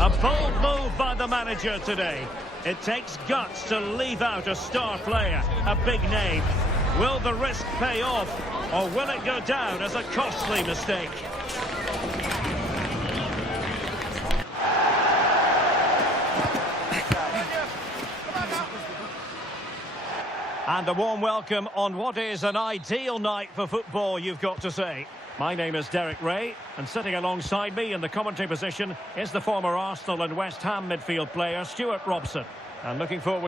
A bold move by the manager today. It takes guts to leave out a star player, a big name. Will the risk pay off, or will it go down as a costly mistake? And a warm welcome on what is an ideal night for football, you've got to say. My name is Derek Ray, and sitting alongside me in the commentary position is the former Arsenal and West Ham midfield player, Stuart Robson. And looking forward...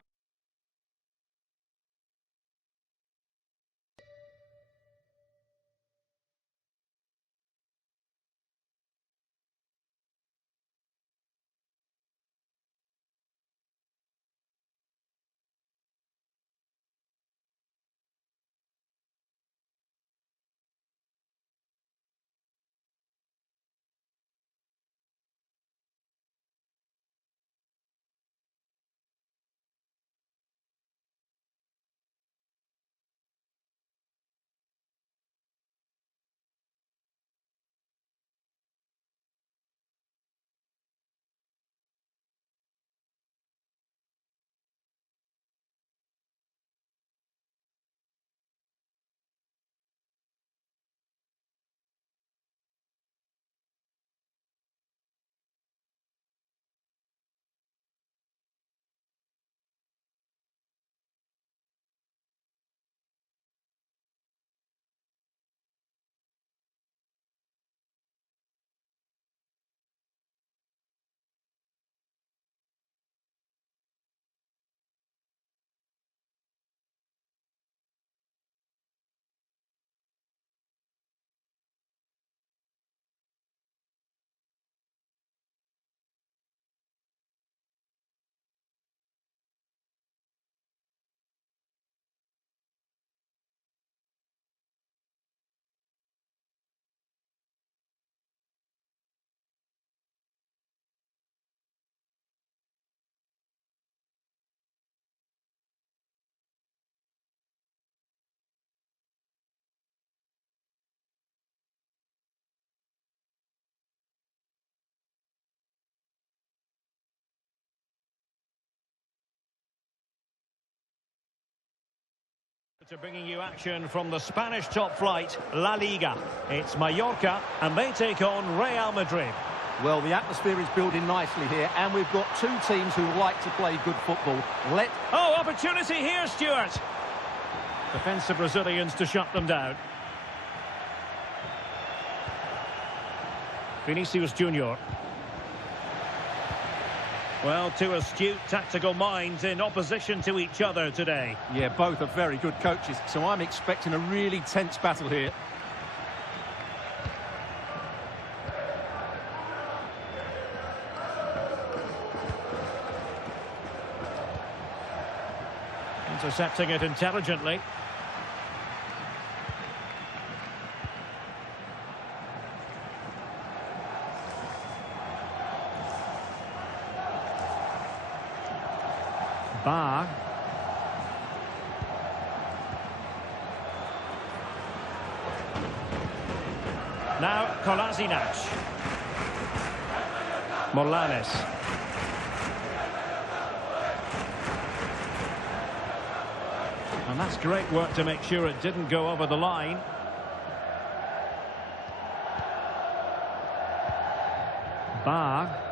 To bringing you action from the Spanish top flight, La Liga. It's Mallorca, and they take on Real Madrid. Well, the atmosphere is building nicely here, and we've got two teams who like to play good football. Oh, opportunity here, Stuart. Defensive Brazilians to shut them down. Vinicius Junior. Well, two astute tactical minds in opposition to each other today. Yeah, both are very good coaches, so I'm expecting a really tense battle here. Intercepting it intelligently. Bar. Now Kolasinac. Morlanes. And that's great work to make sure it didn't go over the line. Bar.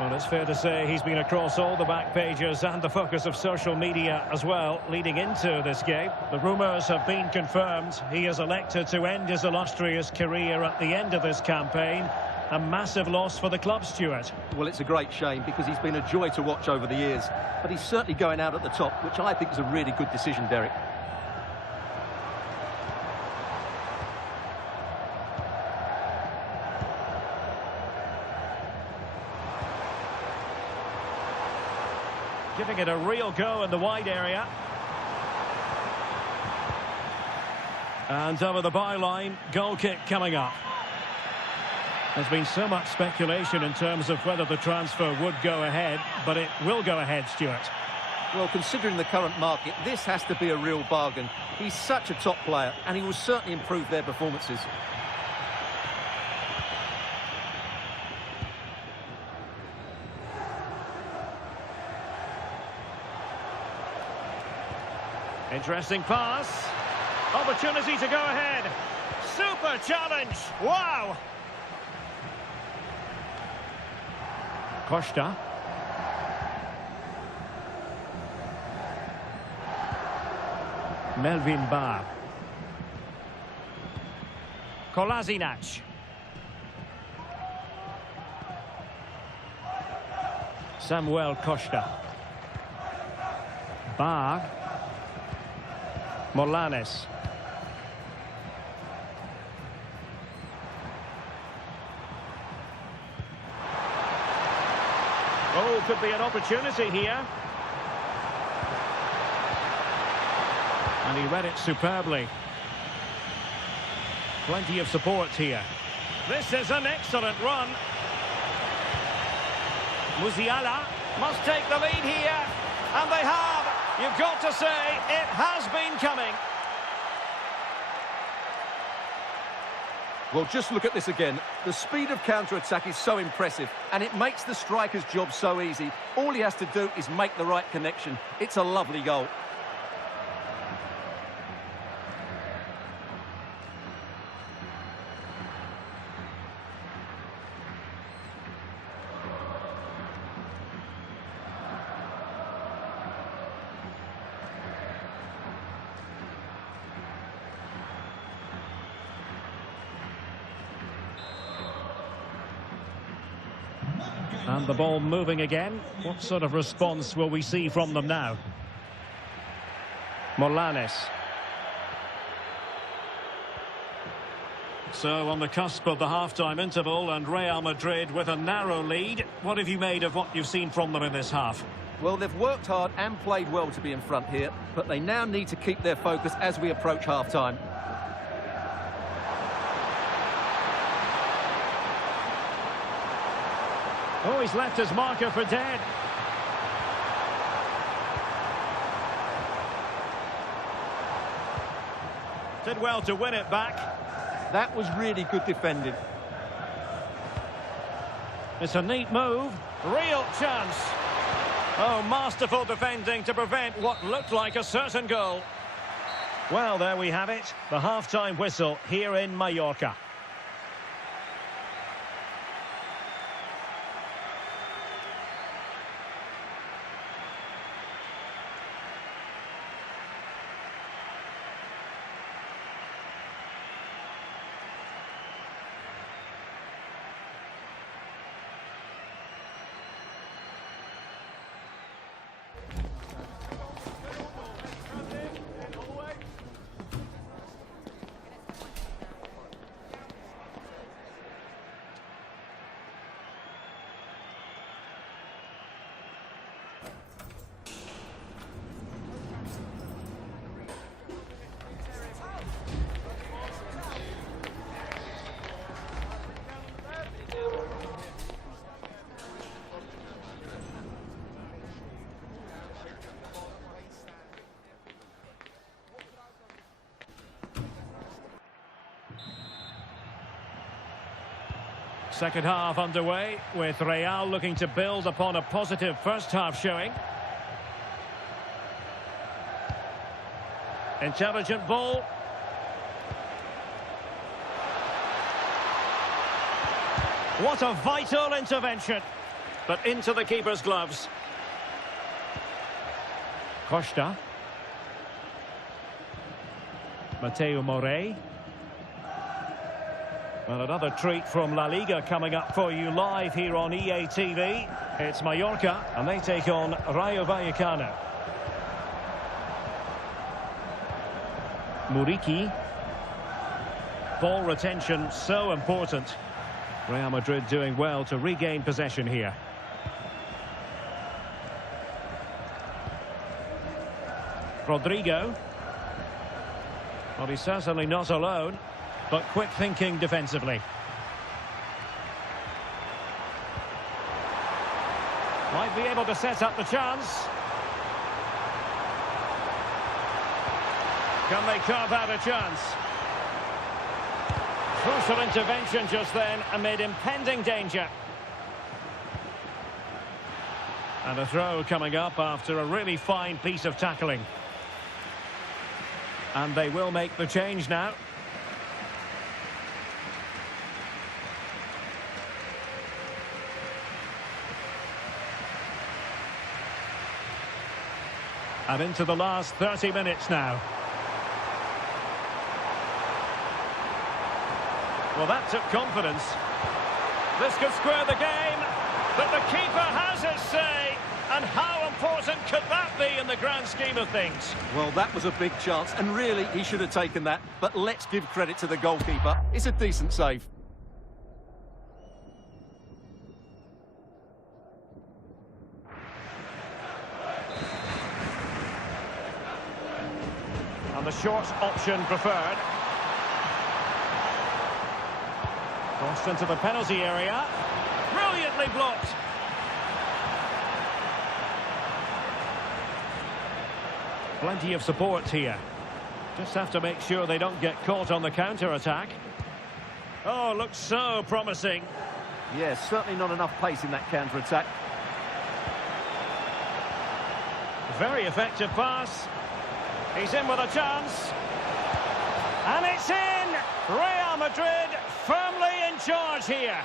Well, it's fair to say he's been across all the back pages and the focus of social media as well, leading into this game. The rumours have been confirmed. He has elected to end his illustrious career at the end of this campaign. A massive loss for the club, Stuart. Well, it's a great shame because he's been a joy to watch over the years. But he's certainly going out at the top, which I think is a really good decision, Derek. Giving it a real go in the wide area. And over the byline, goal kick coming up. There's been so much speculation in terms of whether the transfer would go ahead, but it will go ahead, Stuart. Well, considering the current market, this has to be a real bargain. He's such a top player, and he will certainly improve their performances. Interesting pass. Opportunity to go ahead. Super challenge. Wow. Costa. Melvin Bar. Kolasinac. Samuel Costa. Bar. Morlanes. Oh, could be an opportunity here. And he read it superbly. Plenty of support here. This is an excellent run. Musiala must take the lead here. And they have. You've got to say, it has been coming. Well, just look at this again. The speed of counter-attack is so impressive, and it makes the striker's job so easy. All he has to do is make the right connection. It's a lovely goal. And the ball moving again. What sort of response will we see from them now? Morlanes. So on the cusp of the half-time interval, and Real Madrid with a narrow lead. What have you made of what you've seen from them in this half? Well, they've worked hard and played well to be in front here, but they now need to keep their focus as we approach half-time. Oh, he's left his marker for dead. Did well to win it back. That was really good defending. It's a neat move. Real chance. Oh, masterful defending to prevent what looked like a certain goal. Well, there we have it. The half-time whistle here in Mallorca. Second half underway, with Real looking to build upon a positive first half showing. Intelligent ball. What a vital intervention. But into the keeper's gloves. Costa. Mateo Morey. Well, another treat from La Liga coming up for you live here on EA TV. It's Mallorca, and they take on Rayo Vallecano. Muriqi. Ball retention so important. Real Madrid doing well to regain possession here. Rodrigo. Well, he's certainly not alone, but quick thinking defensively. Might be able to set up the chance. Can they carve out a chance? Crucial intervention just then amid impending danger. And a throw coming up after a really fine piece of tackling. And they will make the change now. And into the last 30 minutes now. Well, that took confidence. This could square the game, but the keeper has his say. And how important could that be in the grand scheme of things? Well, that was a big chance, and really, he should have taken that. But let's give credit to the goalkeeper. It's a decent save. And the short option preferred. Crossed into the penalty area. Brilliantly blocked. Plenty of support here. Just have to make sure they don't get caught on the counter-attack. Oh, looks so promising. Yeah, certainly not enough pace in that counter-attack. Very effective pass. He's in with a chance. And it's in! Real Madrid firmly in charge here.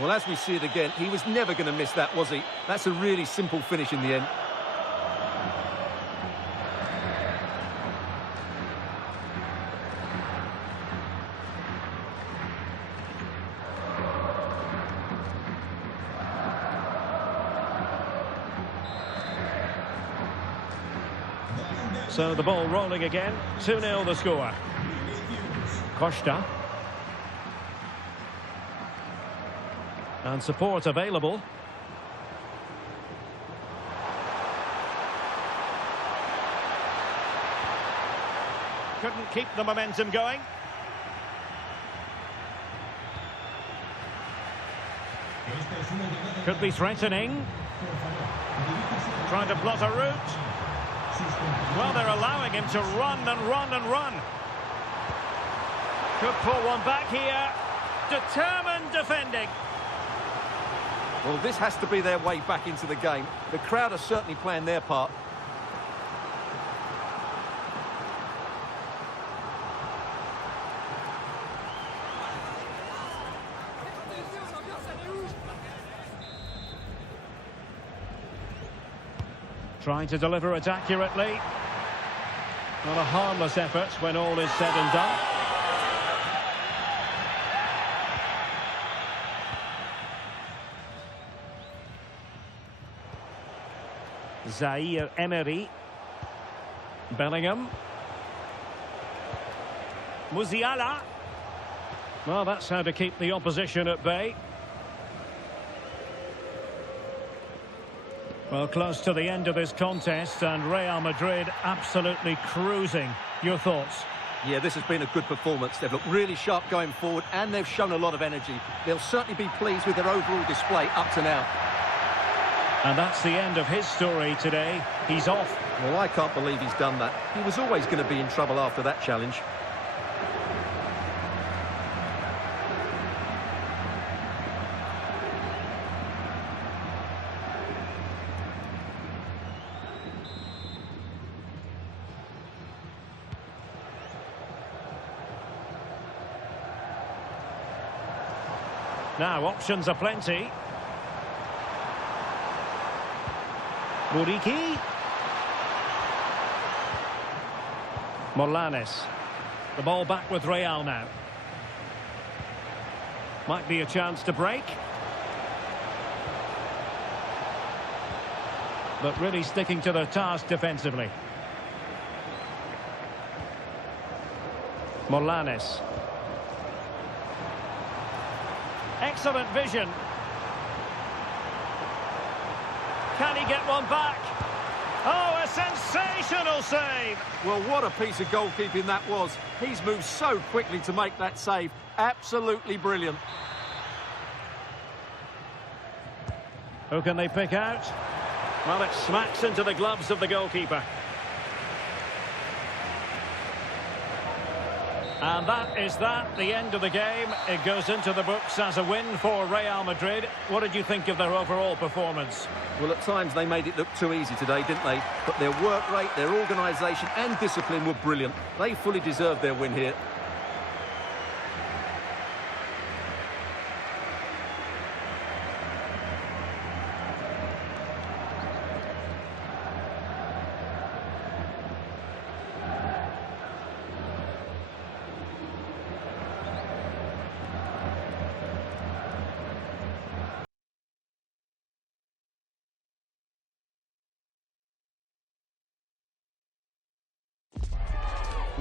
Well, as we see it again, he was never going to miss that, was he? That's a really simple finish in the end. So the ball rolling again. 2-0 the score. Costa. And support available. Couldn't keep the momentum going. Could be threatening. Trying to plot a route. Well, they're allowing him to run and run and run. Could pull one back here. Determined defending. Well, this has to be their way back into the game. The crowd are certainly playing their part. Trying to deliver it accurately. Not a harmless effort when all is said and done. Zaire Emery. Bellingham. Musiala. Well, that's how to keep the opposition at bay. Well, close to the end of this contest, and Real Madrid absolutely cruising. Your thoughts? Yeah, this has been a good performance. They've looked really sharp going forward, and they've shown a lot of energy. They'll certainly be pleased with their overall display up to now. And that's the end of his story today. He's off. Well, I can't believe he's done that. He was always going to be in trouble after that challenge. Now, options are plenty. Muriqi. Morlanes. The ball back with Real now. Might be a chance to break. But really sticking to their task defensively. Morlanes. Excellent vision. Can he get one back? Oh, a sensational save! Well, what a piece of goalkeeping that was. He's moved so quickly to make that save. Absolutely brilliant. Who can they pick out? Well, it smacks into the gloves of the goalkeeper. And that is the end of the game. It goes into the books as a win for Real Madrid. What did you think of their overall performance? Well, at times they made it look too easy today, didn't they? But their work rate, their organisation and discipline were brilliant. They fully deserved their win here.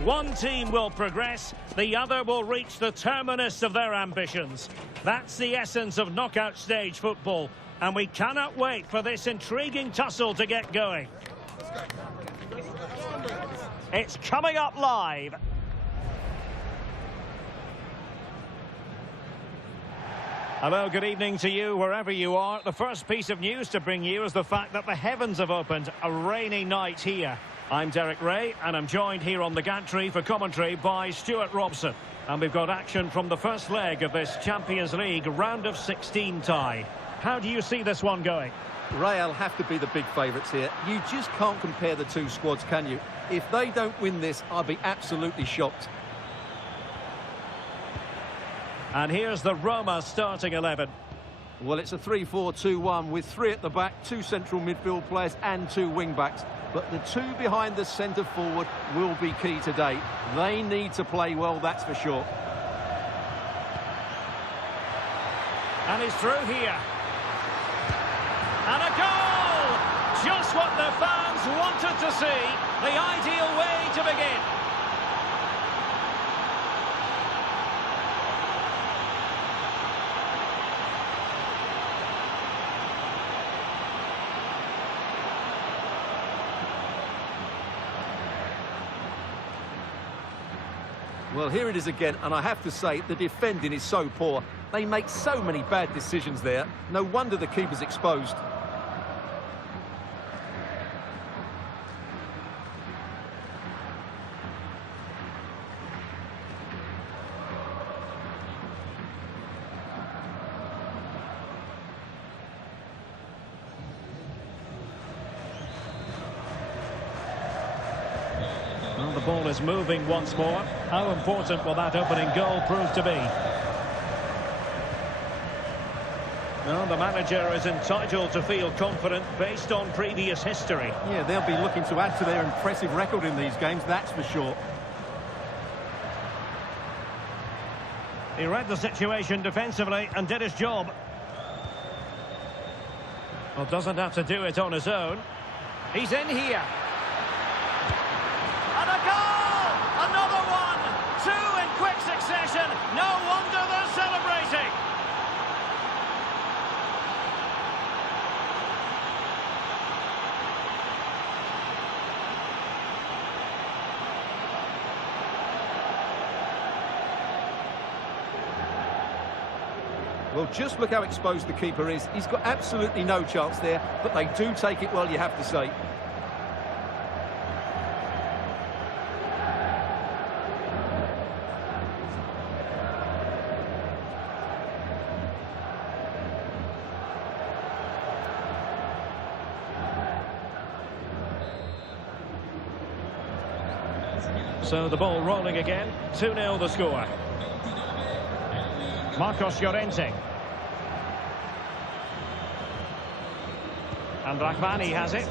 One team will progress, the other will reach the terminus of their ambitions. That's the essence of knockout stage football, and we cannot wait for this intriguing tussle to get going. It's coming up live. Hello, good evening to you wherever you are. The first piece of news to bring you is the fact that the heavens have opened. A rainy night here. I'm Derek Ray, and I'm joined here on the gantry for commentary by Stuart Robson. And we've got action from the first leg of this Champions League round of 16 tie. How do you see this one going? Real have to be the big favourites here. You just can't compare the two squads, can you? If they don't win this, I'll be absolutely shocked. And here's the Roma starting 11. Well, it's a 3-4-2-1 with three at the back, two central midfield players and two wing-backs. But the two behind the centre forward will be key today. They need to play well, that's for sure. And he's through here. And a goal! Just what the fans wanted to see. The ideal way to begin. Well, here it is again, and I have to say, the defending is so poor. They make so many bad decisions there. No wonder the keeper's exposed. Well, the ball is moving once more. How important will that opening goal prove to be? Well, the manager is entitled to feel confident based on previous history. Yeah, they'll be looking to add to their impressive record in these games, that's for sure. He read the situation defensively and did his job. Well, doesn't have to do it on his own. He's in here. And a goal! Another one! Two in quick succession. No wonder they're celebrating. Well, just look how exposed the keeper is. He's got absolutely no chance there, but they do take it well, you have to say. So the ball rolling again. 2-0 the score. Marcos Llorente. And Rahmani has it.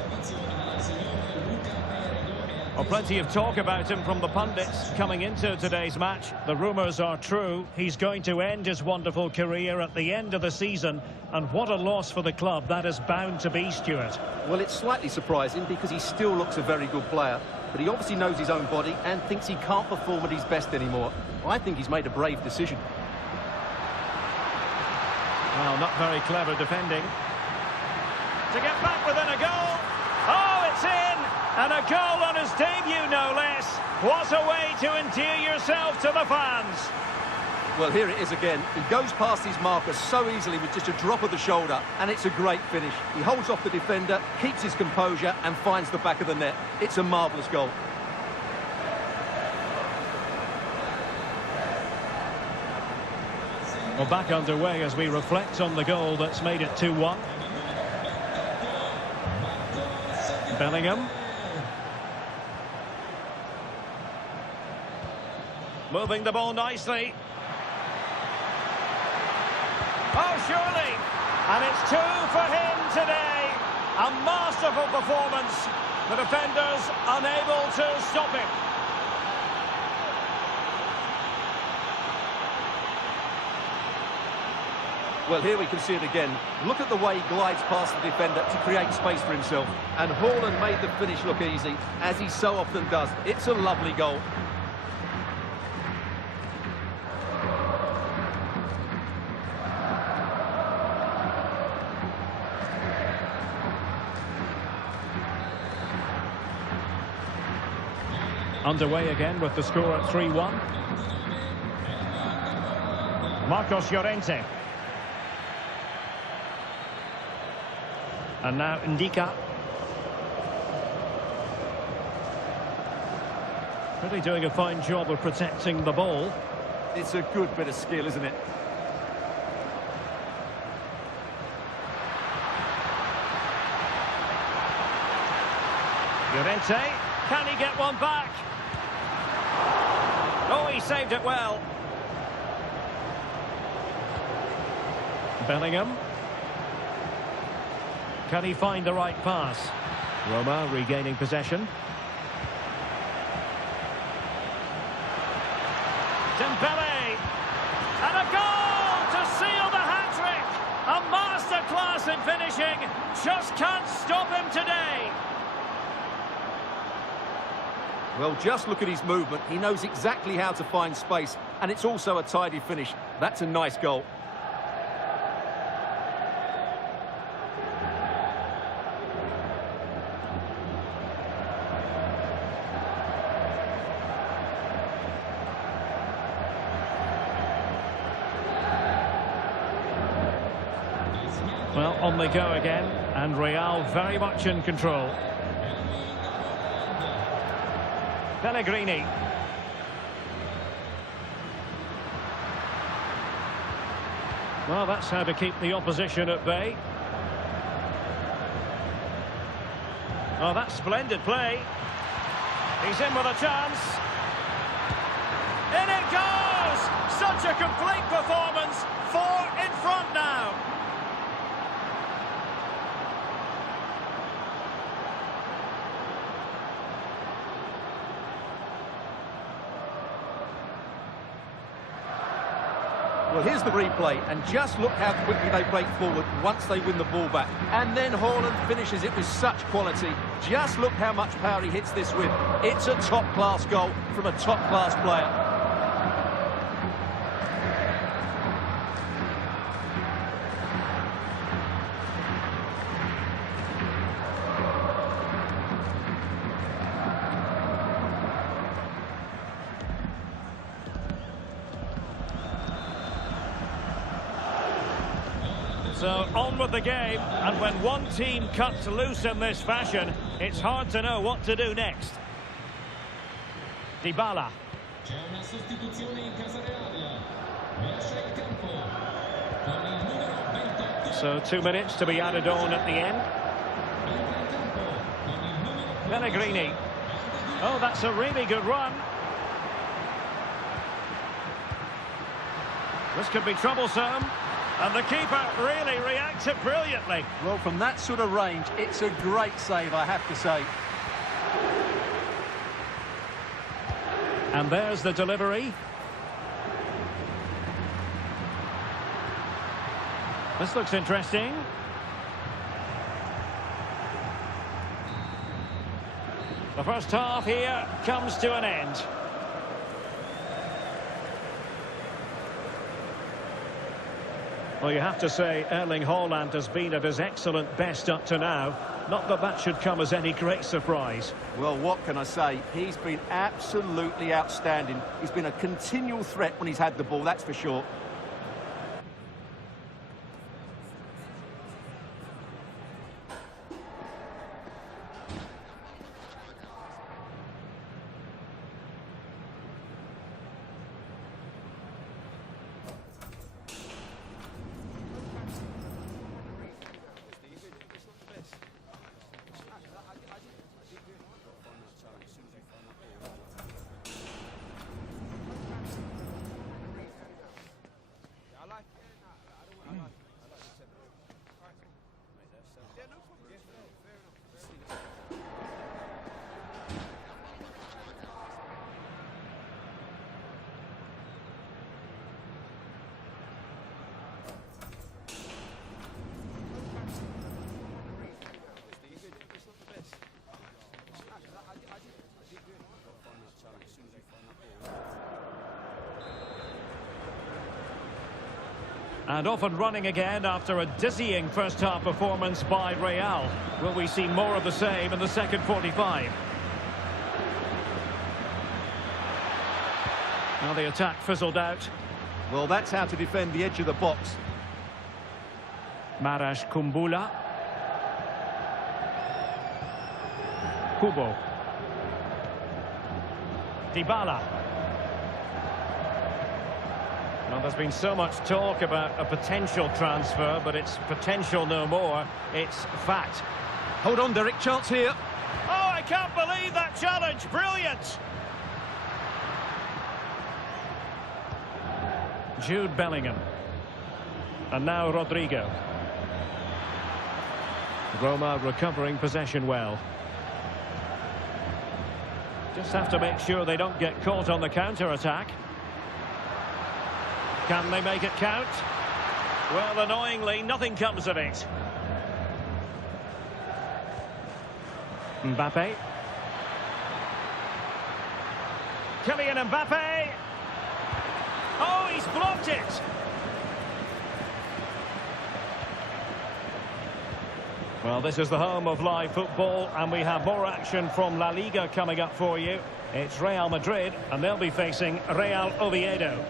Well, plenty of talk about him from the pundits coming into today's match. The rumours are true. He's going to end his wonderful career at the end of the season. And what a loss for the club that is bound to be, Stuart. Well, it's slightly surprising because he still looks a very good player. But he obviously knows his own body and thinks he can't perform at his best anymore. I think he's made a brave decision. Well, not very clever defending. To get back within a goal. Oh, it's in! And a goal on his debut, no less. What a way to endear yourself to the fans. Well, here it is again. He goes past his marker so easily with just a drop of the shoulder, and it's a great finish. He holds off the defender, keeps his composure, and finds the back of the net. It's a marvellous goal. Well, back underway as we reflect on the goal that's made it 2-1. Bellingham. Moving the ball nicely. Oh, surely. And it's 2 for him today. A masterful performance. The defenders unable to stop him. Well, here we can see it again. Look at the way he glides past the defender to create space for himself. And Haaland made the finish look easy, as he so often does. It's a lovely goal. Underway again with the score at 3-1. Marcos Llorente. And now Indica. Really doing a fine job of protecting the ball. It's a good bit of skill, isn't it? Llorente. Can he get one back? Oh, he saved it well. Bellingham. Can he find the right pass? Roma regaining possession. Dembele. And a goal to seal the hat-trick. A masterclass in finishing. Just can't stop him today. Well, just look at his movement. He knows exactly how to find space. And it's also a tidy finish. That's a nice goal. Well, on they go again, and Real very much in control. Pellegrini. Well, that's how to keep the opposition at bay. Oh, that's splendid play. He's in with a chance. In it goes! Such a complete performance. 4 in front now. Well, here's the replay, and just look how quickly they break forward once they win the ball back. And then Haaland finishes it with such quality. Just look how much power he hits this with. It's a top-class goal from a top-class player. So on with the game, and when one team cuts loose in this fashion, it's hard to know what to do next. Dybala. So 2 minutes to be added on at the end. Pellegrini. Oh, that's a really good run. This could be troublesome. And the keeper really reacted brilliantly. Well, from that sort of range, it's a great save, I have to say. And there's the delivery. This looks interesting. The first half here comes to an end. Well, you have to say Erling Haaland has been at his excellent best up to now. Not that that should come as any great surprise. Well, what can I say? He's been absolutely outstanding. He's been a continual threat when he's had the ball, that's for sure. And off and running again after a dizzying first-half performance by Real. Will we see more of the same in the second 45? Now the attack fizzled out. Well, that's how to defend the edge of the box. Marash Kumbula. Kubo. Dybala. Well, there's been so much talk about a potential transfer, but it's potential no more. It's fact. Hold on, Derek, chance here. Oh, I can't believe that challenge. Brilliant. Jude Bellingham. And now Rodrigo. Roma recovering possession well. Just have to make sure they don't get caught on the counter-attack. Can they make it count? Well, annoyingly, nothing comes of it. Mbappe. Kylian Mbappe. Oh, he's blocked it. Well, this is the home of live football, and we have more action from La Liga coming up for you. It's Real Madrid, and they'll be facing Real Oviedo.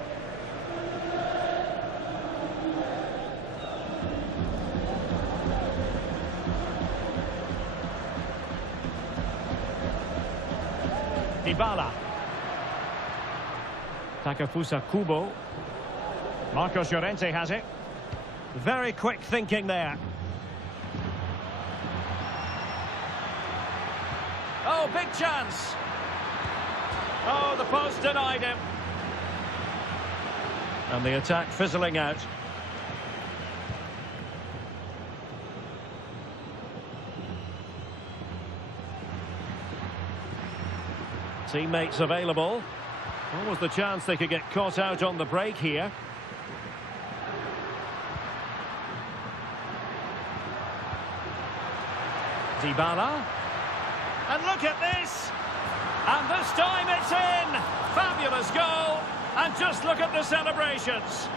Dybala. Takefusa Kubo. Marcos Llorente has it. Very quick thinking there. Oh, big chance. Oh, the post denied him. And the attack fizzling out. Teammates available. What was the chance they could get caught out on the break here? Dybala. And look at this! And this time it's in! Fabulous goal! And just look at the celebrations!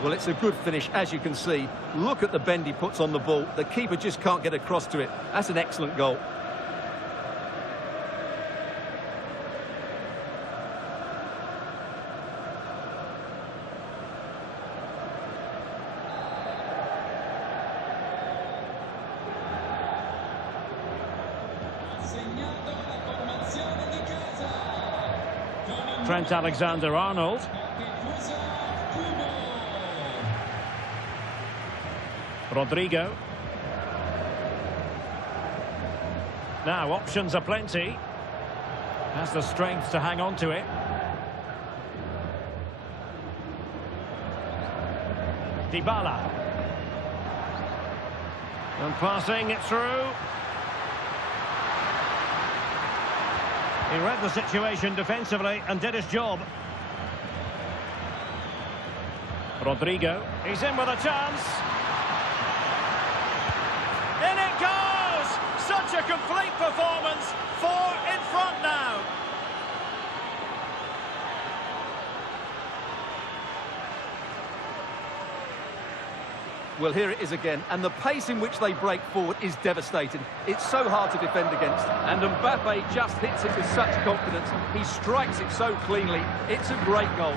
Well, it's a good finish, as you can see. Look at the bend he puts on the ball. The keeper just can't get across to it. That's an excellent goal. Trent Alexander-Arnold. Rodrigo. Now, options are plenty. Has the strength to hang on to it. Dybala. And passing it through. He read the situation defensively and did his job. Rodrigo. He's in with a chance. In it goes! Such a complete performance. 4 in front now. Well, here it is again, and the pace in which they break forward is devastating. It's so hard to defend against, and Mbappe just hits it with such confidence. He strikes it so cleanly. It's a great goal.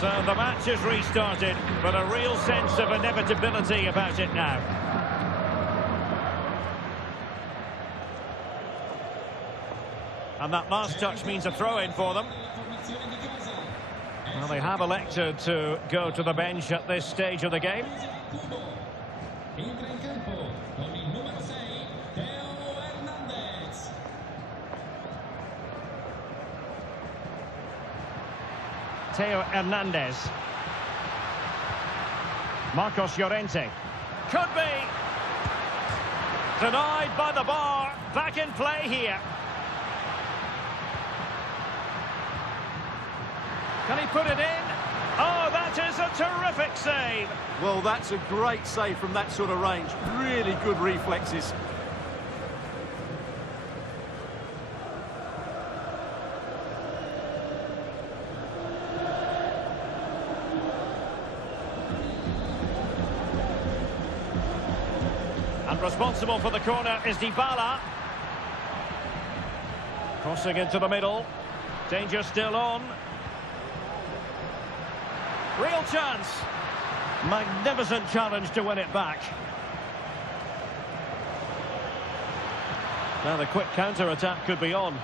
So the match is restarted, but a real sense of inevitability about it now. And that last touch means a throw-in for them. Well, they have elected to go to the bench at this stage of the game. Theo Hernandez. Marcos Llorente. Could be. Denied by the bar. Back in play here. Can he put it in? Oh, that is a terrific save. Well, that's a great save from that sort of range. Really good reflexes. And responsible for the corner is Dybala. Crossing into the middle. Danger still on. Real chance. Magnificent challenge to win it back. Now the quick counter-attack could be on.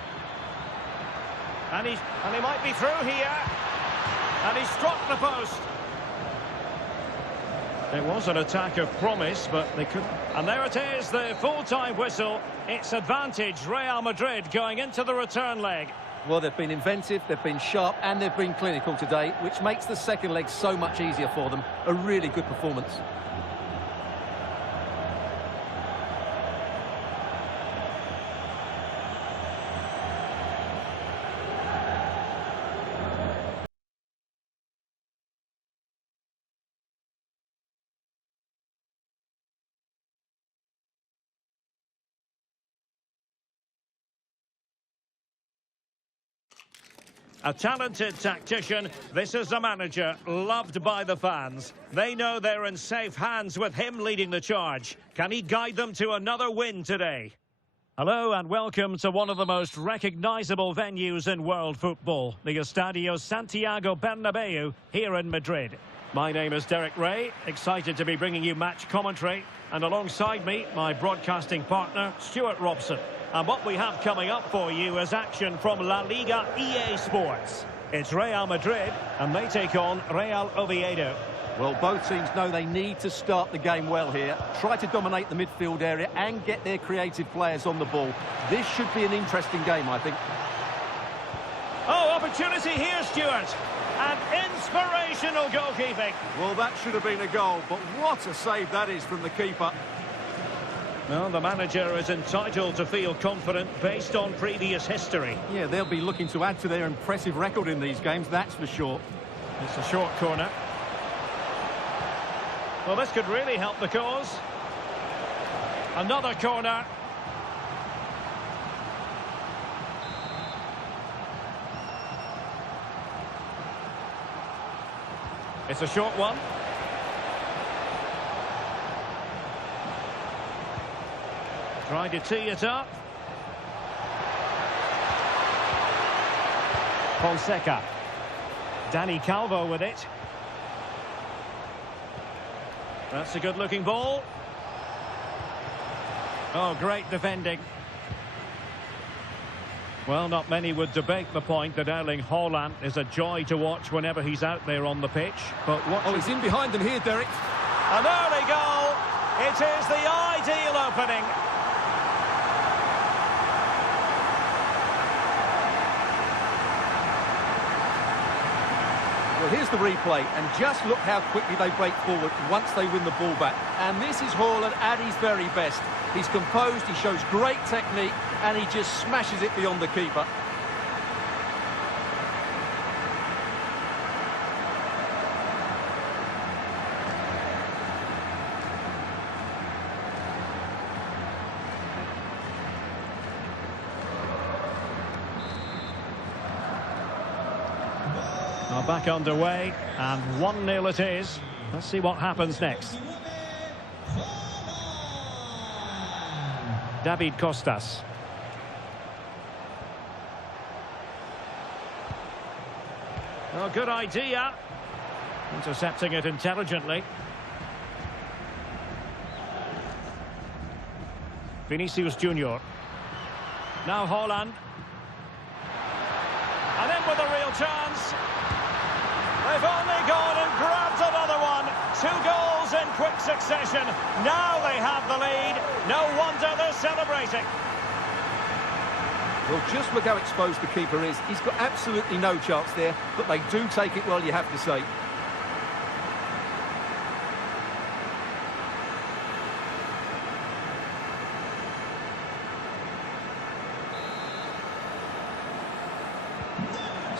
And he might be through here. And he struck the post. It was an attack of promise, but they couldn't. And there it is, the full-time whistle. It's advantage Real Madrid going into the return leg. Well, they've been inventive, they've been sharp, and they've been clinical today, which makes the second leg so much easier for them. A really good performance. A talented tactician, this is a manager loved by the fans. They know they're in safe hands with him leading the charge. Can he guide them to another win today? Hello and welcome to one of the most recognisable venues in world football, the Estadio Santiago Bernabeu here in Madrid. My name is Derek Ray, excited to be bringing you match commentary, and alongside me, my broadcasting partner, Stuart Robson. And what we have coming up for you is action from La Liga EA Sports. It's Real Madrid, and they take on Real Oviedo. Well, both teams know they need to start the game well here. Try to dominate the midfield area and get their creative players on the ball. This should be an interesting game, I think. Oh, opportunity here, Stuart. And inspirational goalkeeping. Well, that should have been a goal, but what a save that is from the keeper. Well, the manager is entitled to feel confident based on previous history. Yeah, they'll be looking to add to their impressive record in these games, that's for sure. It's a short corner. Well, this could really help the cause. Another corner. It's a short one. Trying to tee it up. Fonseca. Dani Calvo with it. That's a good-looking ball. Oh, great defending. Well, not many would debate the point that Erling Haaland is a joy to watch whenever he's out there on the pitch. But what? Oh, he's in behind them here, Derek. An early goal. It is the ideal opening. Well, here's the replay, and just look how quickly they break forward once they win the ball back. And this is Haaland at his very best. He's composed, he shows great technique, and he just smashes it beyond the keeper. Now back underway, and 1-0 it is. Let's see what happens next. David Costas. Oh, good idea. Intercepting it intelligently. Vinicius Junior. Now Haaland. And in with a real chance. They've only gone and grabbed another one. 2 goals in quick succession. Now they have the lead. No wonder they're celebrating. Well, just look how exposed the keeper is. He's got absolutely no chance there, but they do take it well, you have to say.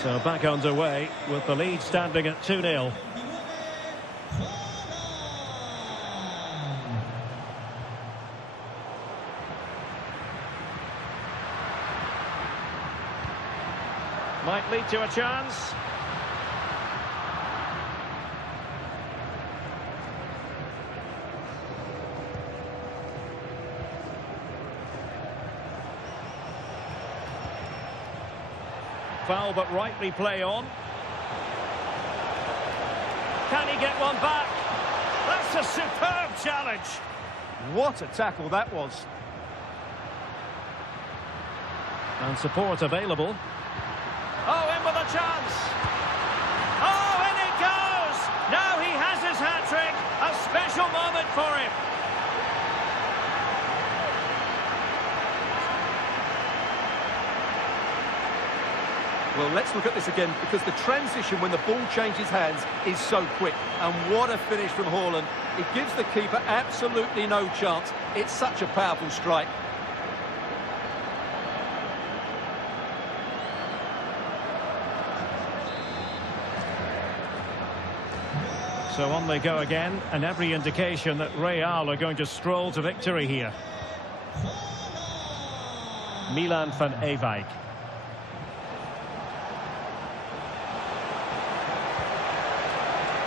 So back underway with the lead standing at 2-0. Might lead to a chance. Foul, but rightly play on. Can he get one back? That's a superb challenge. What a tackle that was. And support available. Oh, in with a chance. Oh, in it goes. Now he has his hat-trick. A special moment for him. Well, let's look at this again, because the transition when the ball changes hands is so quick. And what a finish from Haaland. It gives the keeper absolutely no chance. It's such a powerful strike. So on they go again, and every indication that Real are going to stroll to victory here. Milan van Ewijk.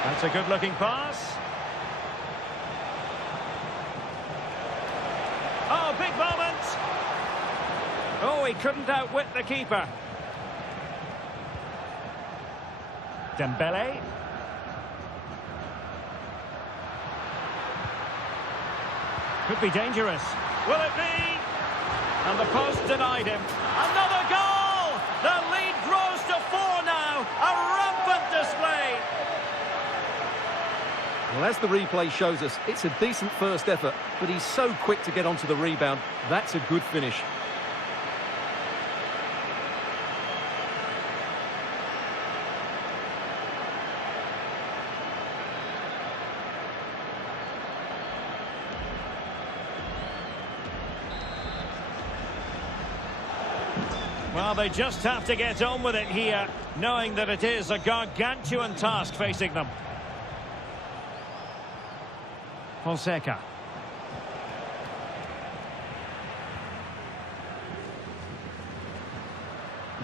That's a good-looking pass. Oh, big moment. Oh, he couldn't outwit the keeper. Dembele. Could be dangerous. Will it be? And the post denied him. Another goal! The lead grows to 4 now. A rampant display. Well, as the replay shows us, it's a decent first effort, but he's so quick to get onto the rebound. That's a good finish. Well, they just have to get on with it here, knowing that it is a gargantuan task facing them. Fonseca.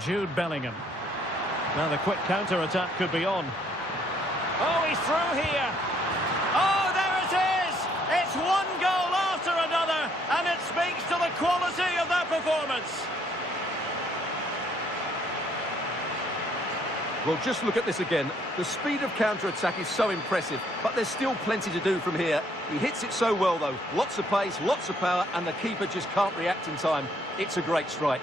Jude Bellingham. Now the quick counter-attack could be on. Oh, he's through here. Oh, there it is! It's one goal after another, and it speaks to the quality of their performance. Well, just look at this again. The speed of counter-attack is so impressive, but there's still plenty to do from here. He hits it so well, though. Lots of pace, lots of power, and the keeper just can't react in time. It's a great strike.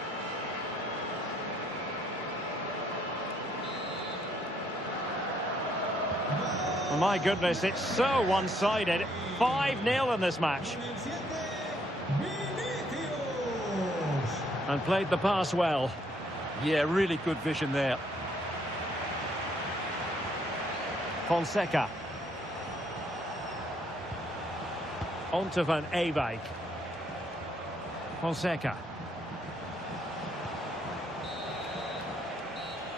Oh, my goodness, it's so one-sided. 5-0 in this match. And played the pass well. Yeah, really good vision there. Fonseca. On to Van Ewijk. Fonseca.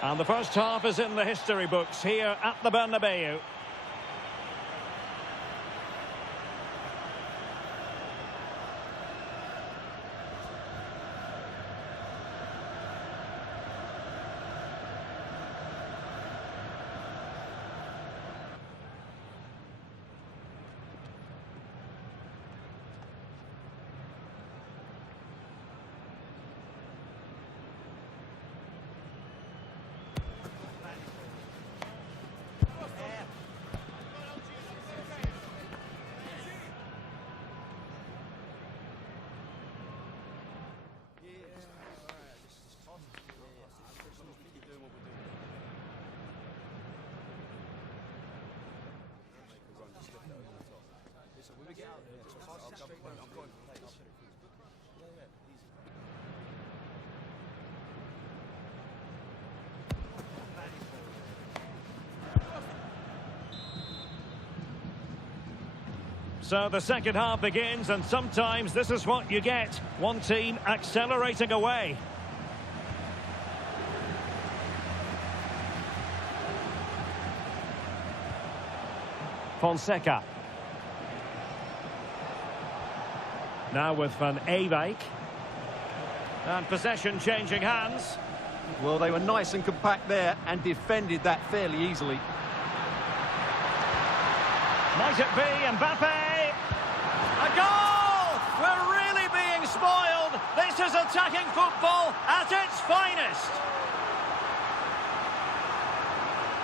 And the first half is in the history books here at the Bernabeu. So the second half begins, and sometimes this is what you get. One team accelerating away. Fonseca. Now with Van Ewijk. And possession changing hands. Well, they were nice and compact there and defended that fairly easily. Might it be Mbappe? A goal! We're really being spoiled. This is attacking football at its finest.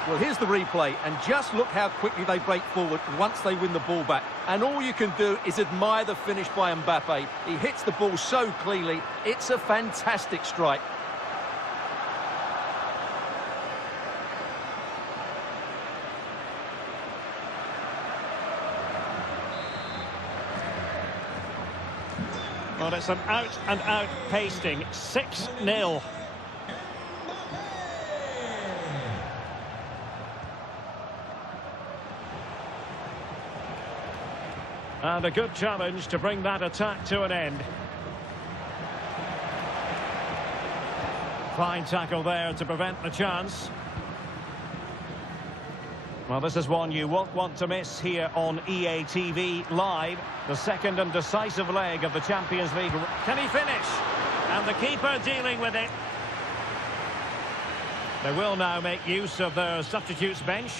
Well, here's the replay, and just look how quickly they break forward once they win the ball back. And all you can do is admire the finish by Mbappe. He hits the ball so cleanly. It's a fantastic strike. Well, it's an out-and-out pasting. 6-0. And a good challenge to bring that attack to an end. Fine tackle there to prevent the chance. Well, this is one you won't want to miss here on EA TV Live. The second and decisive leg of the Champions League. Can he finish? And the keeper dealing with it. They will now make use of their substitutes bench.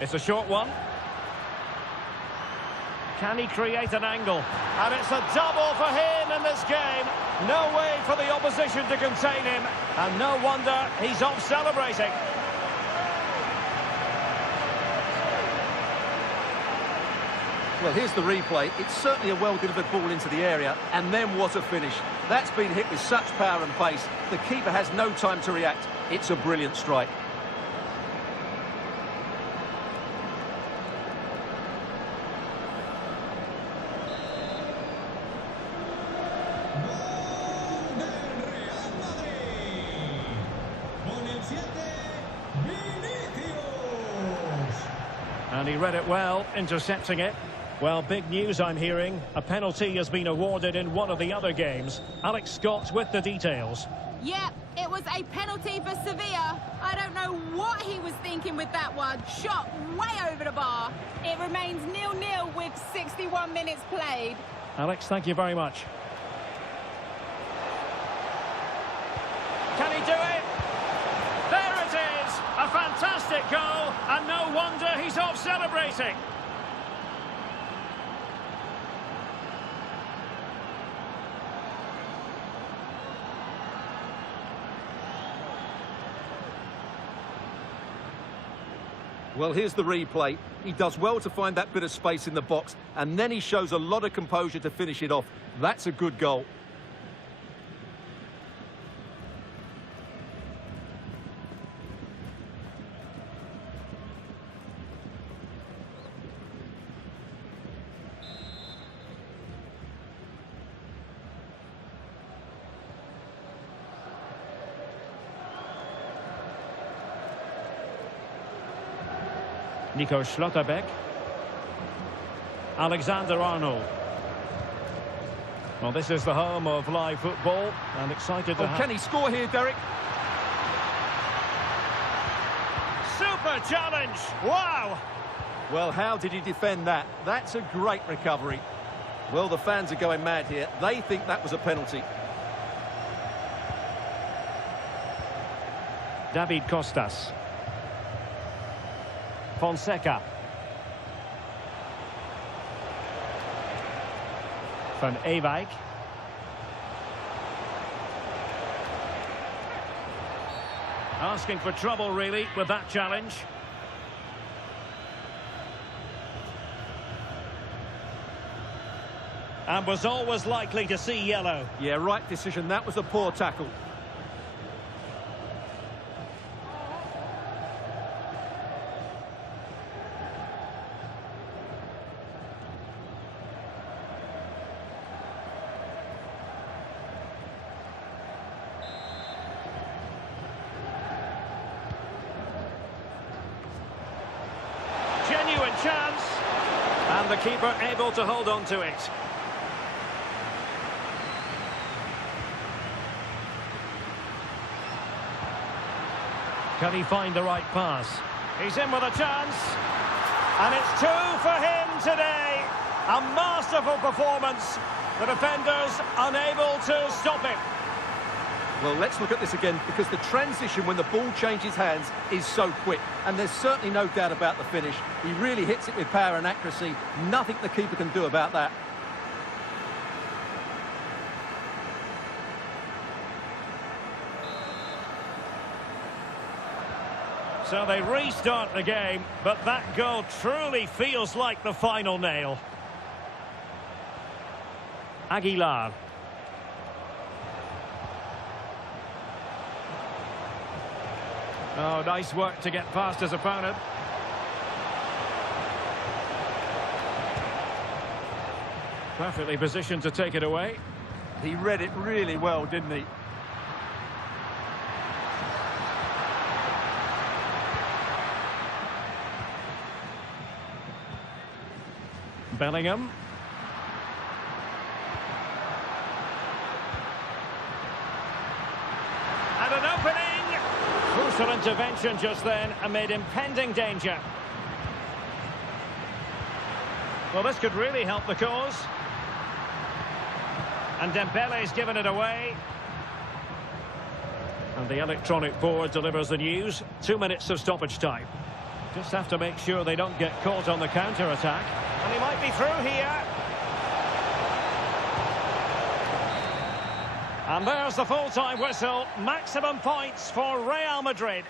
It's a short one. Can he create an angle? And it's a double for him in this game. No way for the opposition to contain him. And no wonder he's off celebrating. Well, here's the replay. It's certainly a well-delivered ball into the area. And then what a finish. That's been hit with such power and pace. The keeper has no time to react. It's a brilliant strike. And he read it well, intercepting it. Well, big news I'm hearing. A penalty has been awarded in one of the other games. Alex Scott with the details. Yeah, it was a penalty for Sevilla. I don't know what he was thinking with that one. Shot way over the bar. It remains 0-0 with 61 minutes played. Alex, thank you very much. Can he do it? There it is! A fantastic goal, and no wonder he's off celebrating. Well, here's the replay. He does well to find that bit of space in the box, and then he shows a lot of composure to finish it off. That's a good goal. Nico Schlotterbeck. Alexander-Arnold. Well, this is the home of live football, and excited to have... Can he score here, Derek? Super challenge! Wow! Well, how did he defend that? That's a great recovery. Well, the fans are going mad here. They think that was a penalty. David Costas. Fonseca. Van Ewijk. Asking for trouble, really, with that challenge. And was always likely to see yellow. Yeah, right decision. That was a poor tackle. Genuine big chance. And the keeper able to hold on to it. Can he find the right pass? He's in with a chance. And it's 2 for him today. A masterful performance. The defenders unable to stop him. Well, let's look at this again, because the transition when the ball changes hands is so quick. And there's certainly no doubt about the finish. He really hits it with power and accuracy. Nothing the keeper can do about that. So they restart the game, but that goal truly feels like the final nail. Aguilar. Oh, nice work to get past his opponent. Perfectly positioned to take it away. He read it really well, didn't he? Bellingham. And an opening! Crucial intervention just then amid impending danger. Well, this could really help the cause. And Dembele's given it away. And the electronic board delivers the news. 2 minutes of stoppage time. Just have to make sure they don't get caught on the counter-attack. And he might be through here. And there's the full-time whistle. Maximum points for Real Madrid.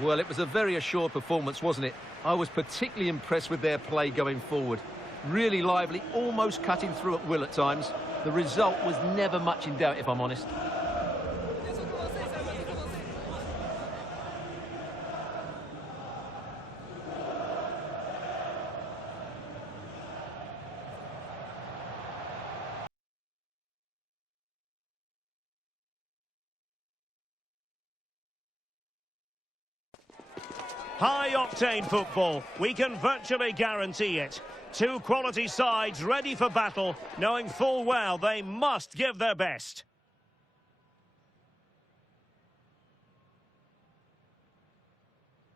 Well, it was a very assured performance, wasn't it? I was particularly impressed with their play going forward. Really lively, almost cutting through at will at times. The result was never much in doubt, if I'm honest. High-octane football. We can virtually guarantee it. Two quality sides ready for battle, knowing full well they must give their best.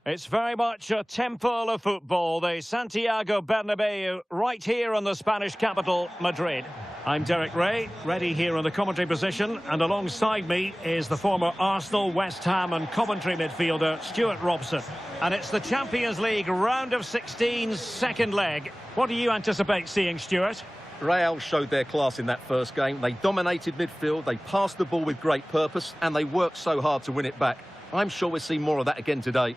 It's very much a temple of football, the Santiago Bernabeu, right here in the Spanish capital, Madrid. I'm Derek Ray, ready here in the commentary position, and alongside me is the former Arsenal, West Ham and Coventry midfielder, Stuart Robson. And it's the Champions League round of 16's second leg. What do you anticipate seeing, Stuart? Real showed their class in that first game. They dominated midfield, they passed the ball with great purpose, and they worked so hard to win it back. I'm sure we'll see more of that again today.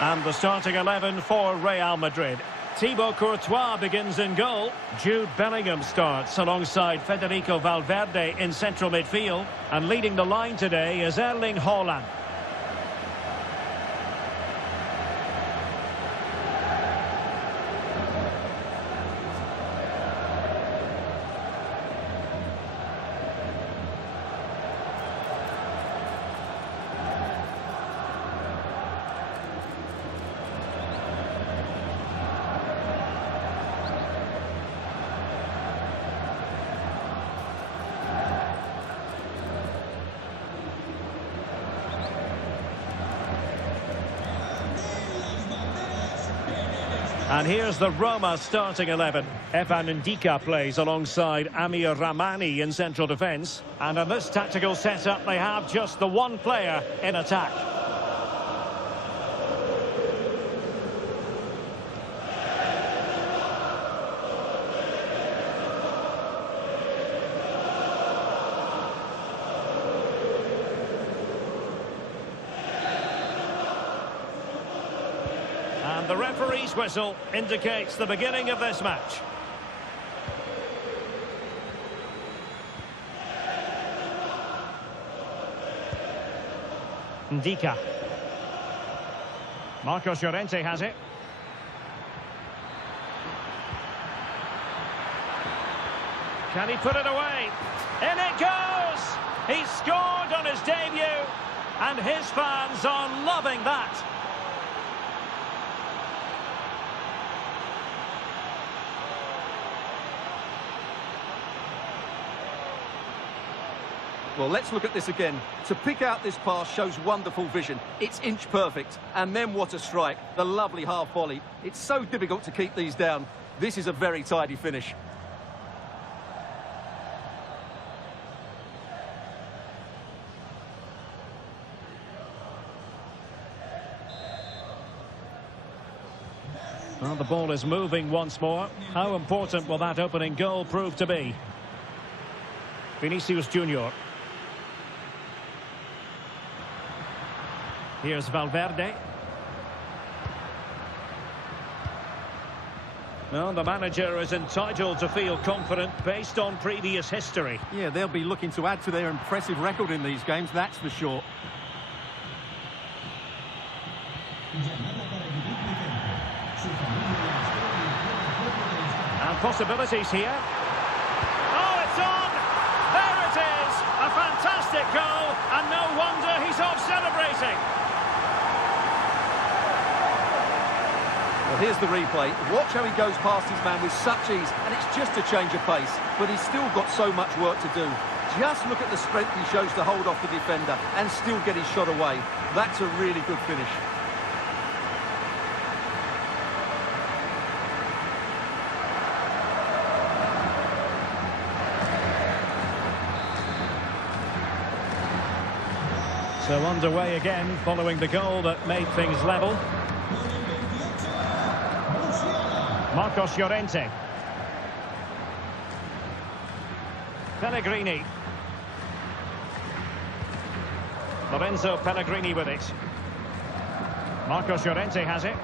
And the starting 11 for Real Madrid. Thibaut Courtois begins in goal. Jude Bellingham starts alongside Federico Valverde in central midfield. And leading the line today is Erling Haaland. And here's the Roma starting 11. Evan Ndika plays alongside Amir Rahmani in central defence. And in this tactical setup, they have just the one player in attack. And the referee's whistle indicates the beginning of this match. Ndika. Marcos Llorente has it. Can he put it away? In it goes! He scored on his debut, and his fans are loving that. Well, let's look at this again. To pick out this pass shows wonderful vision. It's inch perfect. And then what a strike. The lovely half volley. It's so difficult to keep these down. This is a very tidy finish. Well, the ball is moving once more. How important will that opening goal prove to be? Vinicius Junior. Here's Valverde. Well, the manager is entitled to feel confident based on previous history. Yeah, they'll be looking to add to their impressive record in these games, that's for sure. And possibilities here. Oh, it's on! There it is! A fantastic goal, and no wonder he's off celebrating. Well, here's the replay. Watch how he goes past his man with such ease, and it's just a change of pace. But he's still got so much work to do. Just look at the strength he shows to hold off the defender and still get his shot away. That's a really good finish. So underway again, following the goal that made things level. Marcos Llorente. Pellegrini. Lorenzo Pellegrini with it. Marcos Llorente has it.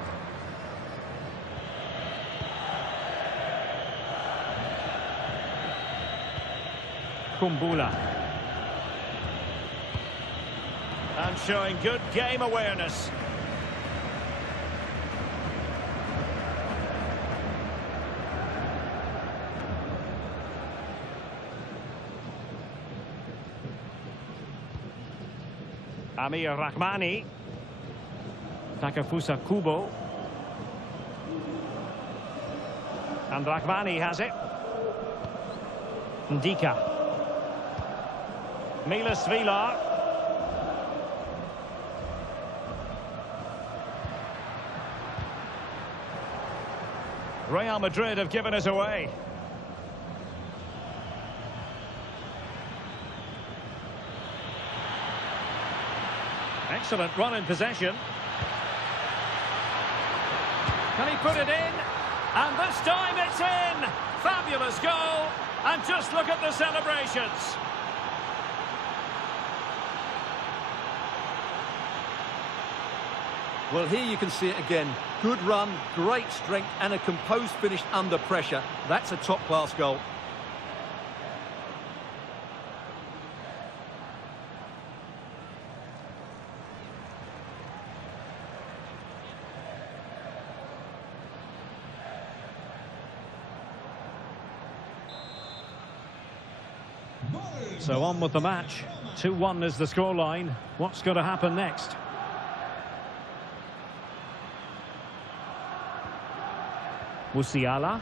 Kumbula. And showing good game awareness. Amir Rahmani. Takefusa Kubo. And Rahmani has it. Ndika. Milas Vilar. Real Madrid have given us away. Excellent run in possession. Can he put it in? And this time it's in! Fabulous goal! And just look at the celebrations. Well, here you can see it again. Good run, great strength, and a composed finish under pressure. That's a top-class goal. So on with the match. 2-1 is the scoreline. What's going to happen next? Musiala.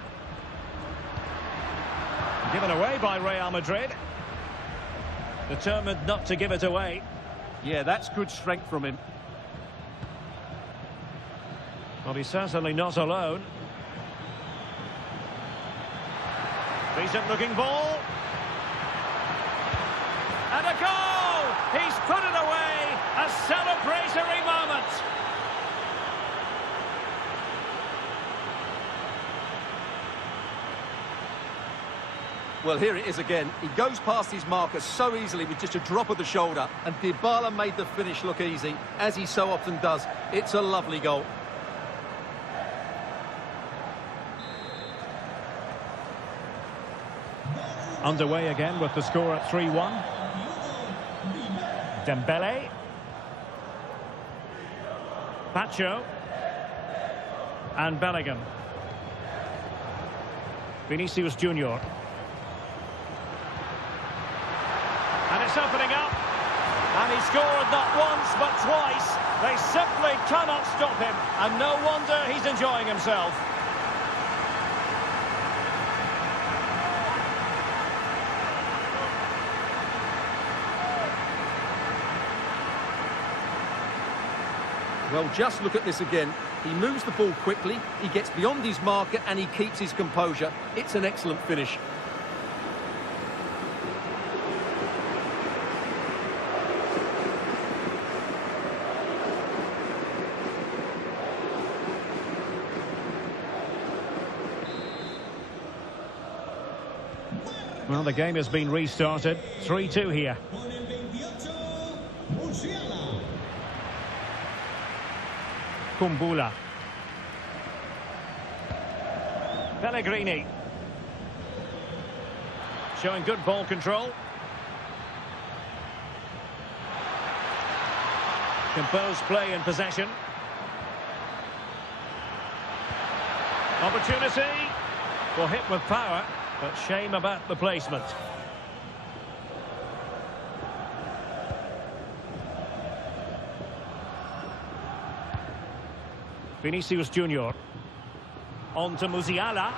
Given away by Real Madrid. Determined not to give it away. Yeah, that's good strength from him. Well, he's certainly not alone. Decent looking ball. And a goal! He's put it away! A celebratory moment! Well, here it is again. He goes past his marker so easily with just a drop of the shoulder, and Dybala made the finish look easy, as he so often does. It's a lovely goal. Underway again with the score at 3-1. Dembele. Pacho. And Bellingham. Vinicius Junior. And it's opening up. And he scored not once but twice. They simply cannot stop him. And no wonder he's enjoying himself. Well, just look at this again. He moves the ball quickly, he gets beyond his marker and he keeps his composure. It's an excellent finish. Well, the game has been restarted. 3-2 here. Kumbula. Pellegrini. Showing good ball control. Composed play in possession. Opportunity. Well, hit with power, but shame about the placement. Vinicius Junior. On to Musiala.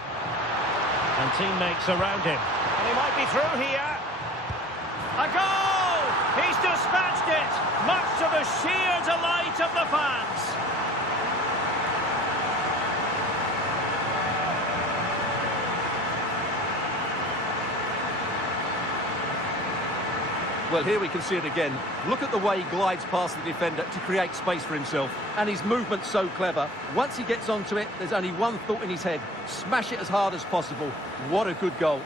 And teammates around him. And he might be through here. A goal! He's dispatched it, much to the sheer delight of the fans. Well, here we can see it again. Look at the way he glides past the defender to create space for himself. And his movement's so clever. Once he gets onto it, there's only one thought in his head. Smash it as hard as possible. What a good goal.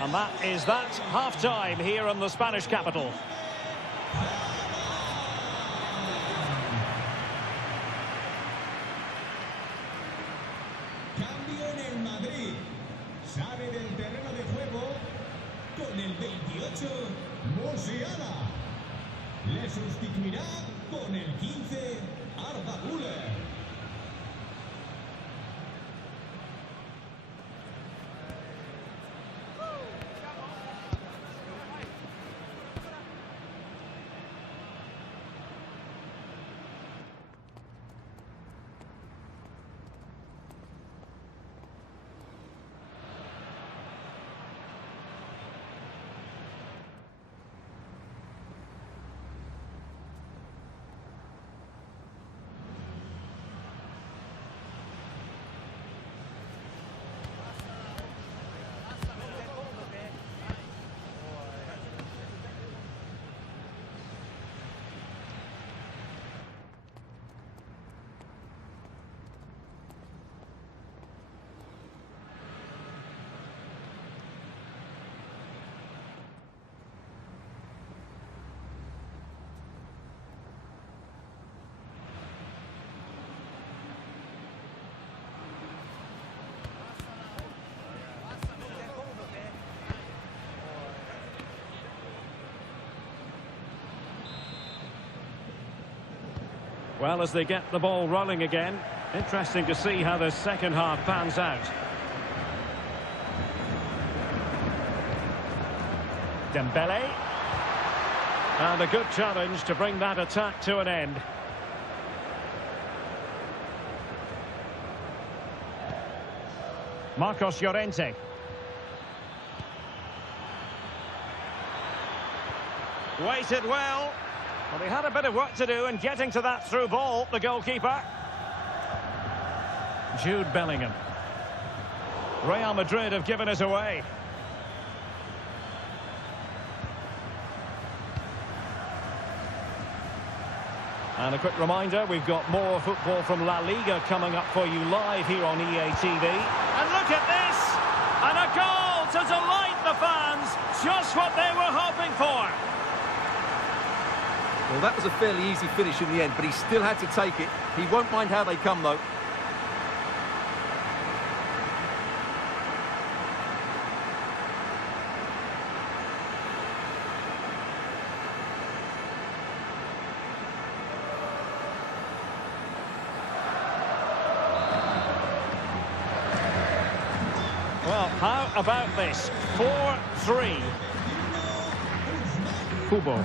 And that is that half-time here in the Spanish capital. Cambio en el Madrid. Sale del terreno de juego con el 28, Musiala. Le sustituirá con el 15, ALWAZ. Well, as they get the ball rolling again, interesting to see how the second half pans out. Dembele. And a good challenge to bring that attack to an end. Marcos Llorente. Waited well. Well, he had a bit of work to do in getting to that through ball, the goalkeeper. Jude Bellingham. Real Madrid have given us away. And a quick reminder, we've got more football from La Liga coming up for you live here on EA TV. And look at this! And a goal to delight the fans! Just what they were hoping for! Well, that was a fairly easy finish in the end, but he still had to take it. He won't mind how they come, though. Well, how about this? 4-3. Kubo.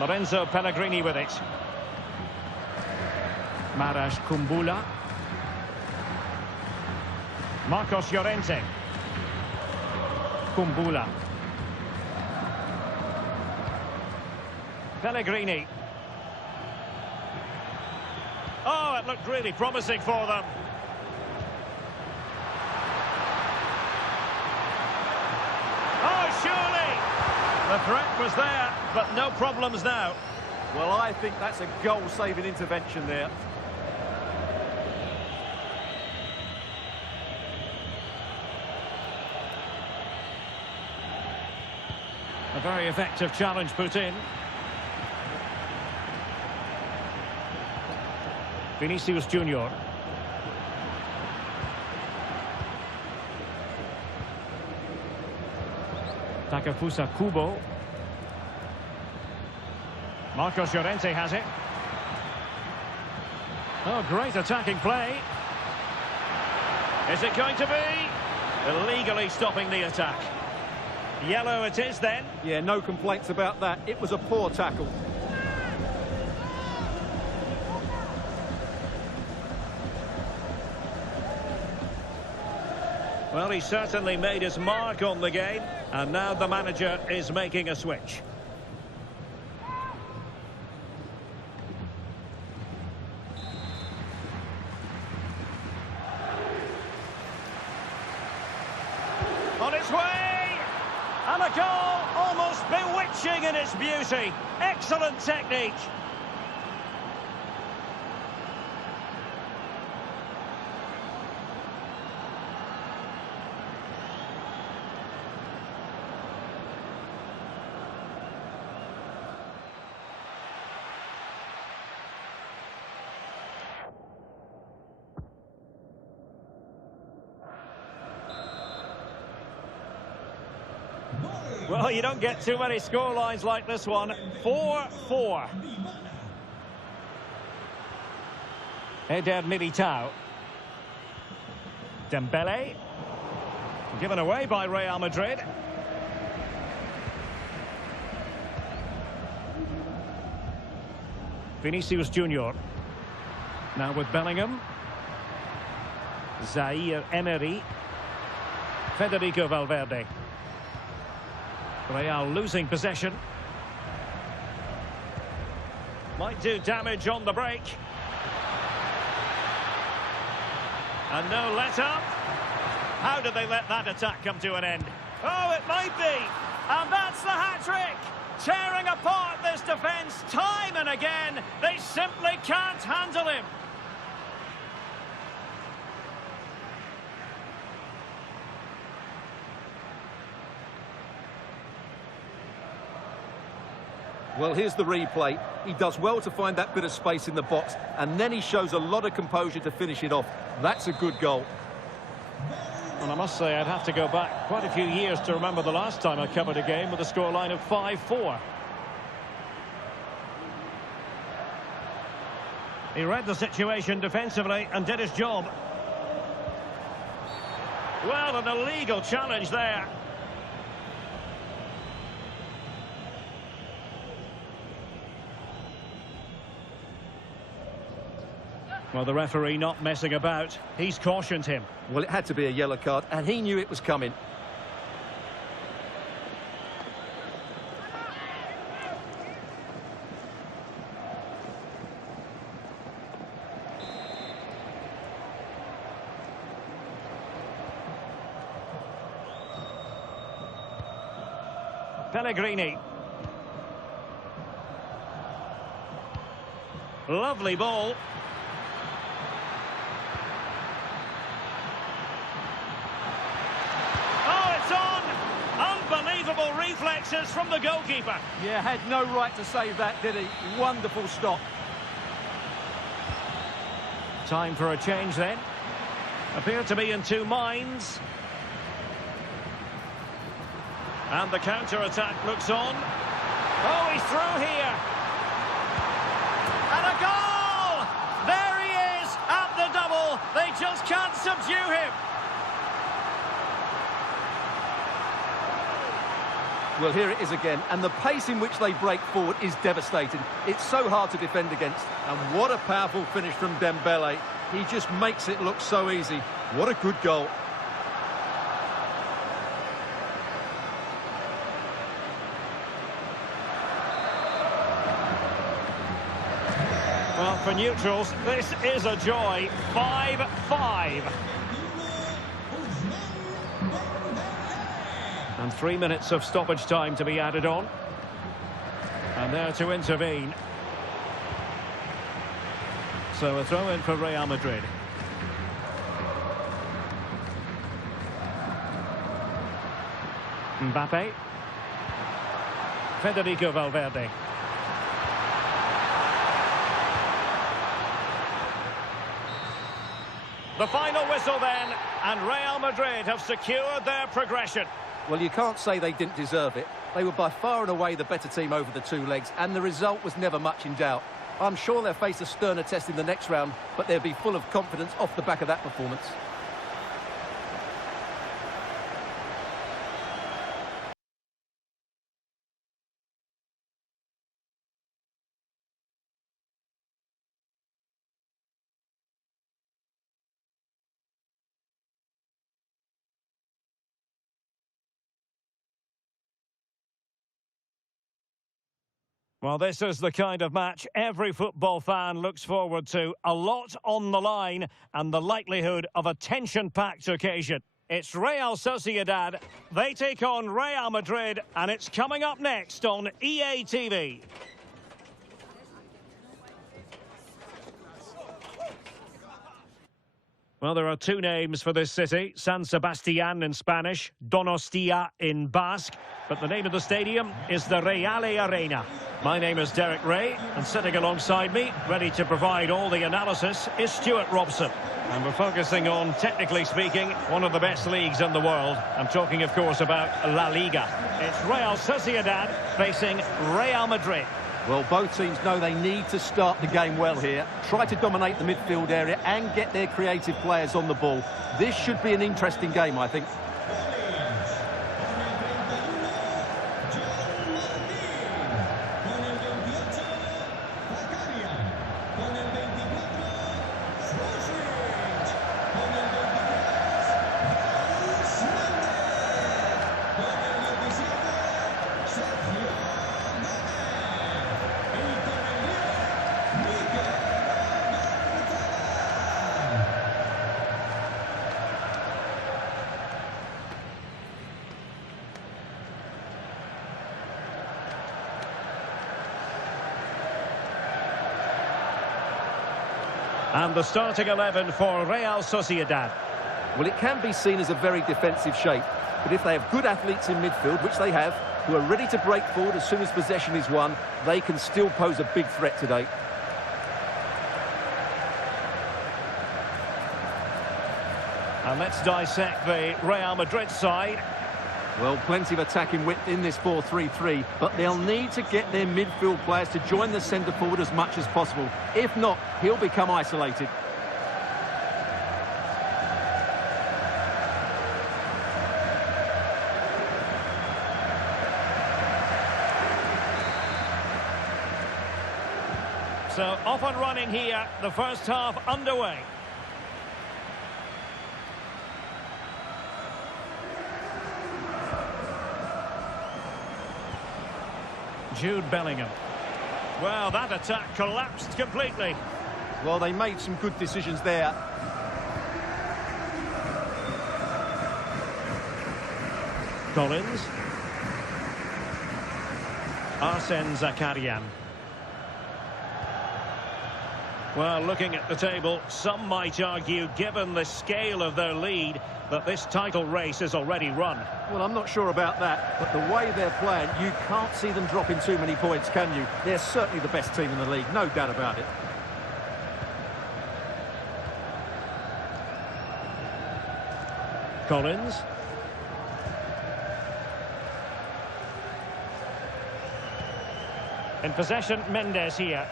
Lorenzo Pellegrini with it. Marash Kumbula. Marcos Llorente. Kumbula. Pellegrini. Oh, it looked really promising for them. Oh, surely! The threat was there, but no problems now. Well, I think that's a goal-saving intervention there. A very effective challenge put in. Vinicius Junior. Takafusa Kubo. Marcos Llorente has it. Oh, great attacking play. Is it going to be? Illegally stopping the attack. Yellow it is then. Yeah, no complaints about that. It was a poor tackle. Well, he certainly made his mark on the game, and now the manager is making a switch. On its way! And a goal almost bewitching in its beauty. Excellent technique. Well, you don't get too many scorelines like this one. 4-4. Eder Militao. Dembele. Given away by Real Madrid. Vinicius Junior. Now with Bellingham. Zaire Emery. Federico Valverde. Real losing possession. Might do damage on the break. And no let-up. How did they let that attack come to an end? Oh, it might be. And that's the hat-trick. Tearing apart this defence time and again. They simply can't handle him. Well, here's the replay. He does well to find that bit of space in the box, and then he shows a lot of composure to finish it off. That's a good goal. And I must say, I'd have to go back quite a few years to remember the last time I covered a game with a scoreline of 5-4. He read the situation defensively and did his job. Well, an illegal challenge there. Well, the referee not messing about. He's cautioned him. Well, it had to be a yellow card, and he knew it was coming. Pellegrini. Lovely ball. Oh, it's on! Unbelievable reflexes from the goalkeeper. Yeah, had no right to save that, did he? Wonderful stop. Time for a change then. Appear to be in two minds. And the counter-attack looks on. Oh, he's through here. And a goal! There he is at the double. They just can't subdue him. Well, here it is again, and the pace in which they break forward is devastating. It's so hard to defend against, and what a powerful finish from Dembele. He just makes it look so easy. What a good goal. Well, for neutrals, this is a joy. 5-5. And 3 minutes of stoppage time to be added on. And there to intervene. So a throw in for Real Madrid. Mbappe. Federico Valverde. The final whistle then, and Real Madrid have secured their progression. Well, you can't say they didn't deserve it. They were by far and away the better team over the two legs, and the result was never much in doubt. I'm sure they'll face a sterner test in the next round, but they'll be full of confidence off the back of that performance. Well, this is the kind of match every football fan looks forward to. A lot on the line and the likelihood of a tension-packed occasion. It's Real Sociedad. They take on Real Madrid, and it's coming up next on EA TV. Well, there are two names for this city. San Sebastian in Spanish, Donostia in Basque. But the name of the stadium is the Reale Arena. My name is Derek Ray, and sitting alongside me, ready to provide all the analysis, is Stuart Robson. And we're focusing on, technically speaking, one of the best leagues in the world. I'm talking, of course, about La Liga. It's Real Sociedad facing Real Madrid. Well, both teams know they need to start the game well here, try to dominate the midfield area and get their creative players on the ball. This should be an interesting game, I think. And the starting 11 for Real Sociedad. Well, it can be seen as a very defensive shape, but if they have good athletes in midfield, which they have, who are ready to break forward as soon as possession is won, they can still pose a big threat today. And let's dissect the Real Madrid side. Well, plenty of attacking width in this 4-3-3, but they'll need to get their midfield players to join the centre forward as much as possible. If not, he'll become isolated. So off and running here, the first half underway. Jude Bellingham. Well, that attack collapsed completely. Well, they made some good decisions there. Collins. Arsene Zakarian. Well, looking at the table, some might argue, given the scale of their lead, that this title race is already run. Well, I'm not sure about that, but the way they're playing, you can't see them dropping too many points, can you? They're certainly the best team in the league, no doubt about it. Collins. In possession, Mendes here.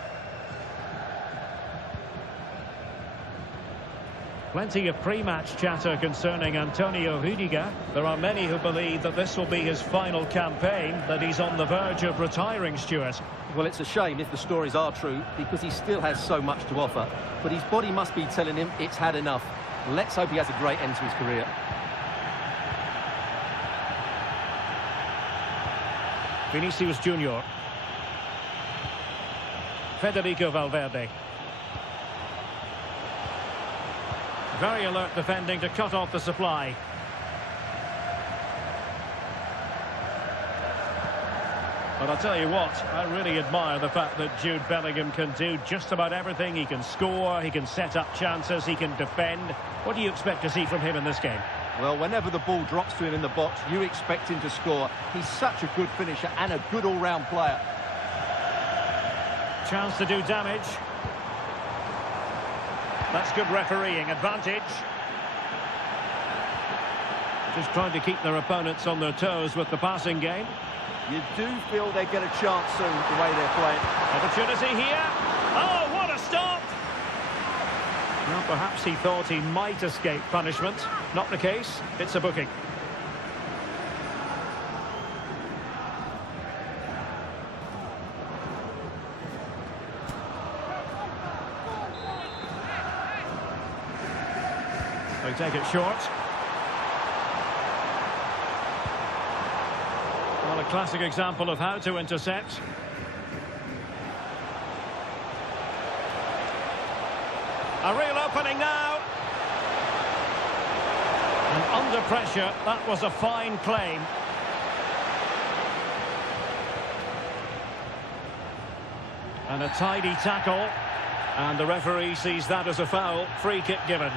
Plenty of pre-match chatter concerning Antonio Rüdiger. There are many who believe that this will be his final campaign, that he's on the verge of retiring, Stuart. Well, it's a shame if the stories are true, because he still has so much to offer. But his body must be telling him it's had enough. Let's hope he has a great end to his career. Vinicius Junior. Federico Valverde. Very alert defending to cut off the supply. But I'll tell you what, I really admire the fact that Jude Bellingham can do just about everything. He can score, he can set up chances, he can defend. What do you expect to see from him in this game? Well, whenever the ball drops to him in the box, you expect him to score. He's such a good finisher and a good all-round player. Chance to do damage. That's good refereeing advantage. Just trying to keep their opponents on their toes with the passing game. You do feel they get a chance soon the way they're playing. Opportunity here. Oh, what a stop! Well, perhaps he thought he might escape punishment. Not the case. It's a booking. They take it short. Well, a classic example of how to intercept. A real opening now. And under pressure, that was a fine claim. And a tidy tackle. And the referee sees that as a foul. Free kick given.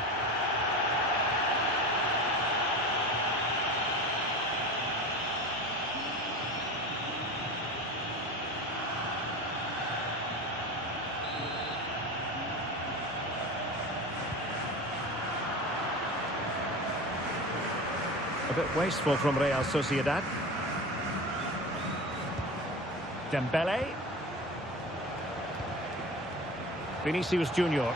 A bit wasteful from Real Sociedad. Dembele. Vinicius Junior.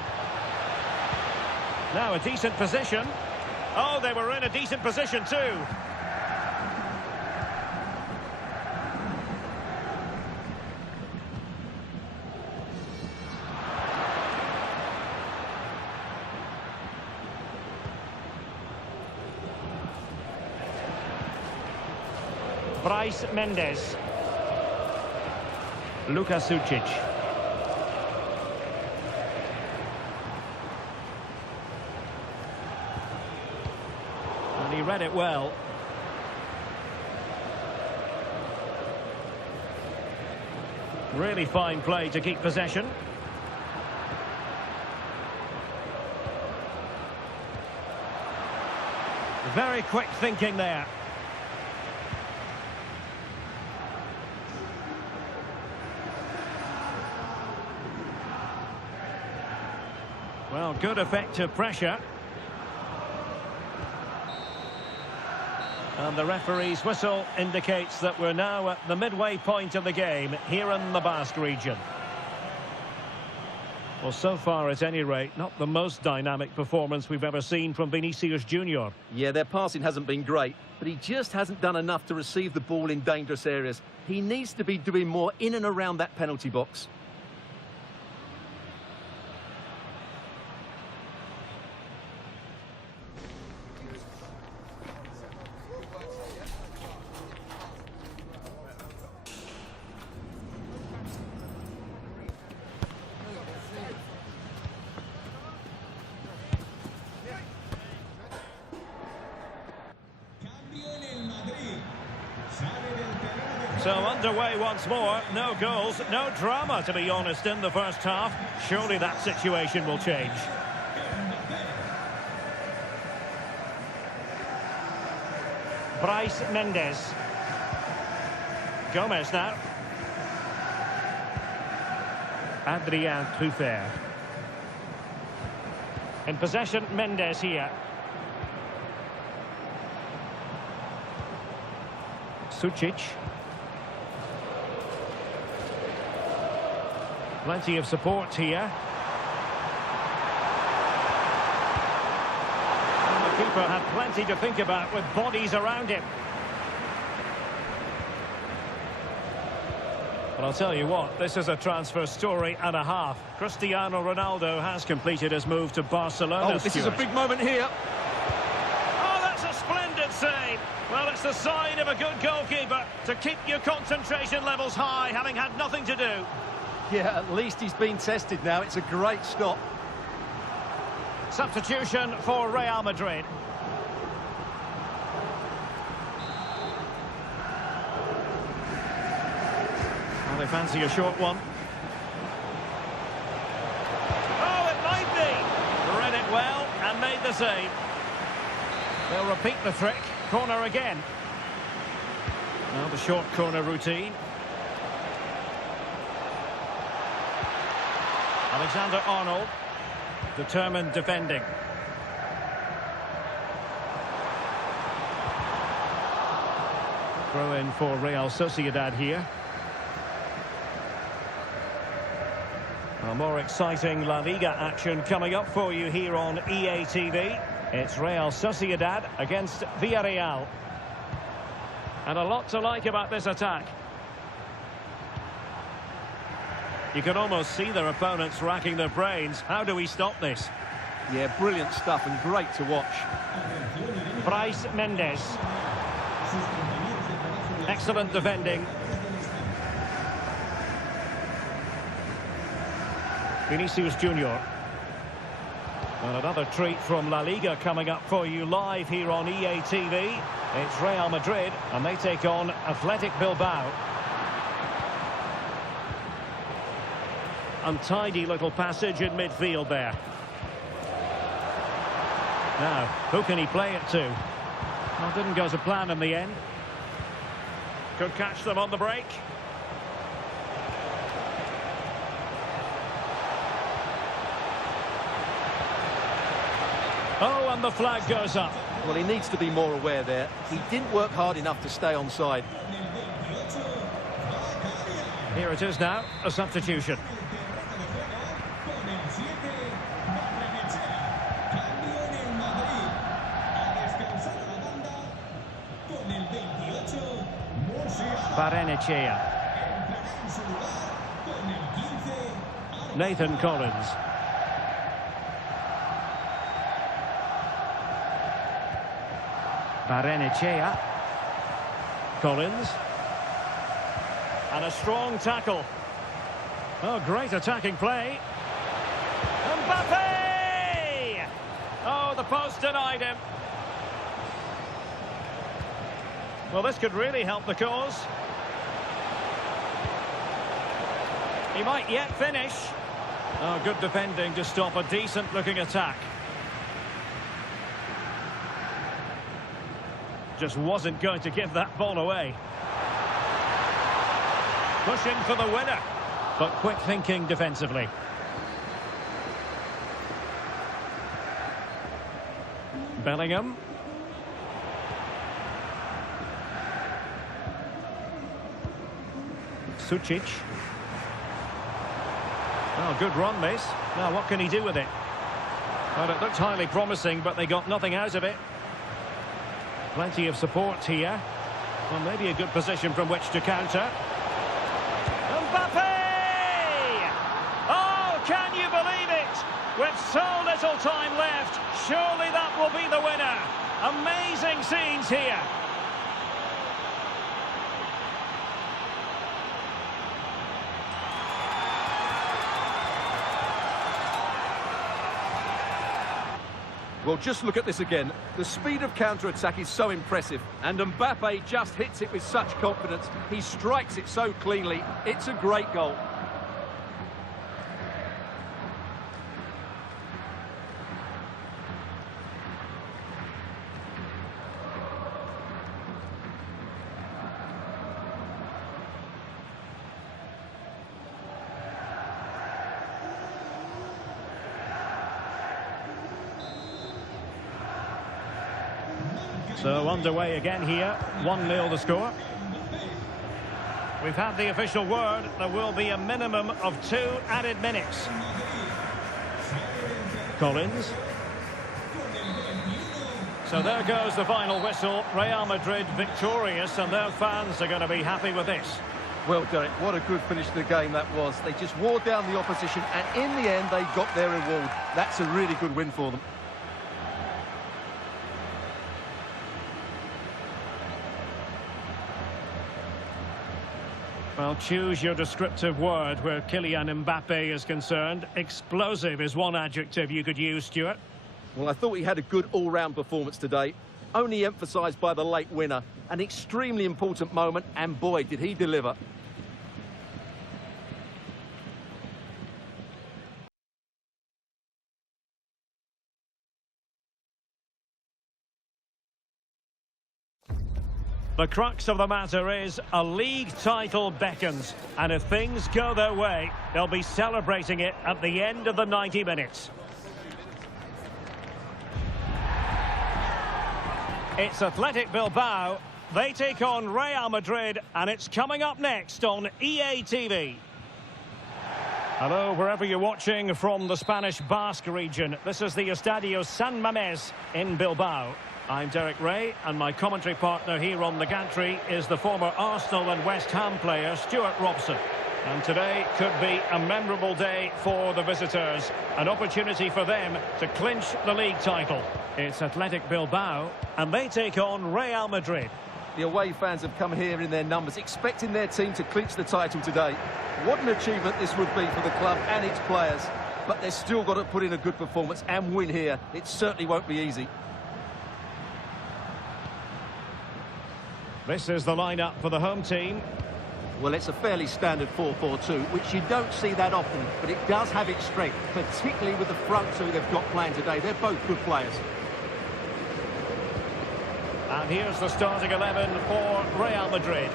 Now a decent position. Oh, they were in a decent position too. Bryce Mendes. Luka Sucic. And he read it well. Really fine play to keep possession. Very quick thinking there. Well, good effective pressure. And the referee's whistle indicates that we're now at the midway point of the game here in the Basque region. Well, so far, at any rate, not the most dynamic performance we've ever seen from Vinicius Junior. Yeah, their passing hasn't been great, but he just hasn't done enough to receive the ball in dangerous areas. He needs to be doing more in and around that penalty box. So underway once more. No goals, no drama, to be honest, in the first half. Surely that situation will change. Bryce Mendes. Gomez now. Adrien Truffert. In possession, Mendes here. Sucic. Plenty of support here. And the keeper had plenty to think about with bodies around him. But I'll tell you what, this is a transfer story and a half. Cristiano Ronaldo has completed his move to Barcelona. Oh, this is a big moment here. Oh, that's a splendid save. Well, it's the sign of a good goalkeeper to keep your concentration levels high, having had nothing to do. Yeah, at least he's been tested now. It's a great stop. Substitution for Real Madrid. Well, they fancy a short one. Oh, it might be. Read it well and made the save. They'll repeat the trick. Corner again. Now the short corner routine. Alexander-Arnold, determined defending. Throw in for Real Sociedad here. A more exciting La Liga action coming up for you here on EA TV. It's Real Sociedad against Villarreal. And a lot to like about this attack. You can almost see their opponents racking their brains. How do we stop this? Yeah, brilliant stuff and great to watch. Bryce Mendes. Excellent defending. Vinicius Junior. And another treat from La Liga coming up for you live here on EA TV. It's Real Madrid and they take on Athletic Bilbao. Untidy little passage in midfield there. Now, who can he play it to? Well, didn't go to plan in the end. Could catch them on the break. Oh, and the flag goes up. Well, he needs to be more aware there. He didn't work hard enough to stay onside. Here it is now, a substitution. Barrenechea. Nathan Collins. Barrenechea. Collins. And a strong tackle. Oh, great attacking play. Mbappe! Oh, the post denied him. Well, this could really help the cause. He might yet finish. Oh, good defending to stop a decent-looking attack. Just wasn't going to give that ball away. Pushing for the winner. But quick thinking defensively. Bellingham. Sucic. Oh, good run, this. Now, what can he do with it? Well, it looked highly promising, but they got nothing out of it. Plenty of support here. Well, maybe a good position from which to counter. Mbappe! Oh, can you believe it? With so little time left, surely that will be the winner. Amazing scenes here. Well, just look at this again. The speed of counter-attack is so impressive, and Mbappe just hits it with such confidence. He strikes it so cleanly. It's a great goal. So underway again here, 1-0 the score. We've had the official word, there will be a minimum of 2 added minutes. Collins. So there goes the final whistle. Real Madrid victorious, and their fans are going to be happy with this. Well, Derek, what a good finish to the game that was. They just wore down the opposition, and in the end, they got their reward. That's a really good win for them. Well, choose your descriptive word where Kylian Mbappe is concerned. Explosive is one adjective you could use, Stuart. Well, I thought he had a good all-round performance today. Only emphasised by the late winner. An extremely important moment, and boy, did he deliver. The crux of the matter is a league title beckons, and if things go their way, they'll be celebrating it at the end of the 90 minutes. It's Athletic Bilbao. They take on Real Madrid, and it's coming up next on EA TV. Hello, wherever you're watching from the Spanish Basque region. This is the Estadio San Mamés in Bilbao. I'm Derek Ray, and my commentary partner here on the gantry is the former Arsenal and West Ham player Stuart Robson. And today could be a memorable day for the visitors, an opportunity for them to clinch the league title. It's Athletic Bilbao, and they take on Real Madrid. The away fans have come here in their numbers, expecting their team to clinch the title today. What an achievement this would be for the club and its players. But they've still got to put in a good performance and win here. It certainly won't be easy. This is the lineup for the home team. Well, it's a fairly standard 4-4-2, which you don't see that often, but it does have its strength, particularly with the front two they've got playing today. They're both good players. And here's the starting 11 for Real Madrid.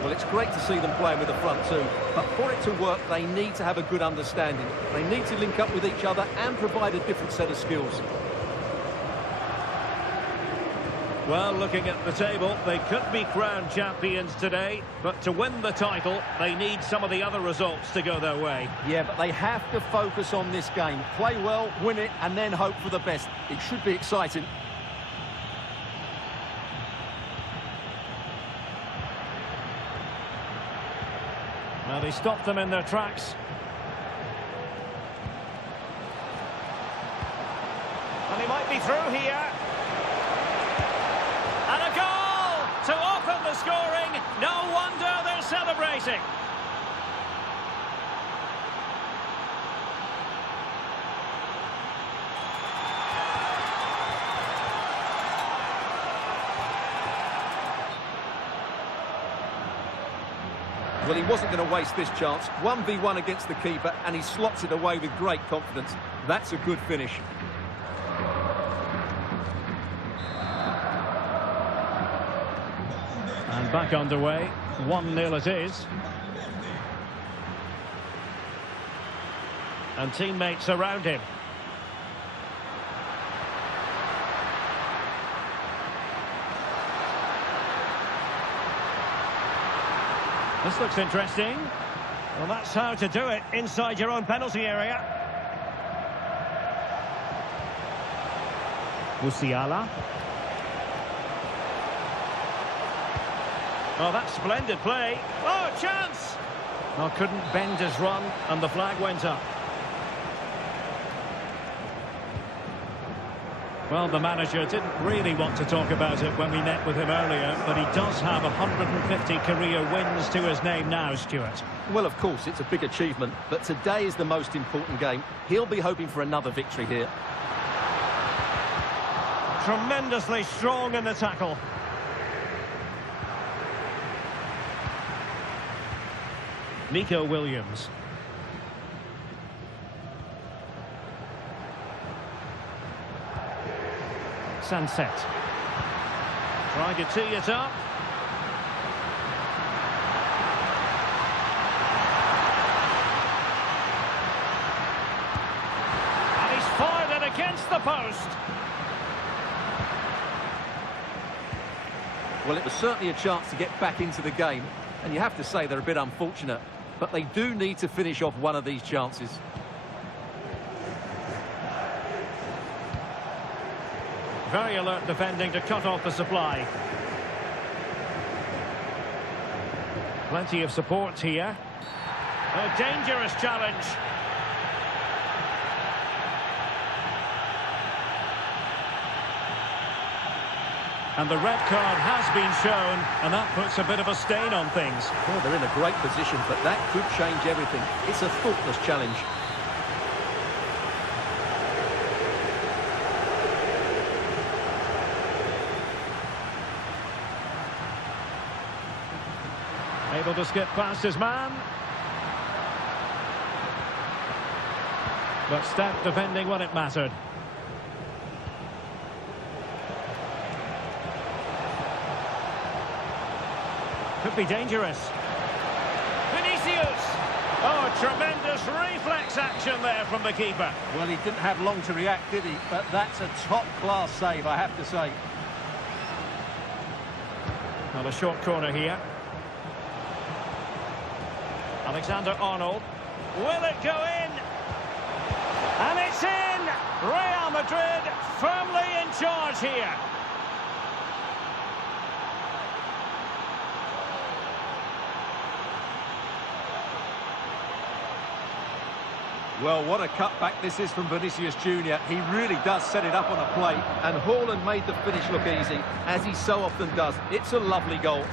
Well, it's great to see them playing with the front two, but for it to work, they need to have a good understanding. They need to link up with each other and provide a different set of skills. Well, looking at the table, they could be crowned champions today, but to win the title, they need some of the other results to go their way. Yeah, but they have to focus on this game. Play well, win it, and then hope for the best. It should be exciting. Well, they stopped them in their tracks. And he might be through here. And a goal to open the scoring. No wonder they're celebrating. Well, he wasn't going to waste this chance. 1v1 against the keeper, and he slots it away with great confidence. That's a good finish. And back underway, 1-0 it is. And teammates around him. This looks interesting. Well, that's how to do it inside your own penalty area. Musiala. Oh, that's splendid play. Oh, chance! Well, couldn't bend his run, and the flag went up. Well, the manager didn't really want to talk about it when we met with him earlier, but he does have 150 career wins to his name now, Stuart. Well, of course, it's a big achievement, but today is the most important game. He'll be hoping for another victory here. tremendously strong in the tackle. Nico Williams. Sunset. Trying to tee it up. And he's fired it against the post. Well, it was certainly a chance to get back into the game, and you have to say they're a bit unfortunate, but they do need to finish off one of these chances. Very alert defending to cut off the supply. Plenty of support here. A dangerous challenge. And the red card has been shown, and that puts a bit of a stain on things. Well, they're in a great position, but that could change everything. It's a thoughtless challenge. Able to skip past his man. But stout defending when it mattered. Could be dangerous. Vinicius! Oh, tremendous reflex action there from the keeper. Well, he didn't have long to react, did he? But that's a top-class save, I have to say. Well, a short corner here. Alexander-Arnold. Will it go in? And it's in! Real Madrid firmly in charge here. Well, what a cutback this is from Vinicius Jr. He really does set it up on a plate, and Haaland made the finish look easy, as he so often does. It's a lovely goal.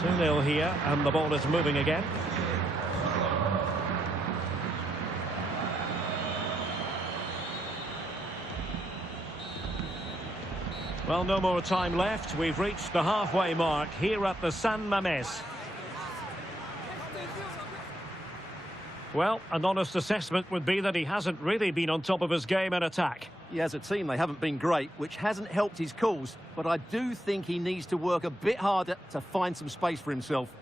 Two 2-0 here, and the ball is moving again. Well, no more time left. We've reached the halfway mark here at the San Mamés. Well, an honest assessment would be that he hasn't really been on top of his game in attack. Yeah, as a team, they haven't been great, which hasn't helped his cause. But I do think he needs to work a bit harder to find some space for himself.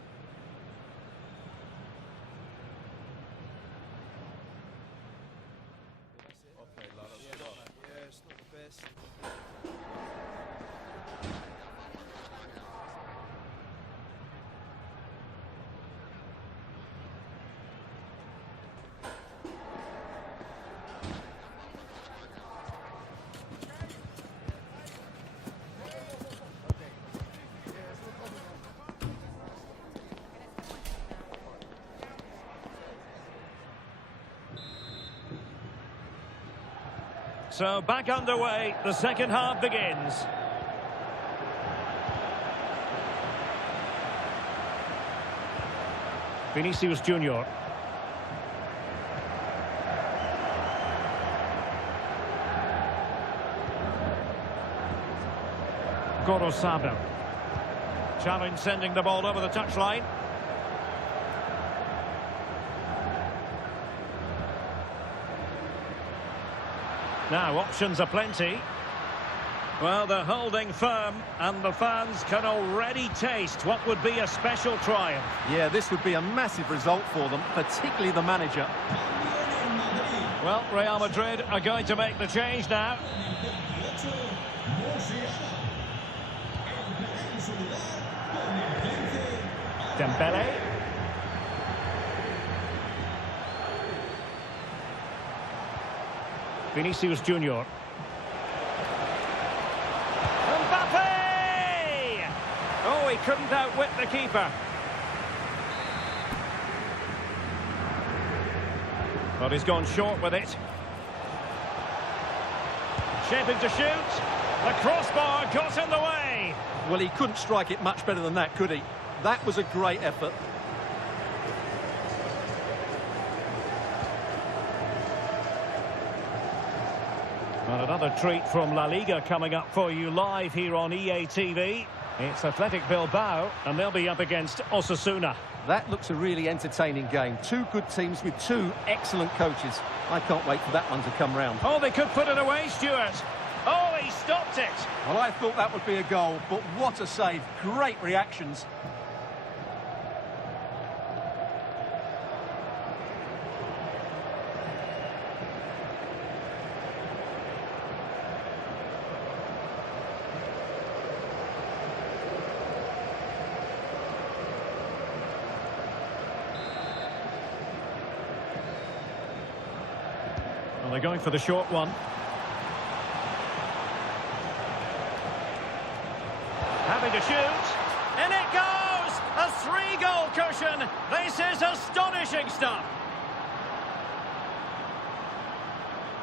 So back underway, the second half begins. Vinicius Junior. Gorosabel. Challenge sending the ball over the touchline. Now, options are plenty. Well, they're holding firm, and the fans can already taste what would be a special triumph. Yeah, this would be a massive result for them, particularly the manager. Well, Real Madrid are going to make the change now. Dembele. Vinicius Junior. Mbappe! Oh, he couldn't outwit the keeper. But he's gone short with it. Shaping to shoot. The crossbar got in the way. Well, he couldn't strike it much better than that, could he? That was a great effort. And another treat from La Liga coming up for you live here on EA TV. It's Athletic Bilbao, and they'll be up against Osasuna. That looks a really entertaining game. Two good teams with two excellent coaches. I can't wait for that one to come round. Oh, they could put it away, Stuart. Oh, he stopped it. Well, I thought that would be a goal, but what a save. Great reactions. Well, they're going for the short one. Having to shoot. In it goes! A 3-goal cushion. This is astonishing stuff.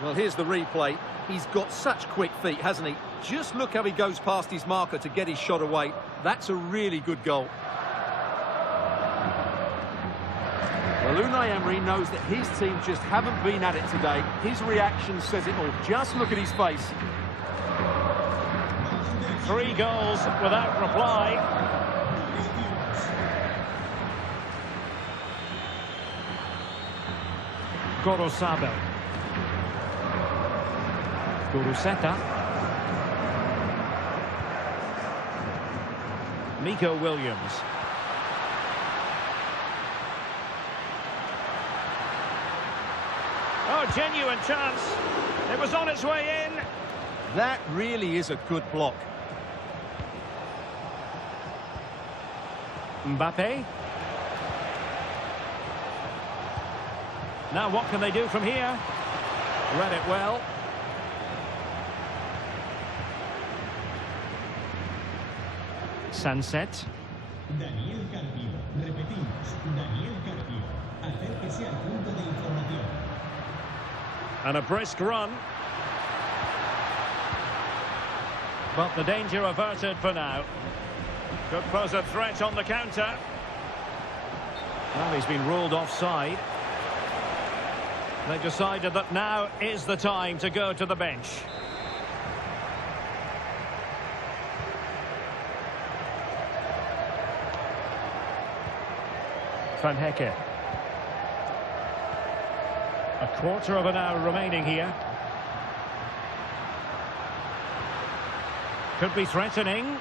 Well, here's the replay. He's got such quick feet, hasn't he? Just look how he goes past his marker to get his shot away. That's a really good goal. Well, Unai Emery knows that his team just haven't been at it today. His reaction says it all. Just look at his face. 3 goals without reply. Gorosabel. Guruseta. Nico Williams. Oh, genuine chance. It was on its way in. That really is a good block. Mbappe. Now what can they do from here? Read it well. Sunset. Daniel Carpio. Repetimos, Daniel Carpio. Acérquese al punto de información. And a brisk run. But the danger averted for now. Could pose a threat on the counter. Well, he's been ruled offside. They decided that now is the time to go to the bench. Van Hecke. A quarter of an hour remaining here. Could be threatening.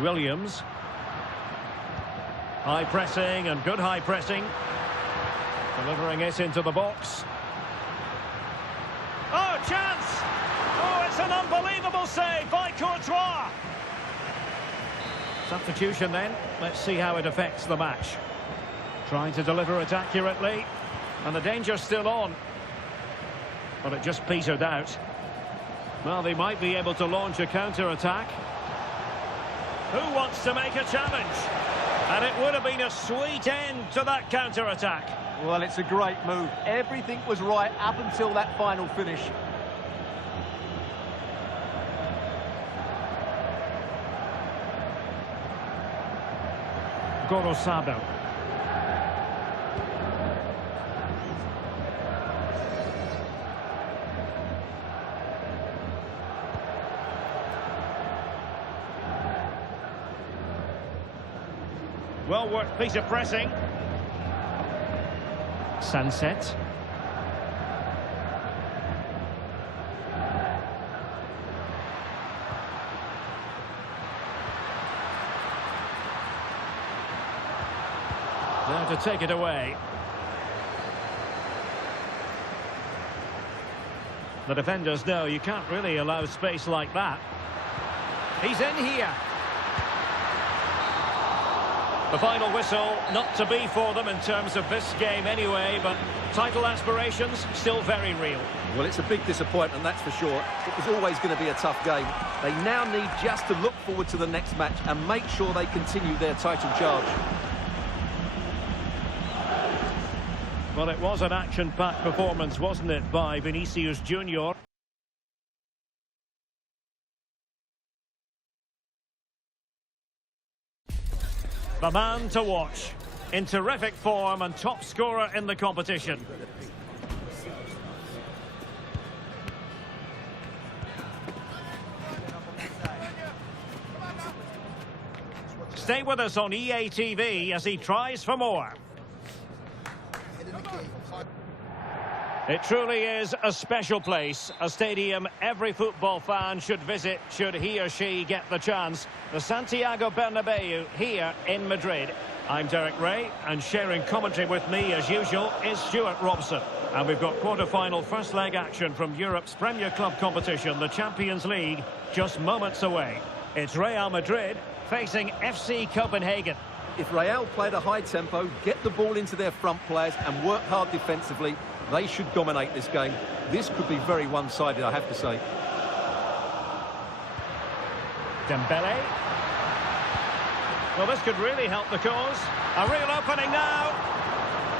Williams. High pressing and good high pressing. Delivering it into the box. Oh, chance! Oh, it's an unbelievable save by Courtois. Substitution then. Let's see how it affects the match. Trying to deliver it accurately. And the danger's still on. But it just petered out. Well, they might be able to launch a counter-attack. Who wants to make a challenge? And it would have been a sweet end to that counter-attack. Well, it's a great move. Everything was right up until that final finish. Gorosabel. Well worked piece of pressing. Sunset. Now to take it away. The defenders know you can't really allow space like that. He's in here. The final whistle, not to be for them in terms of this game anyway, but title aspirations still very real. Well, it's a big disappointment, that's for sure. It was always going to be a tough game. They now need just to look forward to the next match and make sure they continue their title charge. Well, it was an action-packed performance, wasn't it, by Vinicius Junior? The man to watch. In terrific form and top scorer in the competition. Stay with us on EA TV as he tries for more. It truly is a special place, a stadium every football fan should visit should he or she get the chance. The Santiago Bernabeu here in Madrid. I'm Derek Ray, and sharing commentary with me as usual is Stuart Robson. And we've got quarter-final first leg action from Europe's Premier Club competition, the Champions League, just moments away. It's Real Madrid facing FC Copenhagen. If Real play at a high tempo, get the ball into their front players and work hard defensively, they should dominate this game. This could be very one-sided, I have to say. Dembele. Well, this could really help the cause. A real opening now.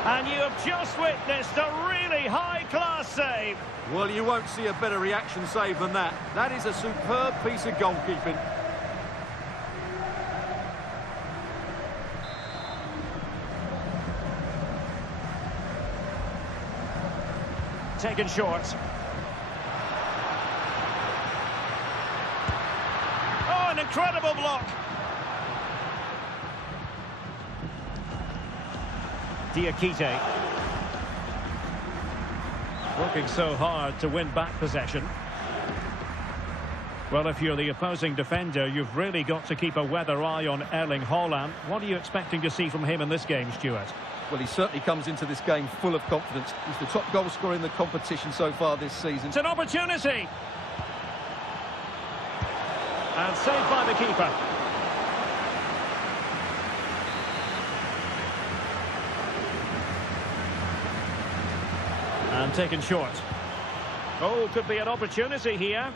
And you have just witnessed a really high-class save. Well, you won't see a better reaction save than that. That is a superb piece of goalkeeping. Taken short. Oh, an incredible block. Diakite. Working so hard to win back possession. Well, if you're the opposing defender, you've really got to keep a weather eye on Erling Haaland. What are you expecting to see from him in this game, Stuart? Well, he certainly comes into this game full of confidence. He's the top goal scorer in the competition so far this season. It's an opportunity. And saved by the keeper. And taken short. Oh, could be an opportunity here.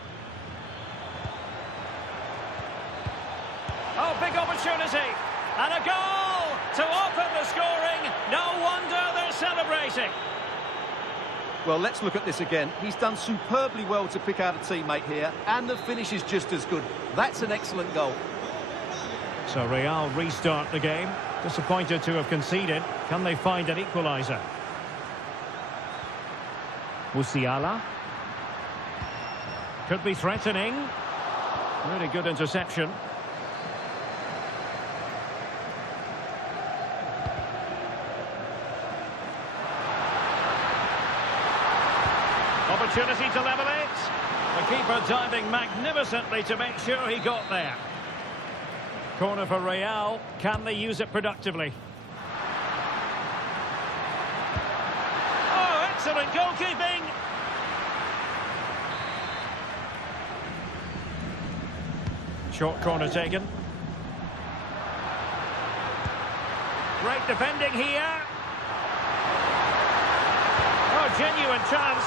Oh, big opportunity. And a goal to open the scoring. No wonder they're celebrating. Well, let's look at this again. He's done superbly well to pick out a teammate here, and the finish is just as good. That's an excellent goal. So Real restart the game. Disappointed to have conceded. Can they find an equaliser? Musiala. Could be threatening. Really good interception. Opportunity to level it. The keeper diving magnificently to make sure he got there. Corner for Real. Can they use it productively? Oh, excellent goalkeeping. Short corner taken. Great defending here. Oh, genuine chance.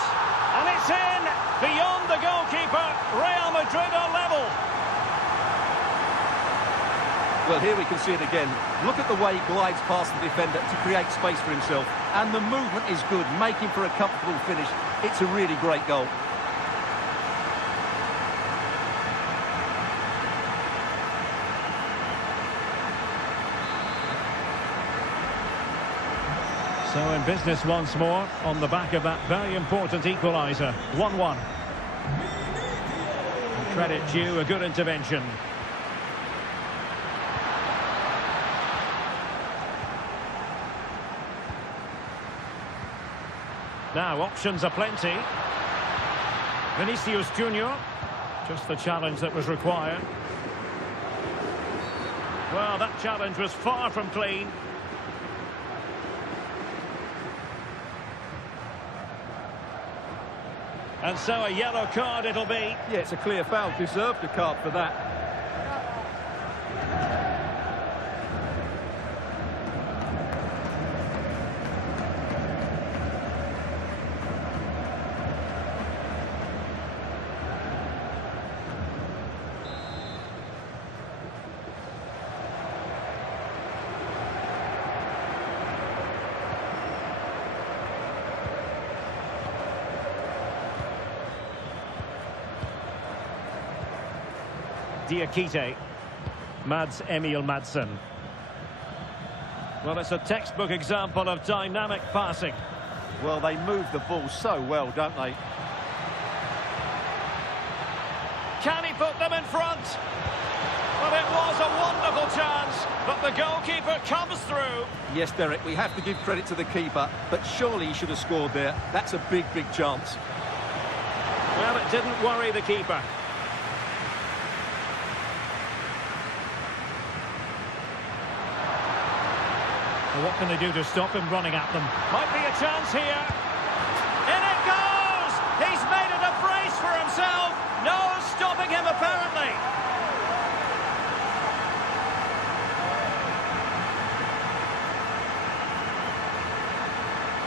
And it's in, beyond the goalkeeper. Real Madrid are level. Well, here we can see it again. Look at the way he glides past the defender to create space for himself. And the movement is good, making for a comfortable finish. It's a really great goal. So in business once more, on the back of that very important equaliser. 1-1. Credit due, a good intervention. Now, options are plenty. Vinicius Junior, just the challenge that was required. Well, that challenge was far from clean. And so a yellow card it'll be. Yeah, it's a clear foul. Deserved a card for that. Diakite. Mads Emil Madsen. Well, it's a textbook example of dynamic passing. Well, they move the ball so well, don't they? Can he put them in front? Well, it was a wonderful chance, but the goalkeeper comes through. Yes, Derek, we have to give credit to the keeper, but surely he should have scored there. That's a big, big chance. Well, it didn't worry the keeper. Well, what can they do to stop him running at them? Might be a chance here. In it goes! He's made it a brace for himself. No stopping him, apparently.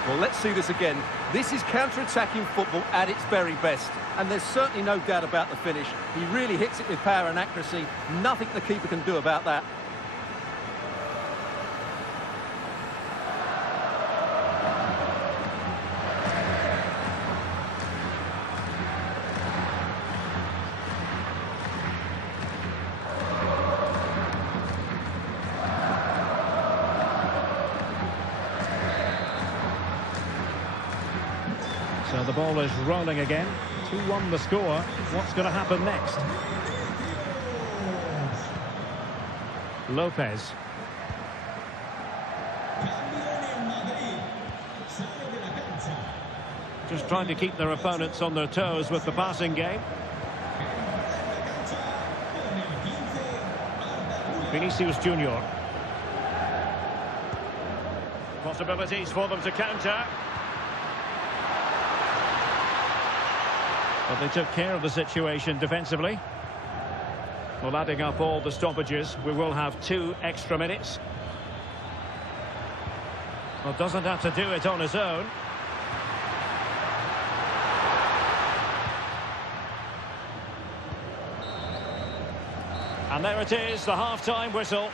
Well, let's see this again. This is counter-attacking football at its very best. And there's certainly no doubt about the finish. He really hits it with power and accuracy. Nothing the keeper can do about that. So the ball is rolling again. 2-1 the score. What's going to happen next? Lopez. Just trying to keep their opponents on their toes with the passing game. Vinicius Junior. Possibilities for them to counter. But they took care of the situation defensively. Well, adding up all the stoppages, we will have 2 extra minutes. Well, doesn't have to do it on his own. And there it is, the half-time whistle.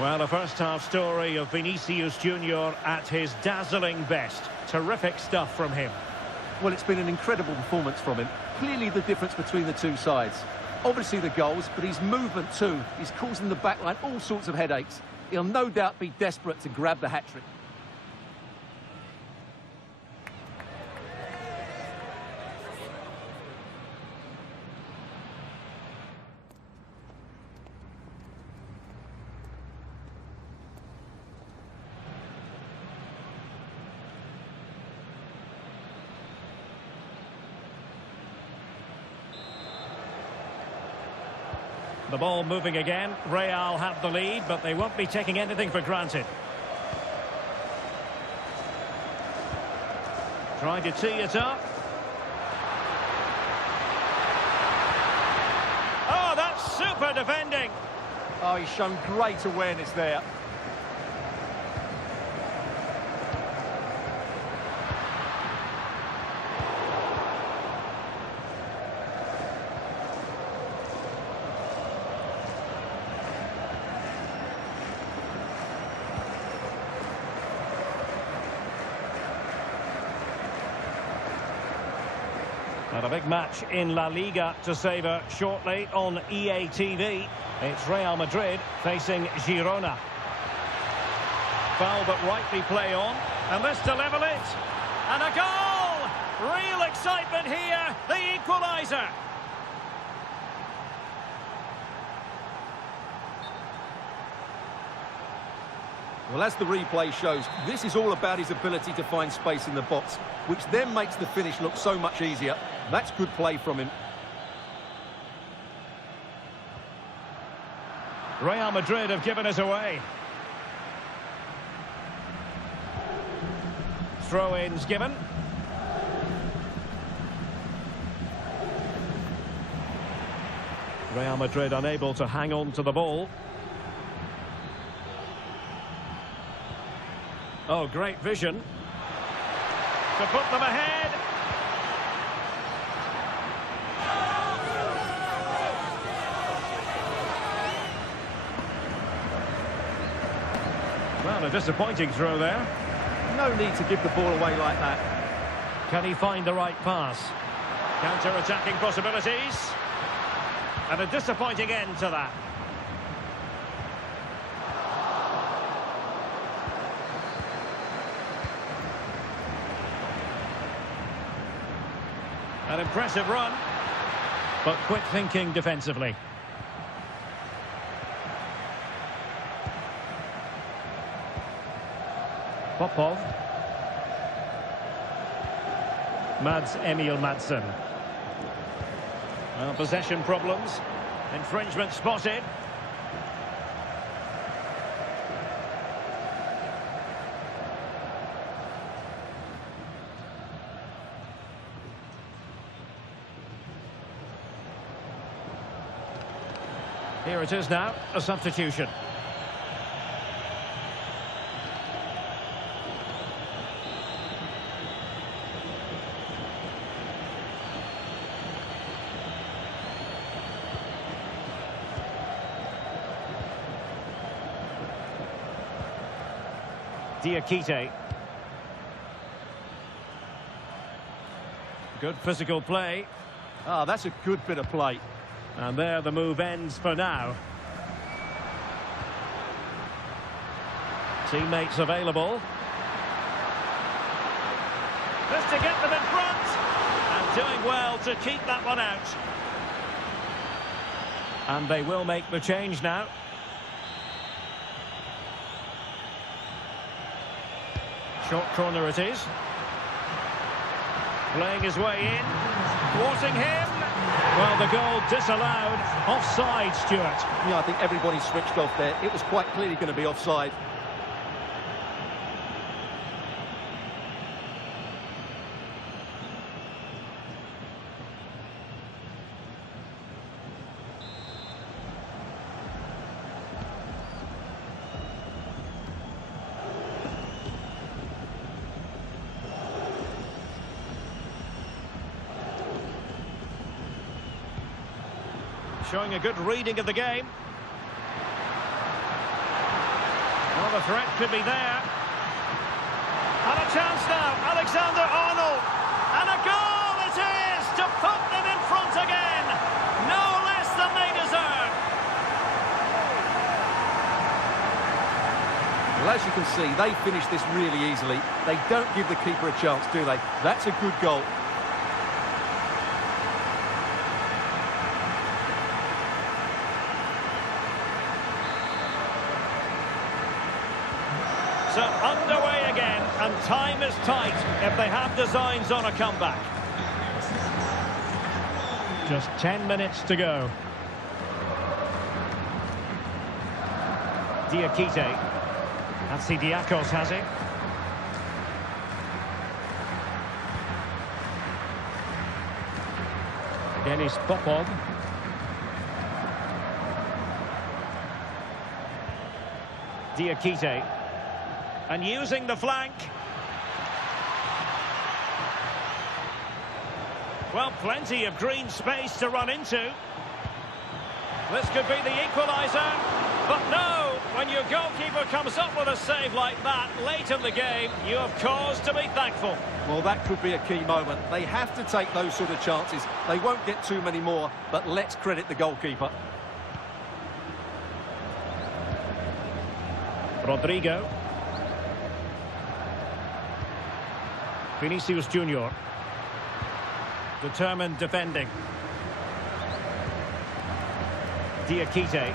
Well, a first-half story of Vinicius Junior at his dazzling best. Terrific stuff from him. Well, it's been an incredible performance from him. Clearly the difference between the two sides. Obviously the goals, but his movement too. He's causing the backline all sorts of headaches. He'll no doubt be desperate to grab the hat-trick. The ball moving again. Real have the lead, but they won't be taking anything for granted. Trying to tee it up. Oh, that's super defending. Oh, he's shown great awareness there. And a big match in La Liga to savour shortly on EA TV. It's Real Madrid facing Girona. Foul but rightly play on. And this to level it. And a goal! Real excitement here. The equaliser. Well, as the replay shows, this is all about his ability to find space in the box, which then makes the finish look so much easier. That's good play from him. Real Madrid have given us away. Throw-ins given. Real Madrid unable to hang on to the ball. Oh, great vision. To put them ahead. Well, a disappointing throw there. No need to give the ball away like that. Can he find the right pass? Counter-attacking possibilities. And a disappointing end to that. An impressive run, but quick thinking defensively. Popov. Mads Emil Madsen. Well, possession problems. Infringement spotted. Here it is now, a substitution. Diakite. Good physical play. Ah, that's a good bit of play. And there the move ends for now. Teammates available. Just to get them in front. And doing well to keep that one out. And they will make the change now. Short corner it is. Playing his way in. Thwarting him. Well, the goal disallowed. Offside, Stuart. Yeah, I think everybody switched off there. It was quite clearly going to be offside. Showing a good reading of the game. Well, the threat could be there. And a chance now, Alexander-Arnold. And a goal it is to put them in front again. No less than they deserve. Well, as you can see, they finished this really easily. They don't give the keeper a chance, do they? That's a good goal. So underway again, and time is tight if they have designs on a comeback. Just 10 minutes to go. Diakite. Galacticos has it. Denis Popov. Diakite. And using the flank. Well, plenty of green space to run into. This could be the equaliser. But no, when your goalkeeper comes up with a save like that late in the game, you have cause to be thankful. Well, that could be a key moment. They have to take those sort of chances. They won't get too many more, but let's credit the goalkeeper. Rodrigo. Vinicius Junior. Determined defending. Diakite.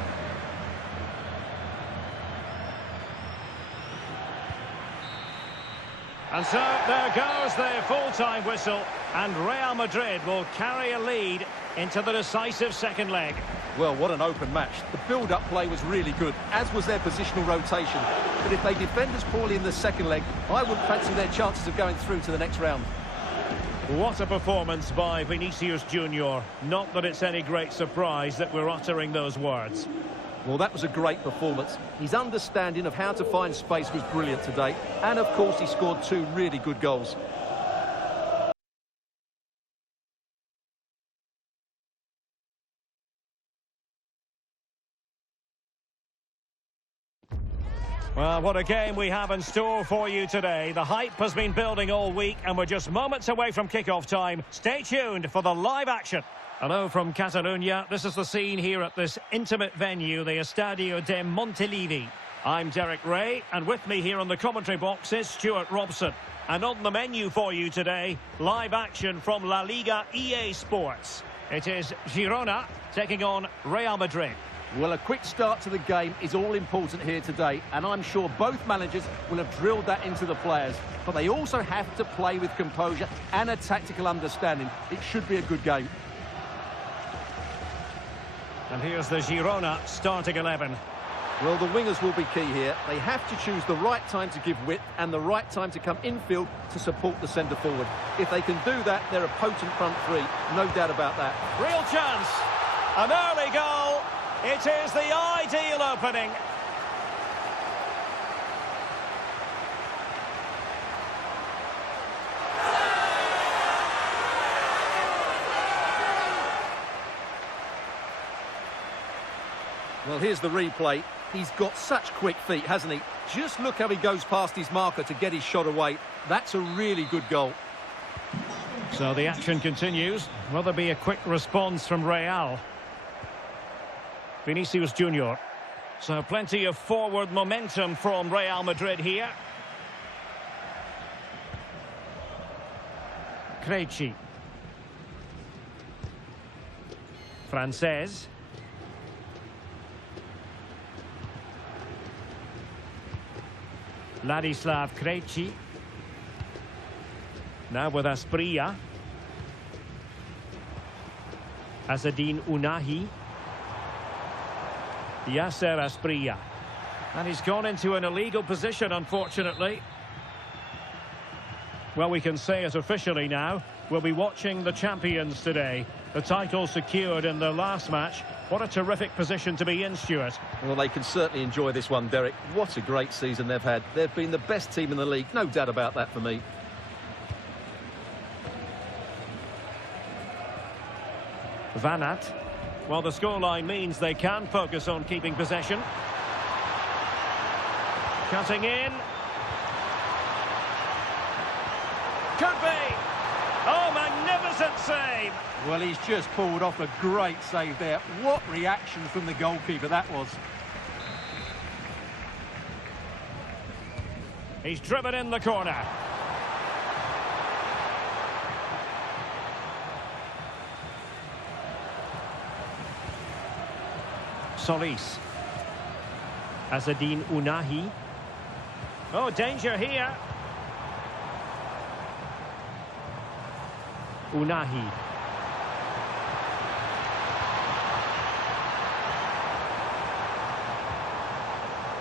And so there goes their full-time whistle, and Real Madrid will carry a lead into the decisive second leg. Well, what an open match. The build-up play was really good, as was their positional rotation. But if they defend as poorly in the second leg, I wouldn't fancy their chances of going through to the next round. What a performance by Vinicius Junior. Not that it's any great surprise that we're uttering those words. Well, that was a great performance. His understanding of how to find space was brilliant today. And, of course, he scored 2 really good goals. Well, what a game we have in store for you today. The hype has been building all week, and we're just moments away from kickoff time. Stay tuned for the live action. Hello from Catalonia. This is the scene here at this intimate venue, the Estadio de Montilivi. I'm Derek Ray, and with me here on the commentary box is Stuart Robson. And on the menu for you today, live action from La Liga EA Sports. It is Girona taking on Real Madrid. Well, a quick start to the game is all important here today, and I'm sure both managers will have drilled that into the players. But they also have to play with composure and a tactical understanding. It should be a good game. And here's the Girona starting 11. Well, the wingers will be key here. They have to choose the right time to give width and the right time to come infield to support the centre forward. If they can do that, they're a potent front three. No doubt about that. Real chance. An early goal. It is the ideal opening. Well, here's the replay. He's got such quick feet, hasn't he? Just look how he goes past his marker to get his shot away. That's a really good goal. So the action continues. Will there be a quick response from Real? Vinicius Junior. So plenty of forward momentum from Real Madrid here. Krejci. Frances. Ladislav Krejci. Now with Asprilla. Azzedine Ounahi. Yasser Asprilla. And he's gone into an illegal position, unfortunately. Well, we can say it officially now. We'll be watching the champions today. The title secured in the last match. What a terrific position to be in, Stuart. Well, they can certainly enjoy this one, Derek. What a great season they've had. They've been the best team in the league. No doubt about that for me. Van Aert. Well, the scoreline means they can focus on keeping possession. Cutting in. Could be. Oh, magnificent save. Well, he's just pulled off a great save there. What reaction from the goalkeeper that was. He's driven in the corner. Solis. Azzedine Ounahi. Oh, danger here. Ounahi.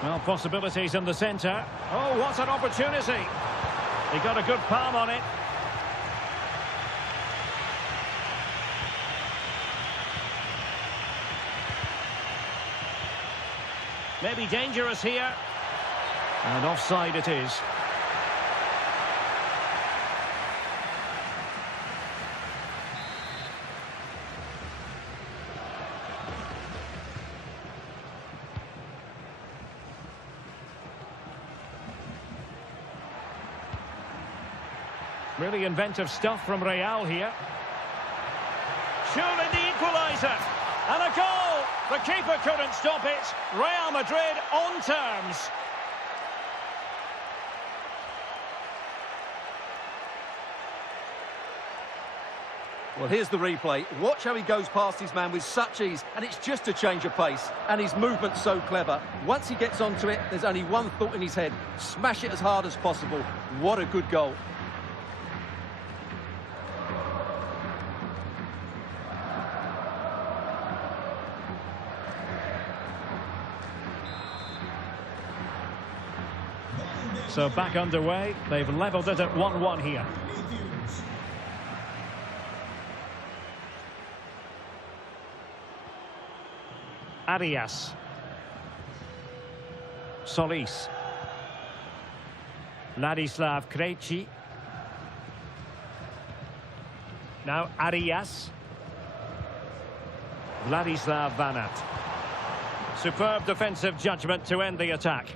Well, possibilities in the centre. Oh, what an opportunity. He got a good palm on it. Maybe dangerous here. And offside it is. Really inventive stuff from Real here. Surely the equaliser. And a goal! The keeper couldn't stop it. Real Madrid on terms. Well, here's the replay. Watch how he goes past his man with such ease, and it's just a change of pace. And his movement's so clever. Once he gets onto it, there's only one thought in his head. Smash it as hard as possible. What a good goal. So back underway. They've levelled it at 1-1 here. Arias. Solis. Ladislav Krejci. Now Arias. Vladislav Van Aert. Superb defensive judgment to end the attack.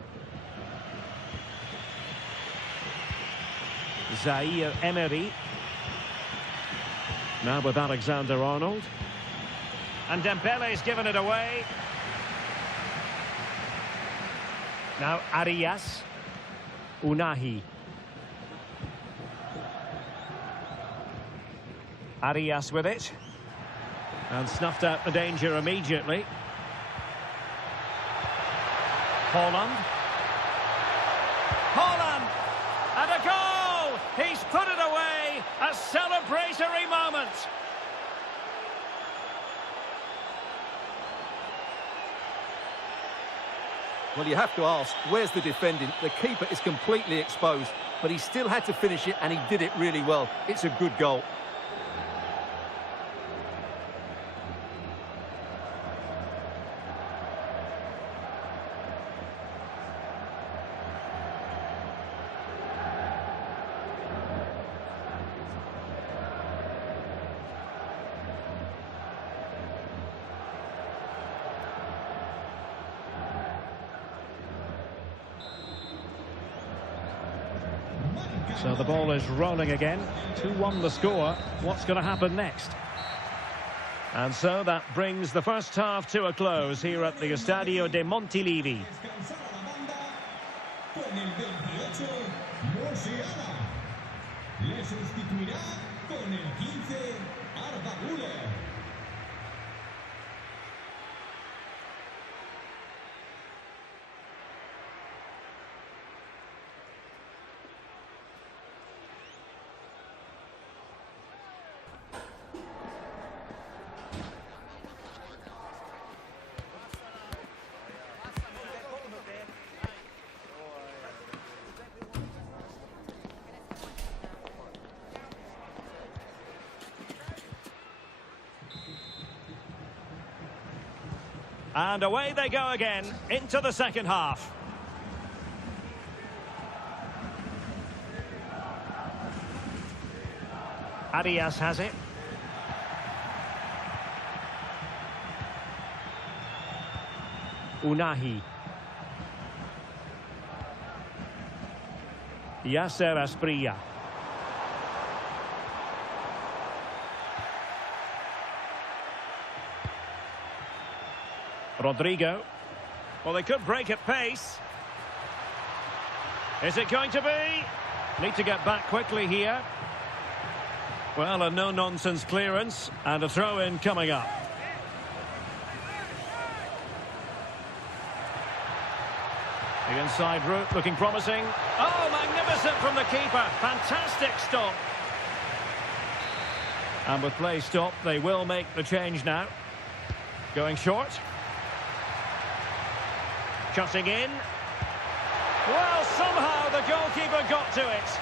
Zaire Emery. Now with Alexander-Arnold. And Dembele's given it away. Now Arias. Unahi. Arias with it. And snuffed out the danger immediately. Haaland. Haaland! And a goal! He's put it away! A celebratory moment! Well, you have to ask, where's the defending? The keeper is completely exposed, but he still had to finish it, and he did it really well. It's a good goal. So the ball is rolling again. 2-1 the score. What's going to happen next? And so that brings the first half to a close here at the Estadio de Montilivi. Con el 28, Musiala. Le sustituirá con el 15, Arda Güler. And away they go again, into the second half. Arias has it. Unahi. Yasser Asprilla. Rodrigo. Well, they could break at pace. Is it going to be? Need to get back quickly here. Well, a no-nonsense clearance and a throw-in coming up. The inside route looking promising. Oh, magnificent from the keeper. Fantastic stop. And with play stopped, they will make the change now. Going short. Cutting in. Well, somehow the goalkeeper got to it.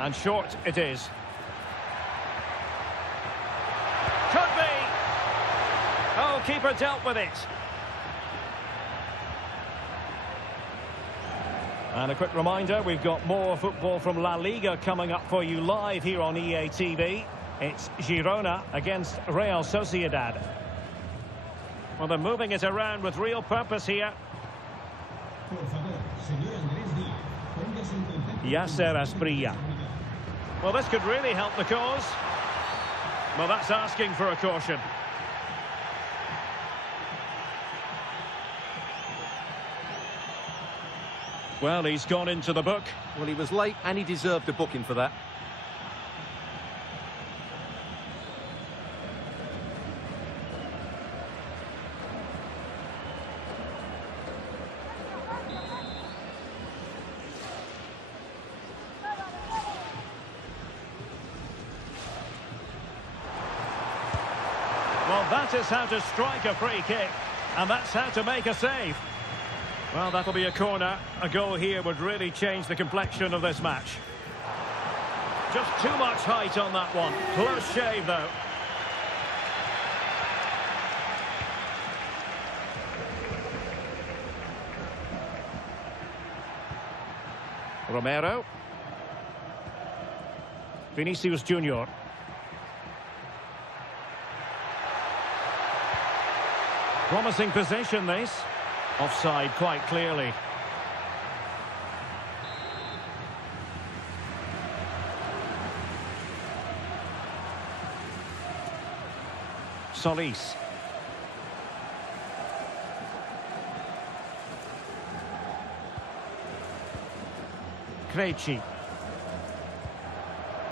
And short it is. Could be. Oh, keeper dealt with it. And a quick reminder, we've got more football from La Liga coming up for you live here on EA TV. It's Girona against Real Sociedad. Well, they're moving it around with real purpose here. Yasser Asprilla. Well, this could really help the cause. Well, that's asking for a caution. Well, he's gone into the book. Well, he was late and he deserved a booking for that. Well, that is how to strike a free kick, and that's how to make a save. Well, that'll be a corner. A goal here would really change the complexion of this match. Just too much height on that one. Close shave, though. Romero. Vinicius Junior. Promising position, this. Offside quite clearly. Solis. Krejci.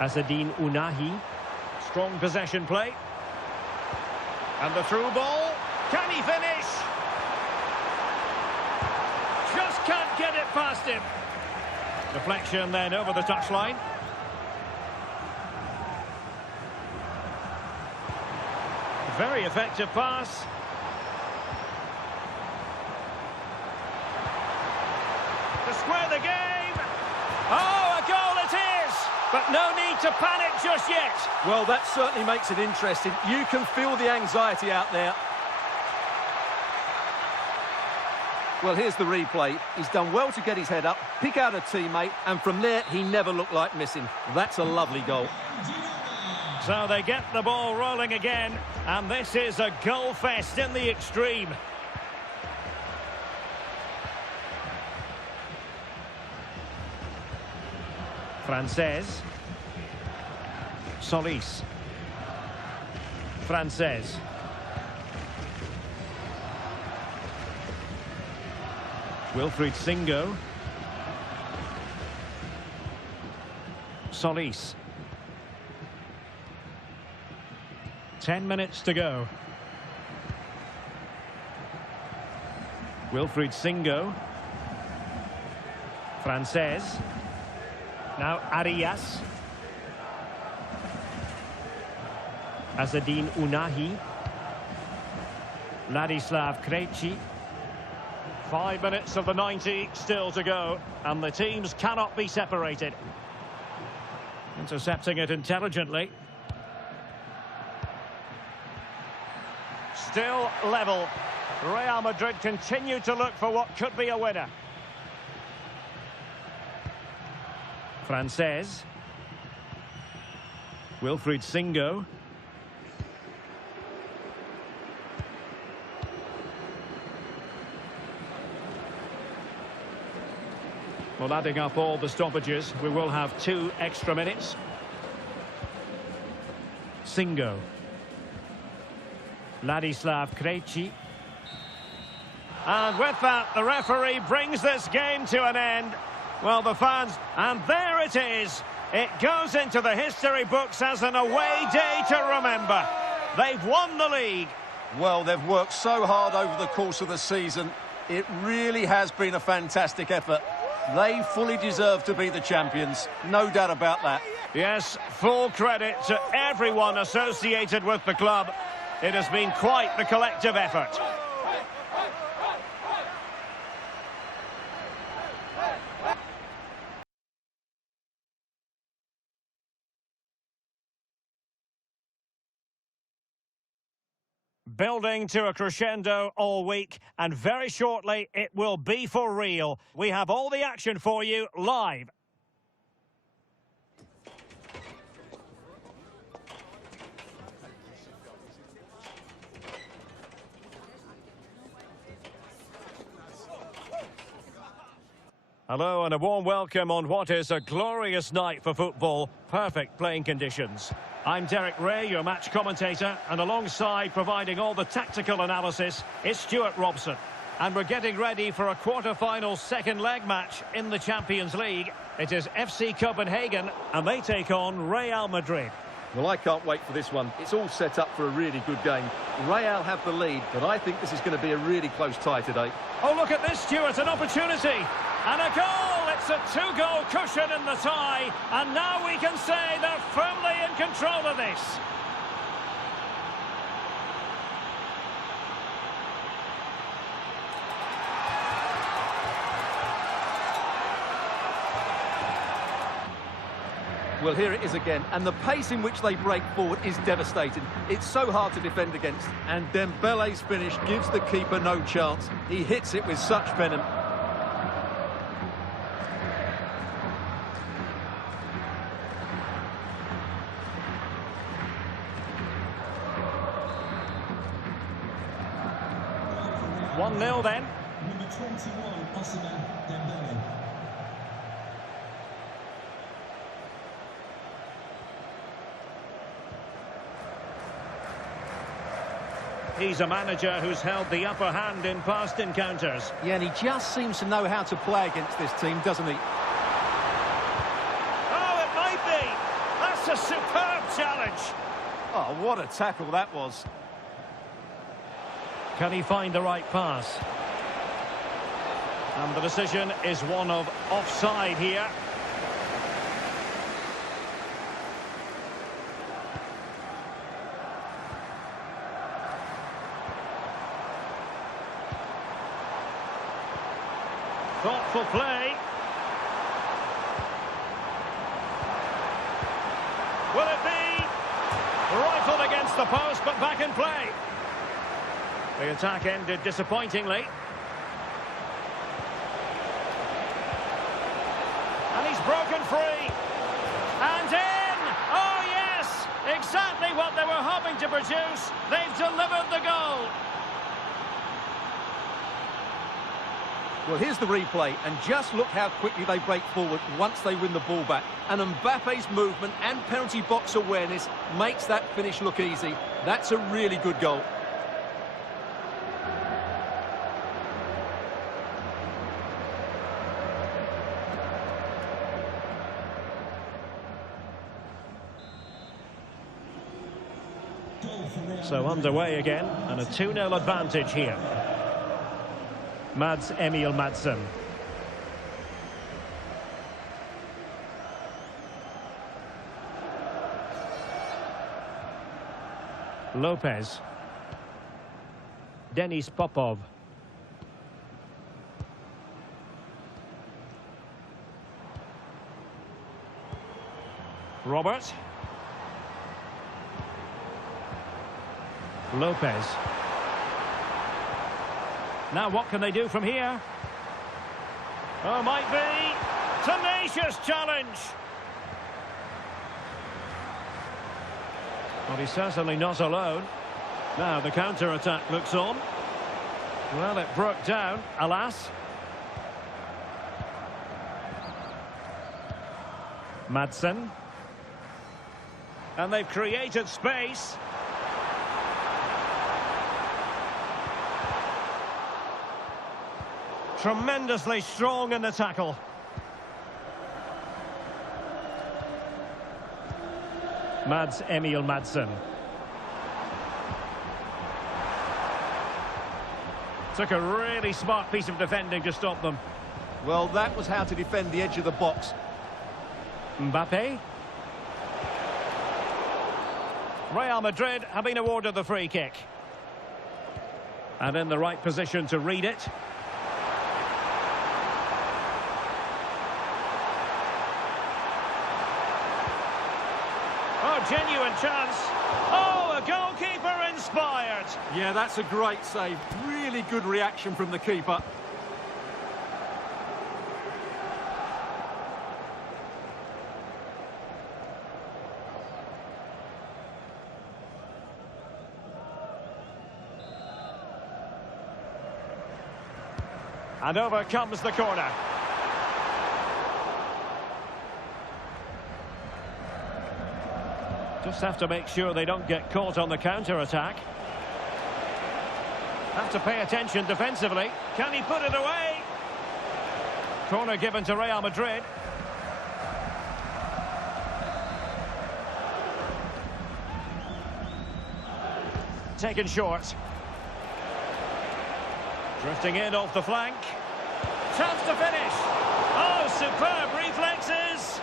Azzedine Ounahi. Strong possession play. And the through ball. Can he finish? Just can't get it past him. Deflection then over the touchline. Very effective pass. To square the game. Oh, a goal it is! But no need to panic just yet. Well, that certainly makes it interesting. You can feel the anxiety out there. Well, here's the replay. He's done well to get his head up, pick out a teammate, and from there, he never looked like missing. That's a lovely goal. So they get the ball rolling again, and this is a goal fest in the extreme. Frances. Solis. Frances. Wilfried Singo. Solis. 10 minutes to go. Wilfried Singo. Frances. Now Arias. Azzedine Ounahi. Ladislav Krejci. 5 minutes of the 90 still to go, and the teams cannot be separated. Intercepting it intelligently. Still level. Real Madrid continue to look for what could be a winner. Frances. Wilfried Singo. Well, adding up all the stoppages, we will have 2 extra minutes. Singo. Ladislav Krejci. And with that, the referee brings this game to an end. Well, the fans, and there it is. It goes into the history books as an away day to remember. They've won the league. Well, they've worked so hard over the course of the season. It really has been a fantastic effort. They fully deserve to be the champions. No doubt about that. Yes, full credit to everyone associated with the club. It has been quite the collective effort. Building to a crescendo all week, and very shortly it will be for real. We have all the action for you live. Hello and a warm welcome on what is a glorious night for football. Perfect playing conditions. I'm Derek Ray, your match commentator, and alongside providing all the tactical analysis is Stuart Robson. And we're getting ready for a quarter-final second leg match in the Champions League. It is FC Copenhagen, and they take on Real Madrid. Well, I can't wait for this one. It's all set up for a really good game. Real have the lead, but I think this is going to be a really close tie today. Oh, look at this, Stuart, an opportunity. And a goal! It's a 2-goal cushion in the tie. And now we can say they're firmly in control of this. Well, here it is again, and the pace in which they break forward is devastating. It's so hard to defend against, and Dembele's finish gives the keeper no chance. He hits it with such venom. One 1-0 then. Number 21, Osimhen Dembele. he's a manager who's held the upper hand in past encounters. Yeah, and he just seems to know how to play against this team, doesn't he? Oh, it might be. That's a superb challenge. Oh, what a tackle that was. Can he find the right pass? And the decision is one of offside here. Thoughtful play. Will it be? Rifled against the post, but back in play. The attack ended disappointingly. And he's broken free. And in! Oh, yes! Exactly what they were hoping to produce. They've delivered the goal. Well, here's the replay, and just look how quickly they break forward once they win the ball back. And Mbappe's movement and penalty box awareness makes that finish look easy. That's a really good goal. So underway again, and a 2-0 advantage here. Mads Emil Madsen. Lopez. Denis Popov. Robert. Lopez. Now what can they do from here? Oh, might be. Tenacious challenge. Well, he's certainly not alone. Now the counter-attack looks on. Well, it broke down, alas. Madsen. And they've created space. Tremendously strong in the tackle. Mads Emil Madsen. Took a really smart piece of defending to stop them. Well, that was how to defend the edge of the box. Mbappe. Real Madrid have been awarded the free kick. And in the right position to read it. Oh, genuine chance. Oh, a goalkeeper inspired. Yeah, that's a great save. Really good reaction from the keeper. And over comes the corner. Just have to make sure they don't get caught on the counter-attack. Have to pay attention defensively. Can he put it away? Corner given to Real Madrid. Taken short. Drifting in off the flank. Chance to finish. Oh, superb reflexes.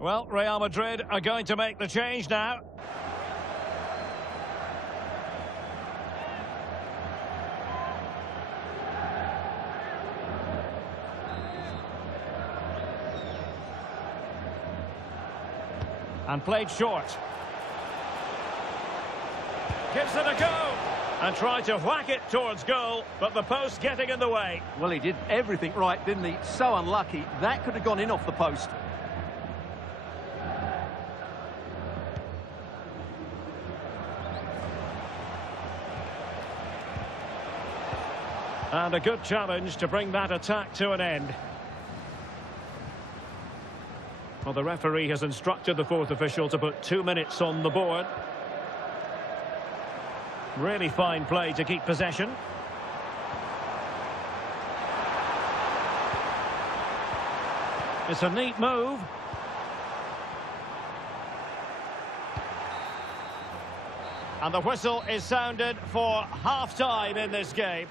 Well, Real Madrid are going to make the change now. And played short. Gives it a go. And tried to whack it towards goal, but the post getting in the way. Well, he did everything right, didn't he? So unlucky. That could have gone in off the post. And a good challenge to bring that attack to an end. Well, the referee has instructed the fourth official to put 2 minutes on the board. Really fine play to keep possession. It's a neat move. And the whistle is sounded for half-time in this game.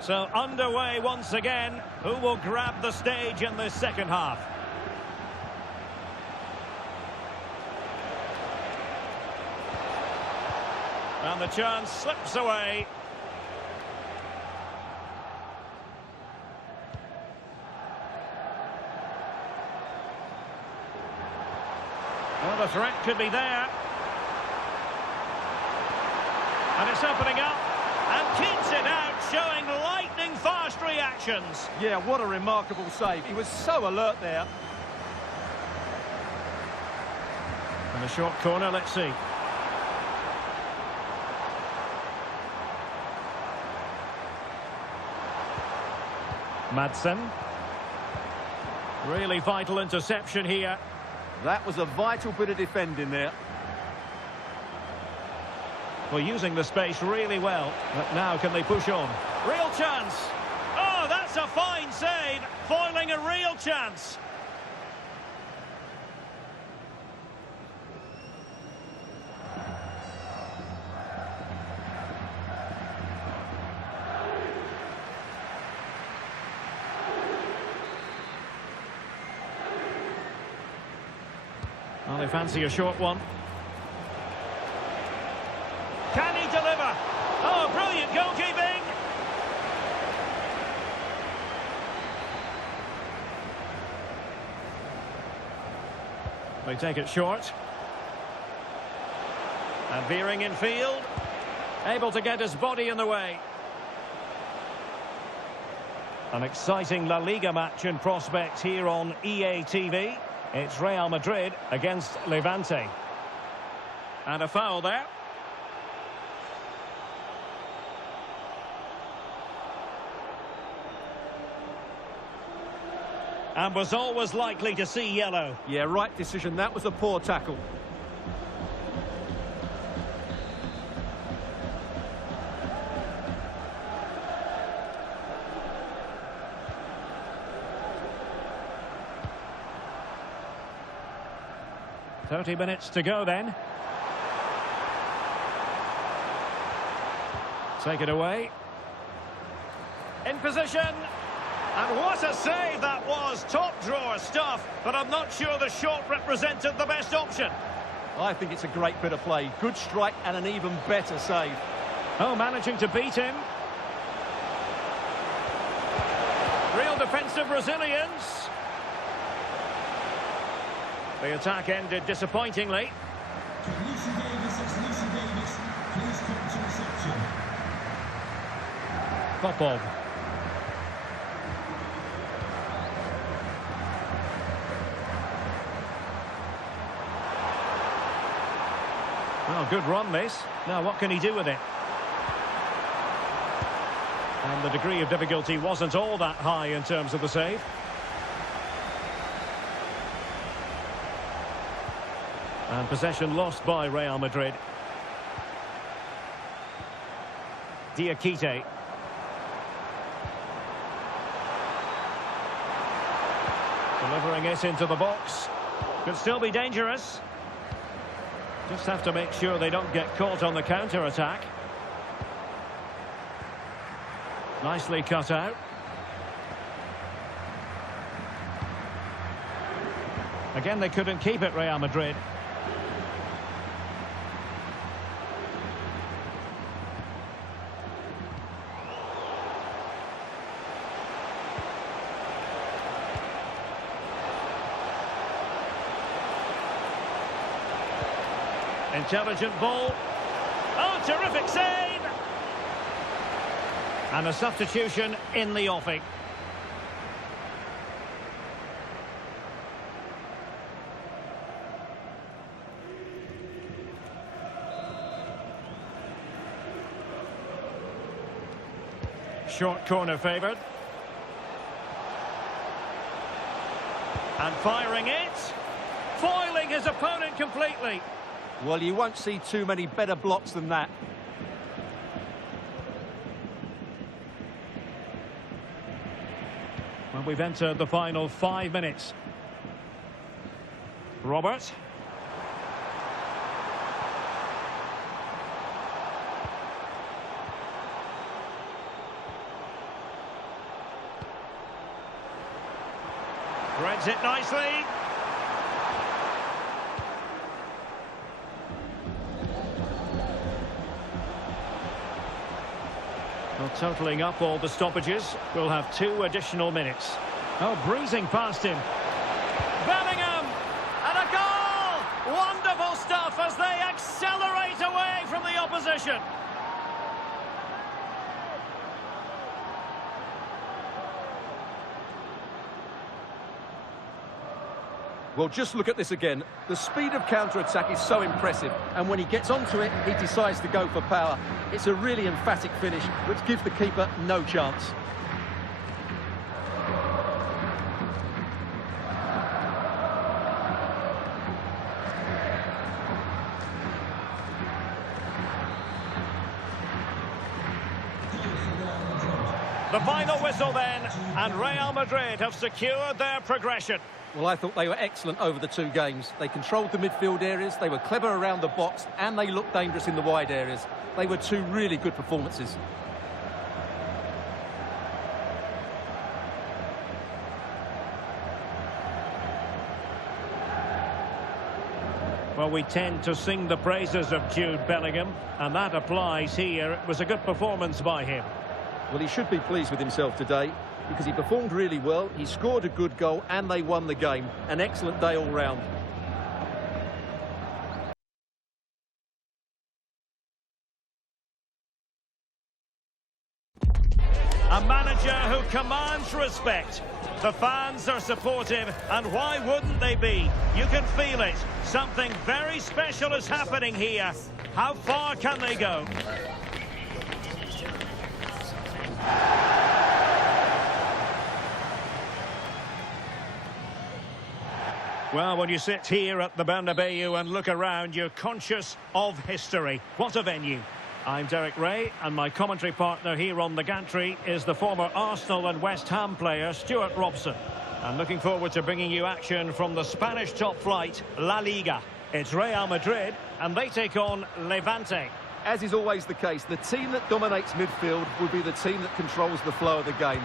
So underway once again. Who will grab the stage in this second half? And the chance slips away. Well, the threat could be there. And it's opening up. And keeps it out, showing lightning-fast reactions. Yeah, what a remarkable save. He was so alert there. And the short corner, let's see. Madsen. Really vital interception here. That was a vital bit of defending there. Well, using the space really well. But now can they push on? Real chance. Oh, that's a fine save. Foiling a real chance. Well, they fancy a short one. Can he deliver? Oh, brilliant goalkeeping! They take it short. And veering in field. Able to get his body in the way. An exciting La Liga match in prospect here on EA TV. It's Real Madrid against Levante. And a foul there. And was always likely to see yellow. Yeah, right decision. That was a poor tackle. "30 minutes to go then. Take it away. In position. And what a save that was. Top drawer stuff. But I'm not sure the shot represented the best option. I think it's a great bit of play. Good strike and an even better save. Oh, managing to beat him. Real defensive resilience. The attack ended disappointingly. Lucy Davis, it's Lucy Davis. Please come to reception. Popov. Well, good run this. Now what can he do with it? And the degree of difficulty wasn't all that high in terms of the save. And possession lost by Real Madrid. Diakite. Delivering it into the box. Could still be dangerous. Just have to make sure they don't get caught on the counter-attack. Nicely cut out. Again, they couldn't keep it, Real Madrid. Intelligent ball. Oh, terrific save! And a substitution in the offing. Short corner favoured. And firing it. Foiling his opponent completely. Well, you won't see too many better blocks than that. Well, we've entered the final 5 minutes. Robert. Threads it nicely. Well, totalling up all the stoppages, we'll have 2 additional minutes. Oh, breezing past him. Bellingham! And a goal! Wonderful stuff as they accelerate away from the opposition. Well, just look at this again. The speed of counter-attack is so impressive, and when he gets onto it, he decides to go for power. It's a really emphatic finish, which gives the keeper no chance. The final whistle then, and Real Madrid have secured their progression. Well, I thought they were excellent over the 2 games. They controlled the midfield areas, they were clever around the box, and they looked dangerous in the wide areas. They were 2 really good performances. Well, we tend to sing the praises of Jude Bellingham, and that applies here. It was a good performance by him. Well, he should be pleased with himself today because he performed really well, he scored a good goal, and they won the game. An excellent day all round. A manager who commands respect. The fans are supportive, and why wouldn't they be? You can feel it. Something very special is happening here. How far can they go? Well, when you sit here at the Bernabeu and look around, you're conscious of history. What a venue. I'm Derek Ray, and my commentary partner here on the gantry is the former Arsenal and West Ham player, Stuart Robson. I'm looking forward to bringing you action from the Spanish top flight, La Liga. It's Real Madrid, and they take on Levante. As is always the case, the team that dominates midfield will be the team that controls the flow of the game.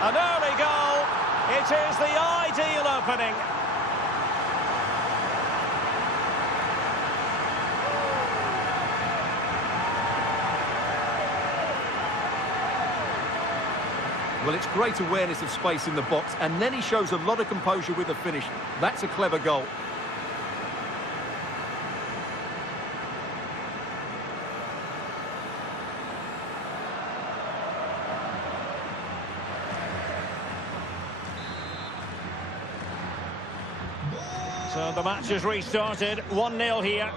An early goal. It is the ideal opening. Well, it's great awareness of space in the box, and then he shows a lot of composure with the finish. That's a clever goal. So the match is restarted, 1-0 here.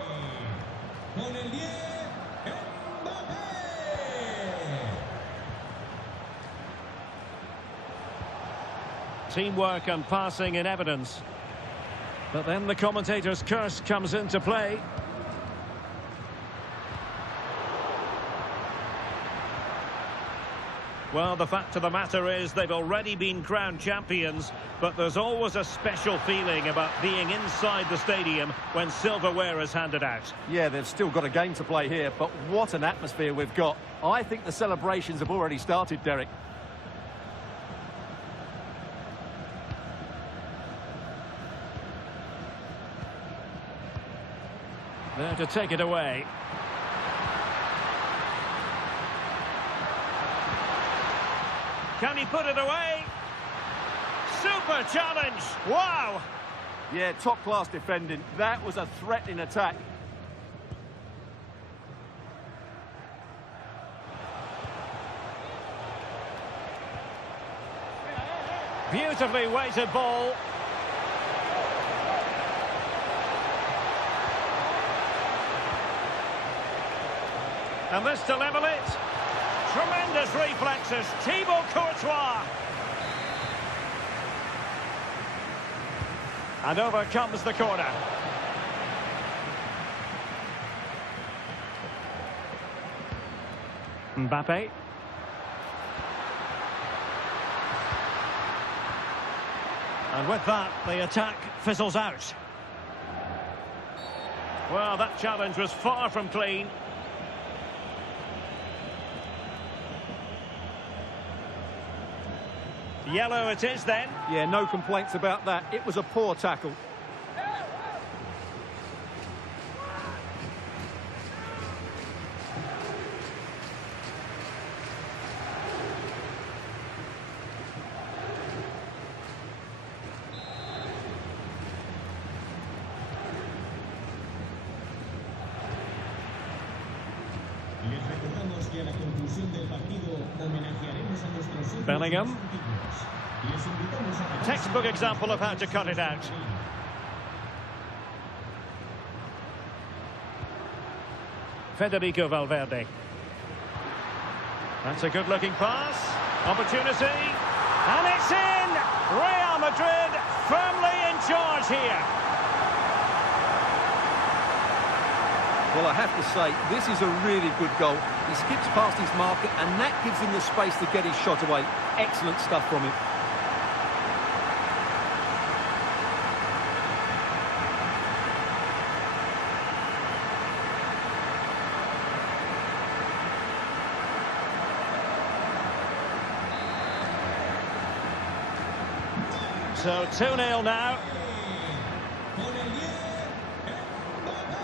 Teamwork and passing in evidence. But then the commentator's curse comes into play. Well, the fact of the matter is they've already been crowned champions, but there's always a special feeling about being inside the stadium when silverware is handed out. Yeah, they've still got a game to play here, but what an atmosphere we've got. I think the celebrations have already started, Derek. There to take it away. Can he put it away? Super challenge! Wow! Yeah, top-class defending. That was a threatening attack. Beautifully weighted ball. And this to level it. Tremendous reflexes. Thibaut Courtois. And over comes the corner. Mbappe. And with that, the attack fizzles out. Well, that challenge was far from clean. Yellow it is then. Yeah, no complaints about that. It was a poor tackle. Les recordamos que a la conclusión del partido homenajearemos a nuestros héroes Bellingham. antiguos. Les invitamos a quedarse Textbook example of how to cut it out. Federico Valverde. That's a good-looking pass. Opportunity. And it's in! Real Madrid firmly in charge here. Well, I have to say, this is a really good goal. He skips past his marker, and that gives him the space to get his shot away. Excellent stuff from him. So 2-0 now. con el 10, Mbappé.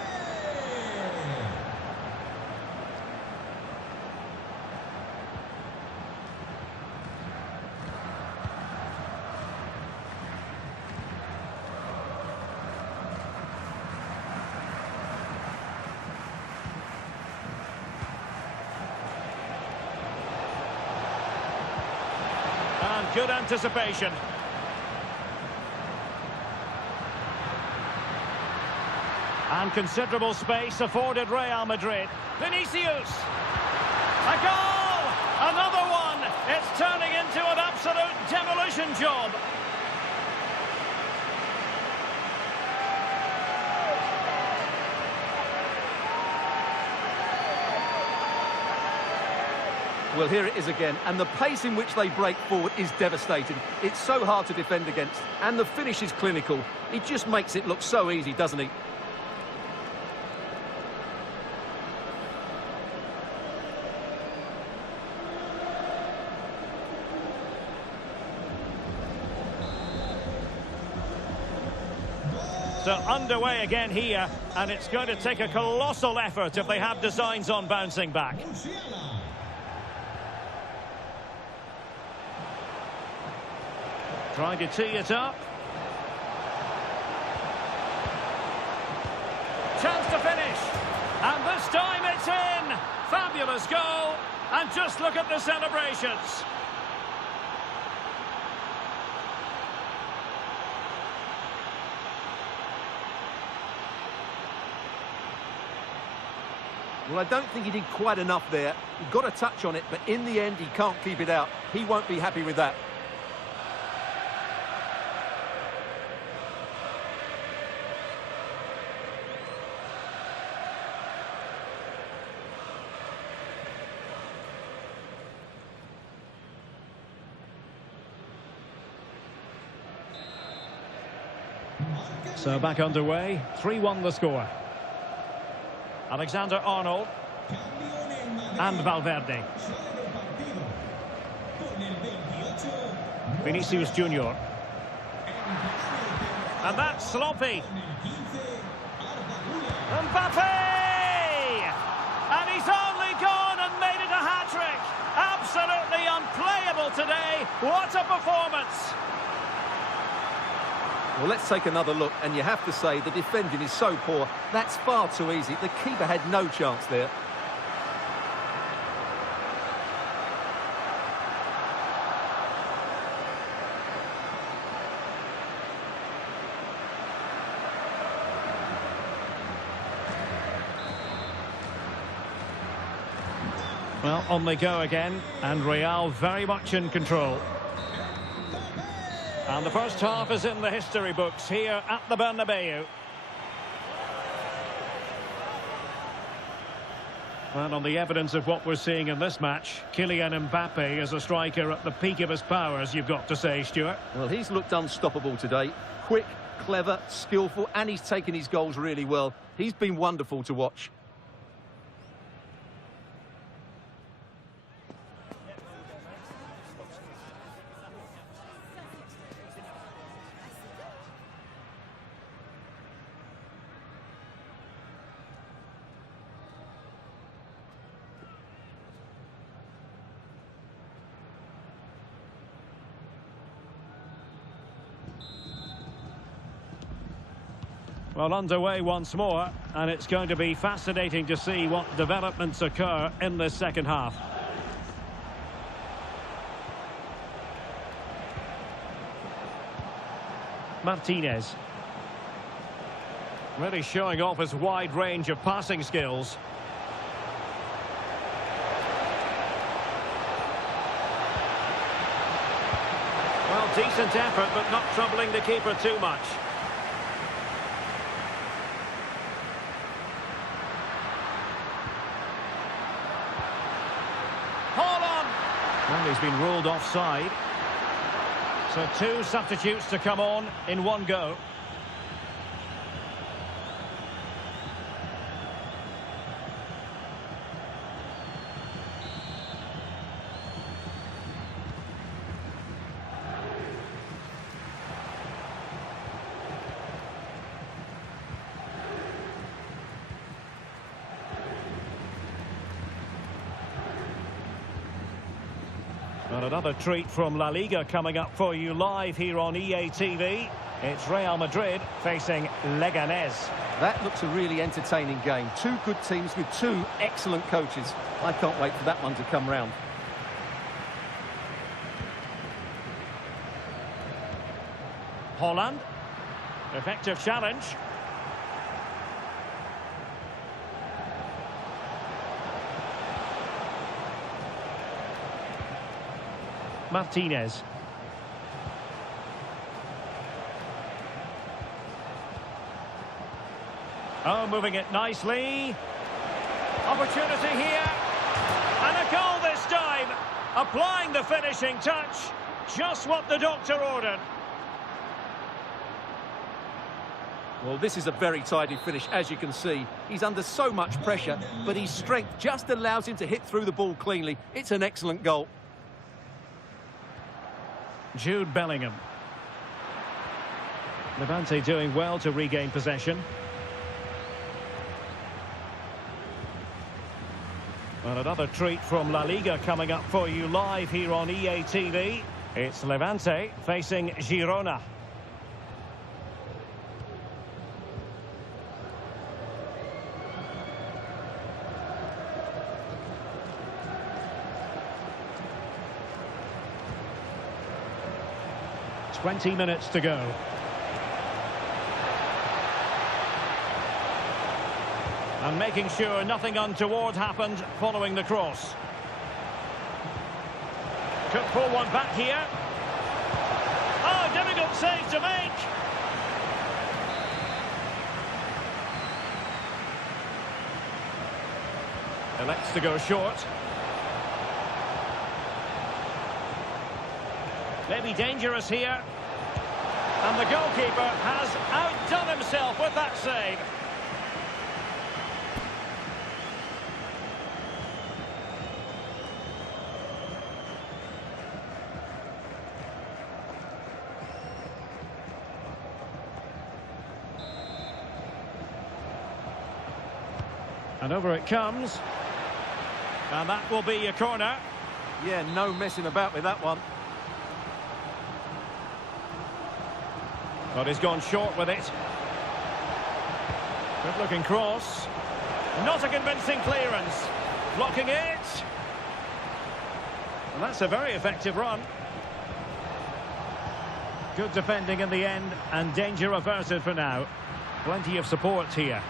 And good anticipation. And considerable space afforded Real Madrid. Vinicius! A goal! Another one! It's turning into an absolute demolition job. Well, here it is again, and the pace in which they break forward is devastating. It's so hard to defend against, and the finish is clinical. He just makes it look so easy, doesn't he? So underway again here, and it's going to take a colossal effort if they have designs on bouncing back. Musiala. Trying to tee it up. Chance to finish. And this time it's in. Fabulous goal. And just look at the celebrations. Well, I don't think he did quite enough there. He got a touch on it, but in the end, he can't keep it out. He won't be happy with that. So back underway, 3-1 the score. Alexander-Arnold Cambio en el Madrid. and Valverde. Sale del partido. Con el 28. Vinicius Junior. And that's sloppy. Con el 15. Arda Güler. Mbappe! And he's only gone and made it a hat-trick. Absolutely unplayable today. What a performance. Well, let's take another look, and you have to say the defending is so poor. That's far too easy. The keeper had no chance there. Well, on they go again, and Real very much in control. And the first half is in the history books here at the Bernabeu. And on the evidence of what we're seeing in this match, Kylian Mbappe is a striker at the peak of his powers, you've got to say, Stuart. Well, he's looked unstoppable today. Quick, clever, skillful, and he's taken his goals really well. He's been wonderful to watch. Well, underway once more, and it's going to be fascinating to see what developments occur in this second half. Martinez. Really showing off his wide range of passing skills. Well, decent effort, but not troubling the keeper too much. And he's been ruled offside. So two substitutes to come on in one go. And another treat from La Liga coming up for you live here on EA TV. It's Real Madrid facing Leganés. That looks a really entertaining game. Two good teams with two excellent coaches. I can't wait for that one to come round. Holland. Effective challenge. Martinez. Oh, moving it nicely. Opportunity here. And a goal this time. Applying the finishing touch. Just what the doctor ordered. Well, this is a very tidy finish, as you can see. He's under so much pressure, but his strength just allows him to hit through the ball cleanly. It's an excellent goal. Jude Bellingham. Levante doing well to regain possession. And another treat from La Liga coming up for you live here on EA TV. It's Levante facing Girona. "20 minutes to go. And making sure nothing untoward happened following the cross. Could pull one back here. Oh, difficult save to make. Elects to go short. Maybe dangerous here. And the goalkeeper has outdone himself with that save. And over it comes. And that will be a corner. Yeah, no messing about with that one. But he's gone short with it. Good looking cross. Not a convincing clearance. Blocking it. And that's a very effective run. Good defending in the end, and danger averted for now. Plenty of support here.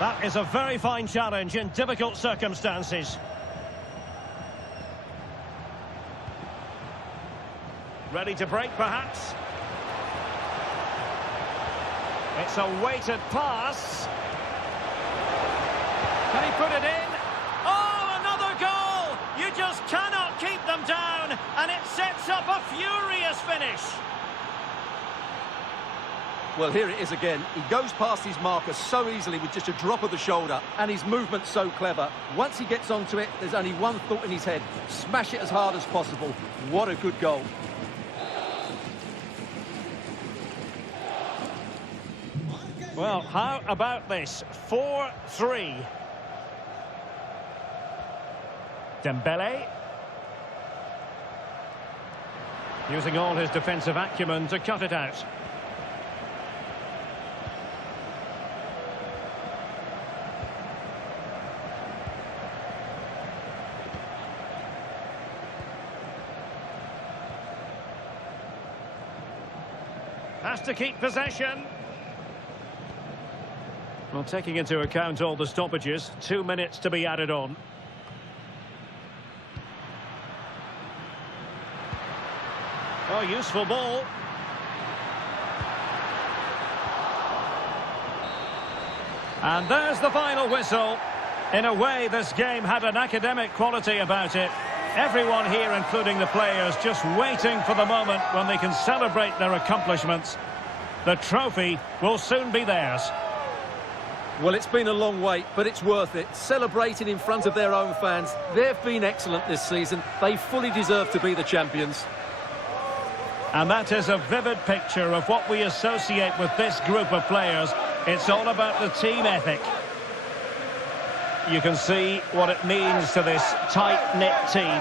That is a very fine challenge in difficult circumstances. Ready to break, perhaps? It's a weighted pass. Can he put it in? Oh, another goal! You just cannot keep them down, and it sets up a furious finish. Well, here it is again. He goes past his marker so easily with just a drop of the shoulder, and his movement's so clever. Once he gets onto it, there's only one thought in his head: smash it as hard as possible. What a good goal. Well, how about this? 4-3. Dembele. Using all his defensive acumen to cut it out. Has to keep possession. Well, taking into account all the stoppages, 2 minutes to be added on. Oh, useful ball. And there's the final whistle. In a way, this game had an academic quality about it. Everyone here, including the players, just waiting for the moment when they can celebrate their accomplishments. The trophy will soon be theirs. Well, it's been a long wait, but it's worth it. Celebrating in front of their own fans. They've been excellent this season. They fully deserve to be the champions. And that is a vivid picture of what we associate with this group of players. It's all about the team ethic. You can see what it means to this tight-knit team.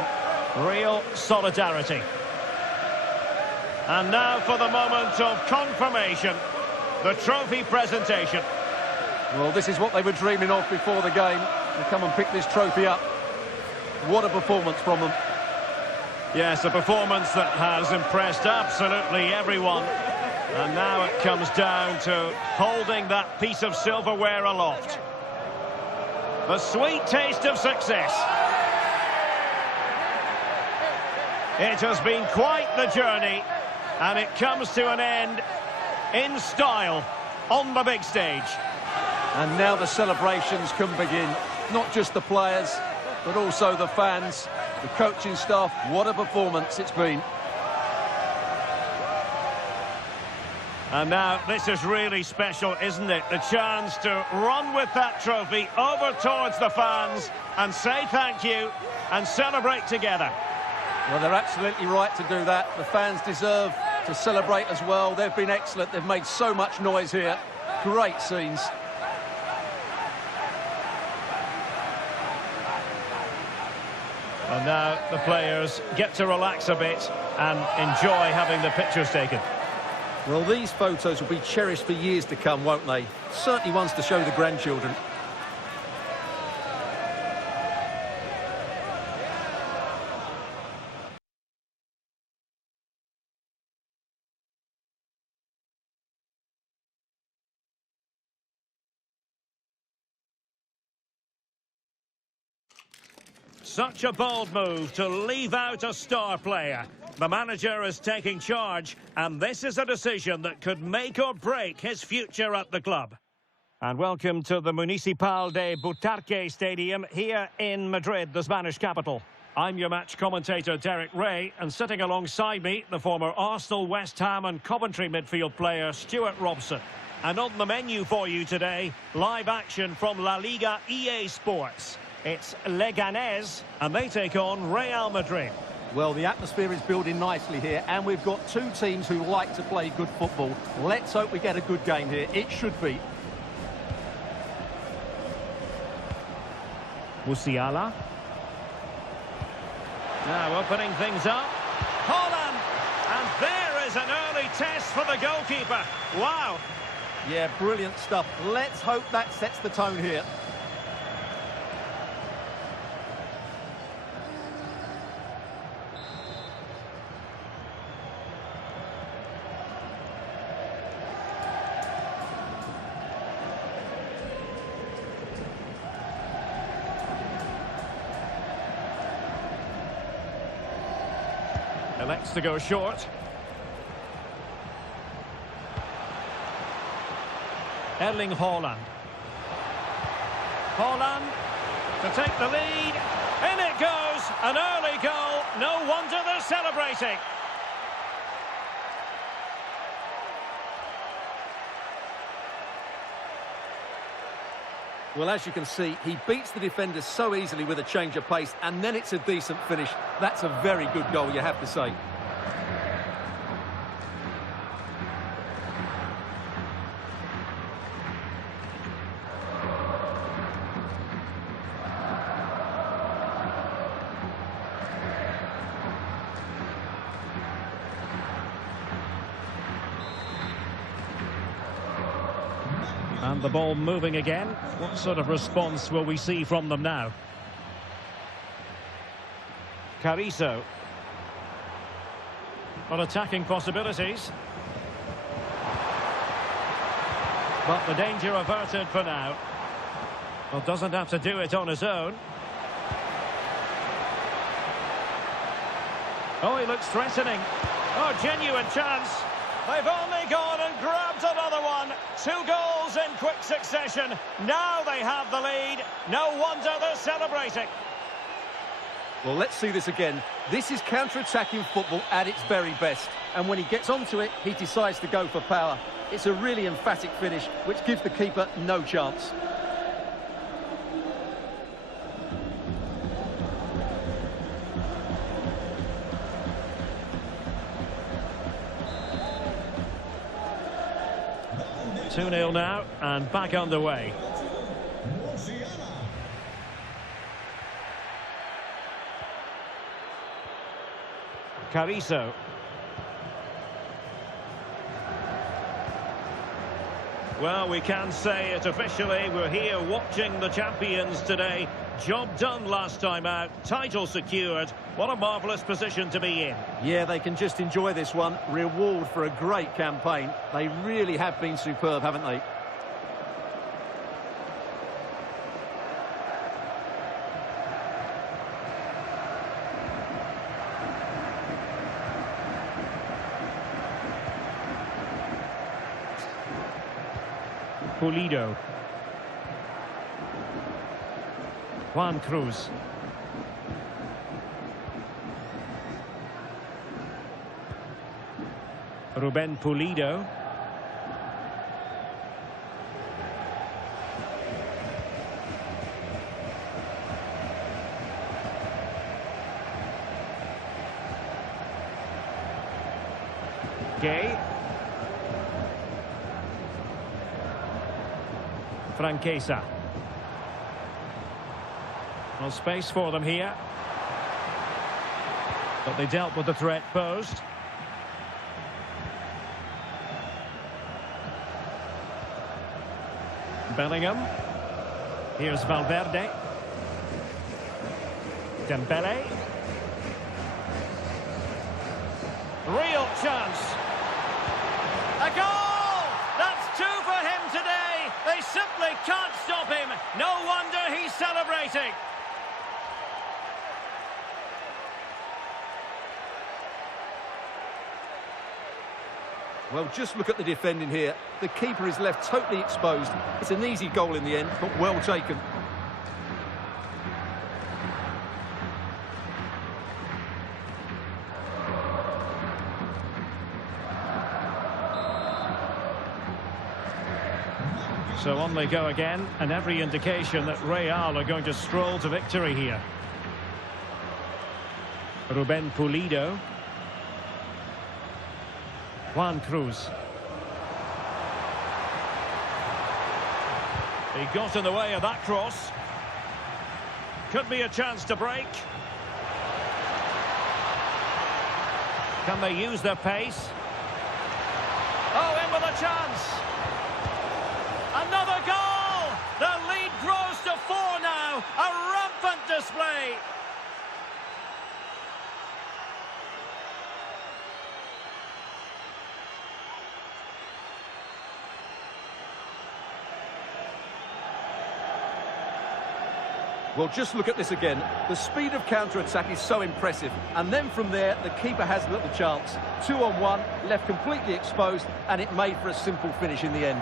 Real solidarity. And now for the moment of confirmation. The trophy presentation. Well, this is what they were dreaming of before the game. To come and pick this trophy up. What a performance from them. Yes, a performance that has impressed absolutely everyone. And now it comes down to holding that piece of silverware aloft. The sweet taste of success. It has been quite the journey, and it comes to an end in style on the big stage. And now the celebrations can begin. Not just the players, but also the fans, the coaching staff. What a performance it's been. And now this is really special, isn't it? The chance to run with that trophy over towards the fans and say thank you and celebrate together. Well, they're absolutely right to do that. The fans deserve to celebrate as well. They've been excellent. They've made so much noise here. Great scenes. And now the players get to relax a bit and enjoy having the pictures taken. Well, these photos will be cherished for years to come, won't they? Certainly ones to show the grandchildren. Such a bold move to leave out a star player. The manager is taking charge, and this is a decision that could make or break his future at the club. And welcome to the Municipal de Butarque Stadium here in Madrid, the Spanish capital. I'm your match commentator, Derek Ray, and sitting alongside me, the former Arsenal, West Ham and Coventry midfield player, Stuart Robson. And on the menu for you today, live action from La Liga EA Sports. It's Leganés, and they take on Real Madrid. Well, the atmosphere is building nicely here, and we've got two teams who like to play good football. Let's hope we get a good game here. It should be. Musiala. Now opening things up. Haaland! And there is an early test for the goalkeeper. Wow! Yeah, brilliant stuff. Let's hope that sets the tone here. Elects to go short. Erling Haaland. Haaland to take the lead. In it goes. An early goal. No wonder they're celebrating. Well, as you can see, he beats the defenders so easily with a change of pace, and then it's a decent finish. That's a very good goal, you have to say. And the ball moving again. What sort of response will we see from them now? Carrizo. On attacking possibilities. But the danger averted for now. Well, doesn't have to do it on his own. Oh, he looks threatening. Oh, genuine chance. They've only gone and grabbed another one. 2 goals in quick succession. Now they have the lead. No wonder they're celebrating. Well, let's see this again. This is counter-attacking football at its very best. And when he gets onto it, he decides to go for power. It's a really emphatic finish, which gives the keeper no chance. Musiala. 2-0 now, and back underway. Carrizo. Well, we can say it officially. We're here watching the champions today. Job done last time out. Title secured. What a marvellous position to be in. Yeah, they can just enjoy this one. Reward for a great campaign. They really have been superb, haven't they? Pulido. Juan Cruz. Ruben Pulido. Gay. Franquesa. Well, space for them here. But they dealt with the threat posed. Bellingham. Here's Valverde. Dembele. Real chance. A goal! That's 2 for him today. They simply can't stop him. No wonder he's celebrating. Well, just look at the defending here. The keeper is left totally exposed. It's an easy goal in the end, but well taken. So on they go again, and every indication that Real are going to stroll to victory here. Ruben Pulido. Juan Cruz. He got in the way of that cross. Could be a chance to break. Can they use their pace? Oh, in with a chance. Another goal! The lead grows to 4 now. A rampant display. Well, just look at this again. The speed of counter-attack is so impressive. And then from there, the keeper has little chance. 2-on-1, left completely exposed, and it made for a simple finish in the end.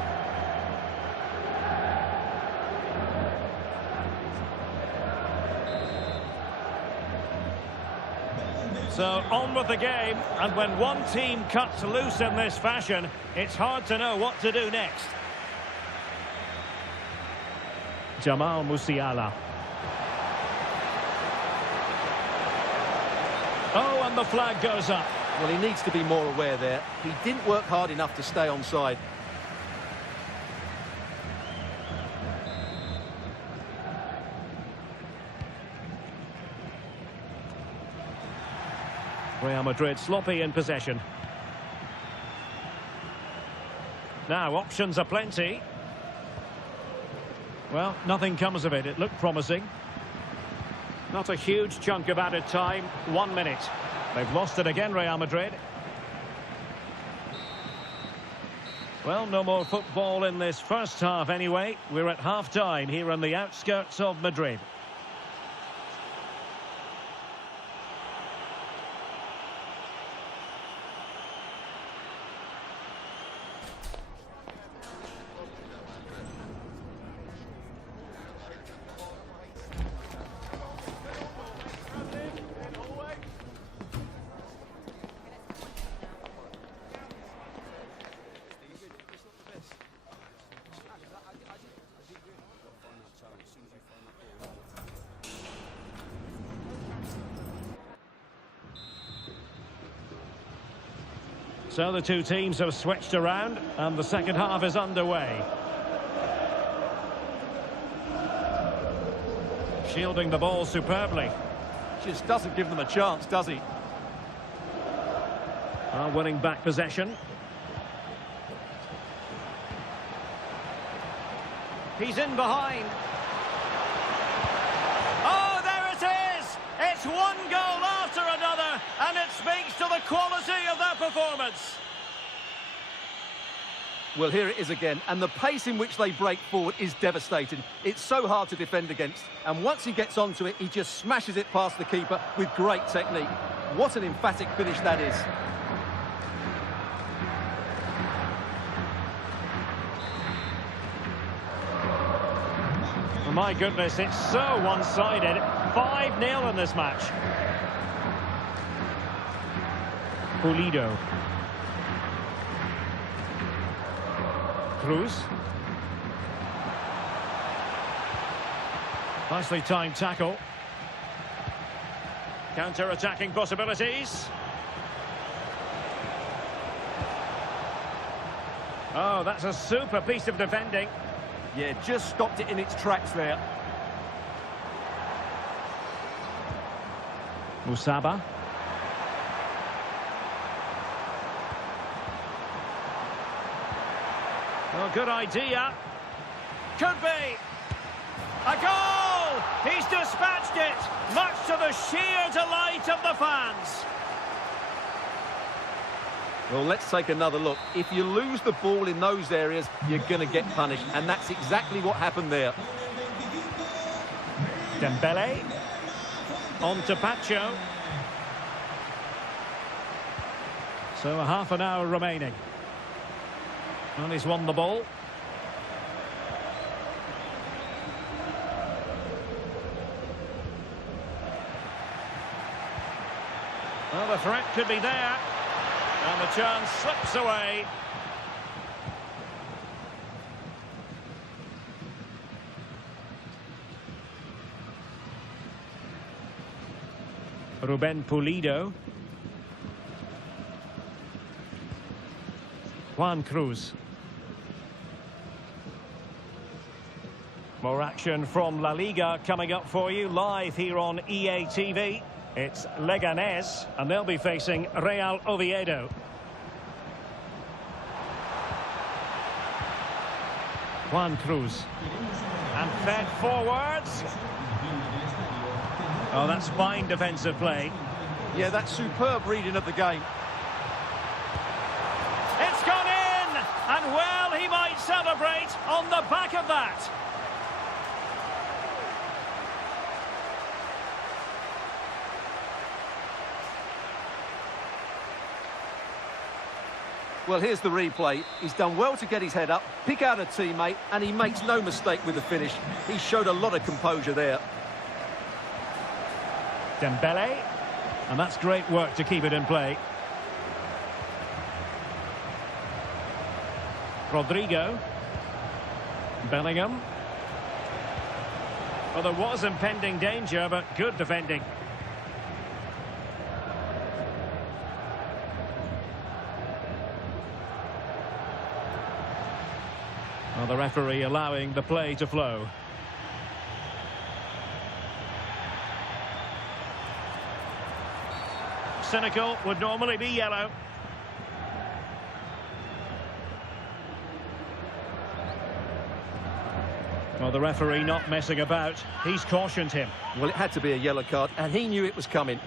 So on with the game, and when one team cuts loose in this fashion, it's hard to know what to do next. Jamal Musiala. Oh, and the flag goes up. Well, he needs to be more aware there. He didn't work hard enough to stay onside. Real Madrid sloppy in possession. Now, options are plenty. Well, nothing comes of it. It looked promising. Not a huge chunk of added time. 1 minute. They've lost it again, Real Madrid. Well, no more football in this first half anyway. We're at half-time here on the outskirts of Madrid. So the two teams have switched around and the second half is underway. Shielding the ball superbly. Just doesn't give them a chance, does he? Winning back possession. He's in behind. Oh, there it is! It's one goal after another, and it speaks to the quality of their performance. Well, here it is again, and the pace in which they break forward is devastating. It's so hard to defend against, and once he gets onto it, he just smashes it past the keeper with great technique. What an emphatic finish that is. Oh, my goodness, it's so one-sided. 5-0 in this match. Pulido. Cruz. Nicely timed tackle. Counter-attacking possibilities. Oh, that's a super piece of defending. Yeah, just stopped it in its tracks there. Musaba. Oh, good idea. Could be. A goal! He's dispatched it, much to the sheer delight of the fans. Well, let's take another look. If you lose the ball in those areas, you're going to get punished, and that's exactly what happened there. Dembele. On to Pacho. So a half an hour remaining. And he's won the ball. Well, the threat could be there. And the chance slips away. Ruben Pulido. Juan Cruz. More action from La Liga coming up for you live here on EA TV. It's Leganés, and they'll be facing Real Oviedo. Juan Cruz. And fed forwards. Oh, that's fine defensive play. Yeah, that's superb reading of the game. It's gone in! And well, he might celebrate on the back of that. Well, here's the replay. He's done well to get his head up, pick out a teammate, and he makes no mistake with the finish. He showed a lot of composure there. Dembele. And that's great work to keep it in play. Rodrigo. Bellingham. Well, there was impending danger, but good defending. Well, the referee allowing the play to flow. Cynical would normally be yellow. Well, the referee not messing about. He's cautioned him. Well, it had to be a yellow card, and he knew it was coming.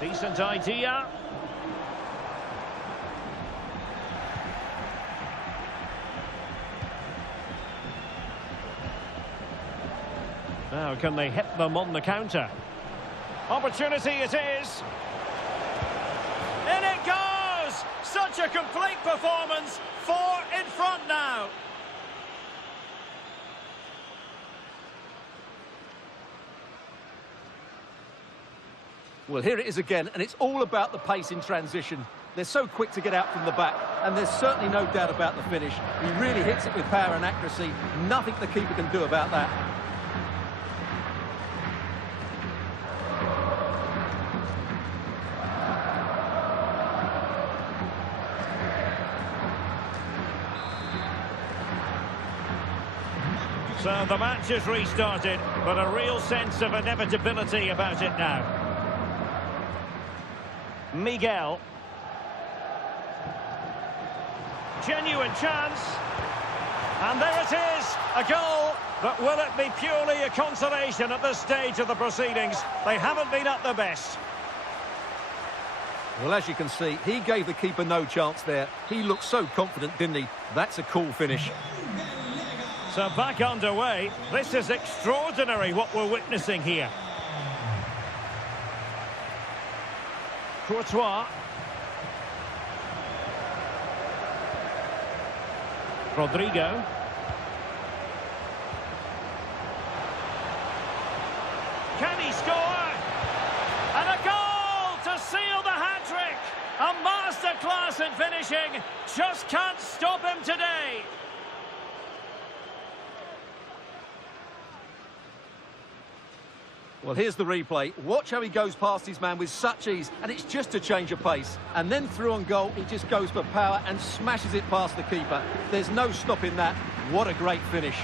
Decent idea. Now, can they hit them on the counter? Opportunity it is. In it goes! Such a complete performance. 4 in front now. Well, here it is again, and it's all about the pace in transition. They're so quick to get out from the back, and there's certainly no doubt about the finish. He really hits it with power and accuracy. Nothing the keeper can do about that. So the match is restarted, but a real sense of inevitability about it now. Miguel. Genuine chance. And there it is, a goal. But will it be purely a consolation at this stage of the proceedings? They haven't been at their best. Well, as you can see, he gave the keeper no chance there. He looked so confident, didn't he? That's a cool finish. So back underway. This is extraordinary what we're witnessing here. Courtois. Rodrigo. Can he score? And a goal to seal the hat-trick. A masterclass in finishing. Just can't stop him today. Well, here's the replay. Watch how he goes past his man with such ease, and it's just a change of pace. And then through on goal, he just goes for power and smashes it past the keeper. There's no stopping that. What a great finish.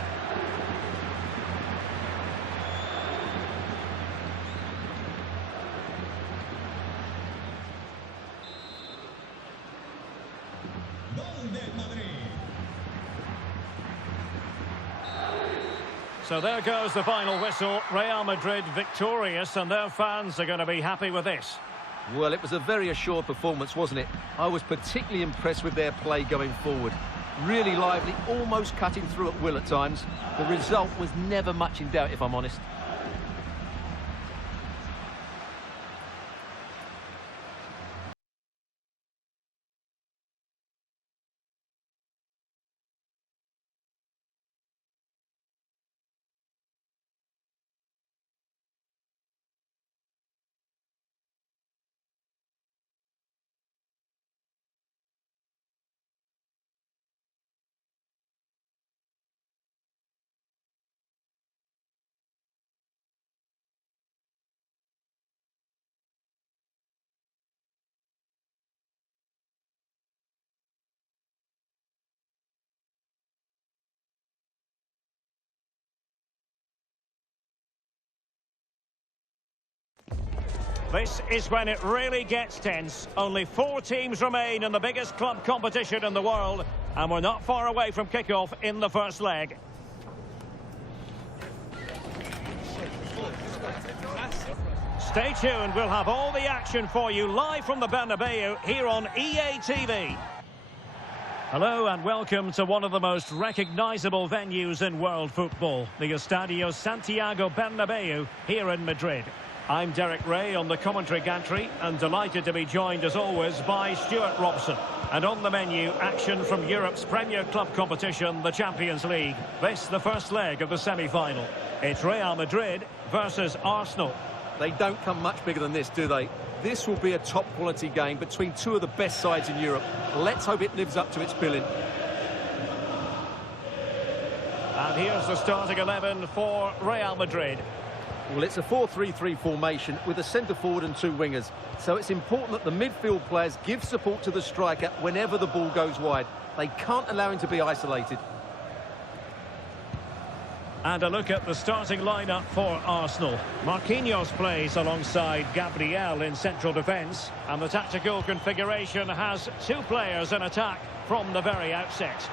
Gol del Madrid. So there goes the final whistle. Real Madrid victorious, and their fans are going to be happy with this. Well, it was a very assured performance, wasn't it? I was particularly impressed with their play going forward. Really lively, almost cutting through at will at times. The result was never much in doubt, if I'm honest. This is when it really gets tense. Only 4 teams remain in the biggest club competition in the world, and we're not far away from kickoff in the first leg. Stay tuned, we'll have all the action for you live from the Bernabeu here on EA TV. Hello and welcome to one of the most recognisable venues in world football, the Estadio Santiago Bernabeu here in Madrid. I'm Derek Ray on the commentary gantry and delighted to be joined as always by Stuart Robson. And on the menu, action from Europe's premier club competition, the Champions League. This the first leg of the semi-final. It's Real Madrid versus Arsenal. They don't come much bigger than this, do they? This will be a top-quality game between 2 of the best sides in Europe. Let's hope it lives up to its billing. And here's the starting 11 for Real Madrid. Well, it's a 4-3-3 formation with a centre-forward and 2 wingers. So it's important that the midfield players give support to the striker whenever the ball goes wide. They can't allow him to be isolated. And a look at the starting lineup for Arsenal. Marquinhos plays alongside Gabriel in central defence. And the tactical configuration has 2 players in attack from the very outset.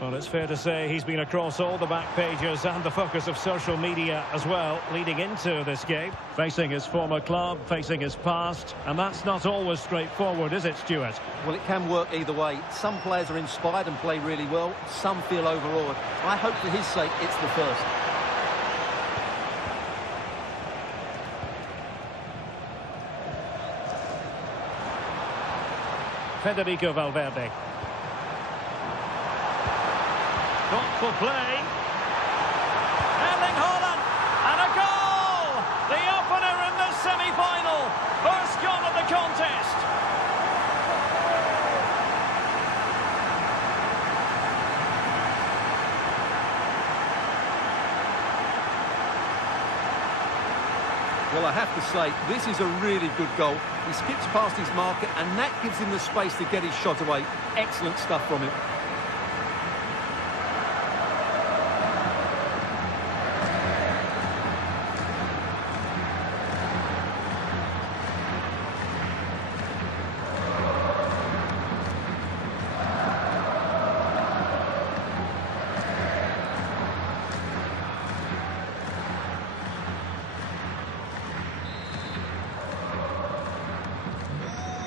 Well, it's fair to say he's been across all the back pages and the focus of social media as well, leading into this game. Facing his former club, facing his past, and that's not always straightforward, is it, Stuart? Well, it can work either way. Some players are inspired and play really well. Some feel overawed. I hope for his sake it's the first. Federico Valverde. Thoughtful play. Erling Haaland. And a goal! The opener in the semi-final. First goal of the contest. Well, I have to say, this is a really good goal. He skips past his marker, and that gives him the space to get his shot away. Excellent stuff from him.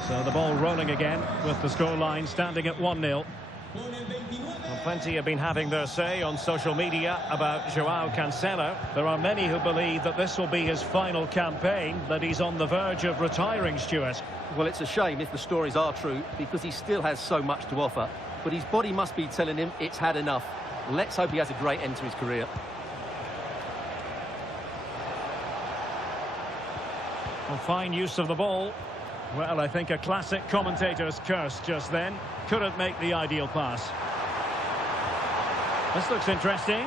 So the ball rolling again with the scoreline standing at 1-0. Well, plenty have been having their say on social media about João Cancelo. There are many who believe that this will be his final campaign, that he's on the verge of retiring, Stuart. Well, it's a shame if the stories are true, because he still has so much to offer. But his body must be telling him it's had enough. Let's hope he has a great end to his career. Well, fine use of the ball. Well, I think a classic commentator's curse just then. Couldn't make the ideal pass. This looks interesting.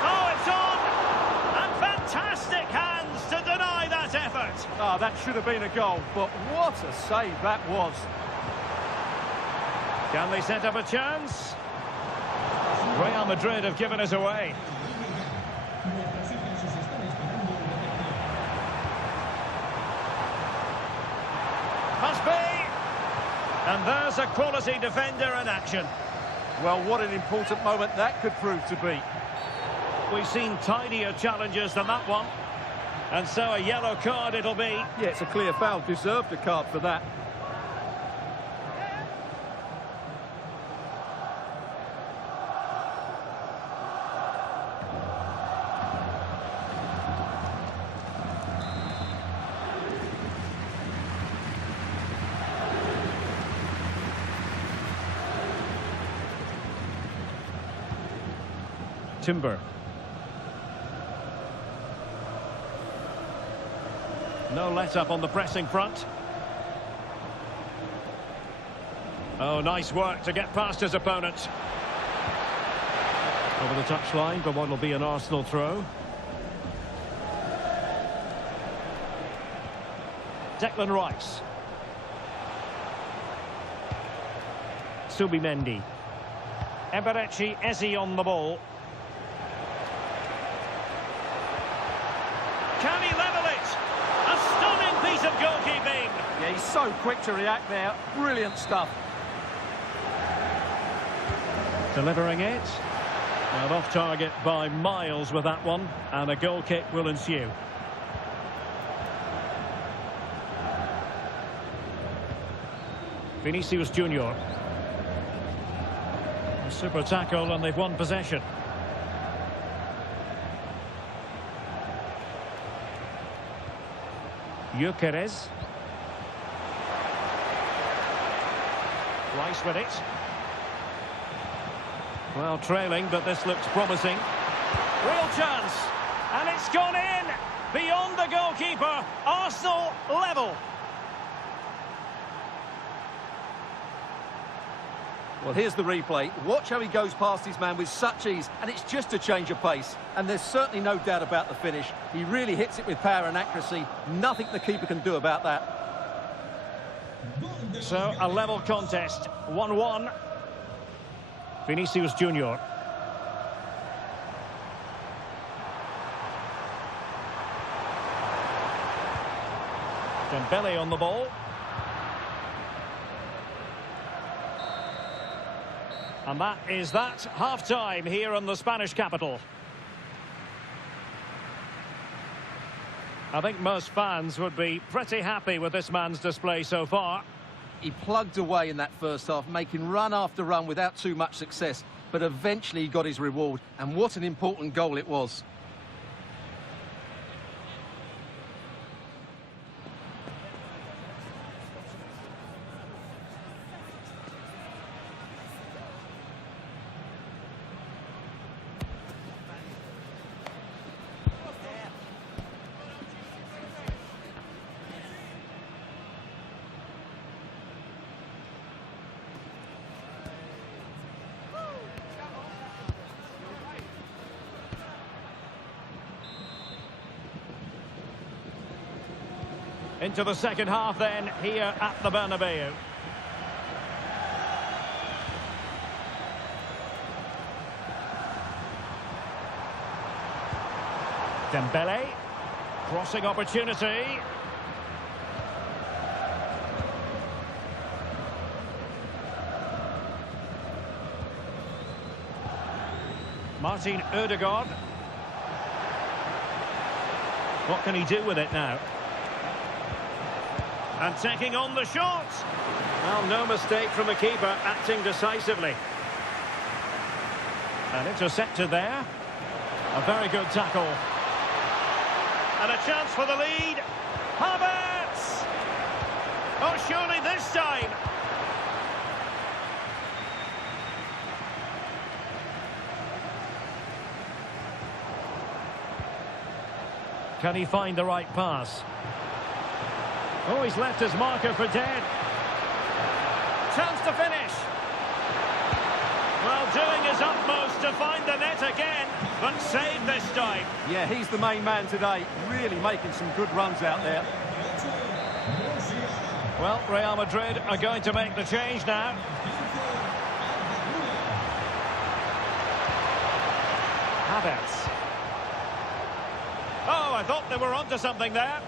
Oh, it's on! And fantastic hands to deny that effort. Oh, that should have been a goal, but what a save that was. Can they set up a chance? Real Madrid have given us away. Must be. And there's a quality defender in action. Well, what an important moment that could prove to be. We've seen tidier challenges than that one. And so a yellow card it'll be. Yeah, it's a clear foul. Deserved a card for that. Timber. No let-up on the pressing front. Oh, nice work to get past his opponent. Over the touchline, but what will be an Arsenal throw. Declan Rice. Subimendi. Eze on the ball. Can he level it? A stunning piece of goalkeeping. Yeah, he's so quick to react there. Brilliant stuff. Delivering it. Well, off target by miles with that one, and a goal kick will ensue. Vinicius Junior. A super tackle, and they've won possession. Gyökeres. Rice with it. Well, trailing, but this looks promising. Real chance. And it's gone in. Beyond the goalkeeper. Arsenal level. Well, here's the replay. Watch how he goes past his man with such ease, and it's just a change of pace. And there's certainly no doubt about the finish. He really hits it with power and accuracy. Nothing the keeper can do about that. So, a level contest. 1-1. Vinicius Junior. Dembele on the ball. And that is that. Half-time here in the Spanish capital. I think most fans would be pretty happy with this man's display so far. He plugged away in that first half, making run after run without too much success. But eventually he got his reward. And what an important goal it was. Into the second half then, here at the Bernabeu. Dembele, crossing opportunity. Martin Ødegaard. What can he do with it now? And taking on the shot. Well, no mistake from the keeper, acting decisively. And intercepted there. A very good tackle. And a chance for the lead. Havertz! Oh, surely this time. Can he find the right pass? Oh, he's left his marker for dead. Chance to finish. Well, doing his utmost to find the net again, but saved this time. Yeah, he's the main man today. Really making some good runs out there. Well, Real Madrid are going to make the change now. Havertz. Oh, I thought they were onto something there.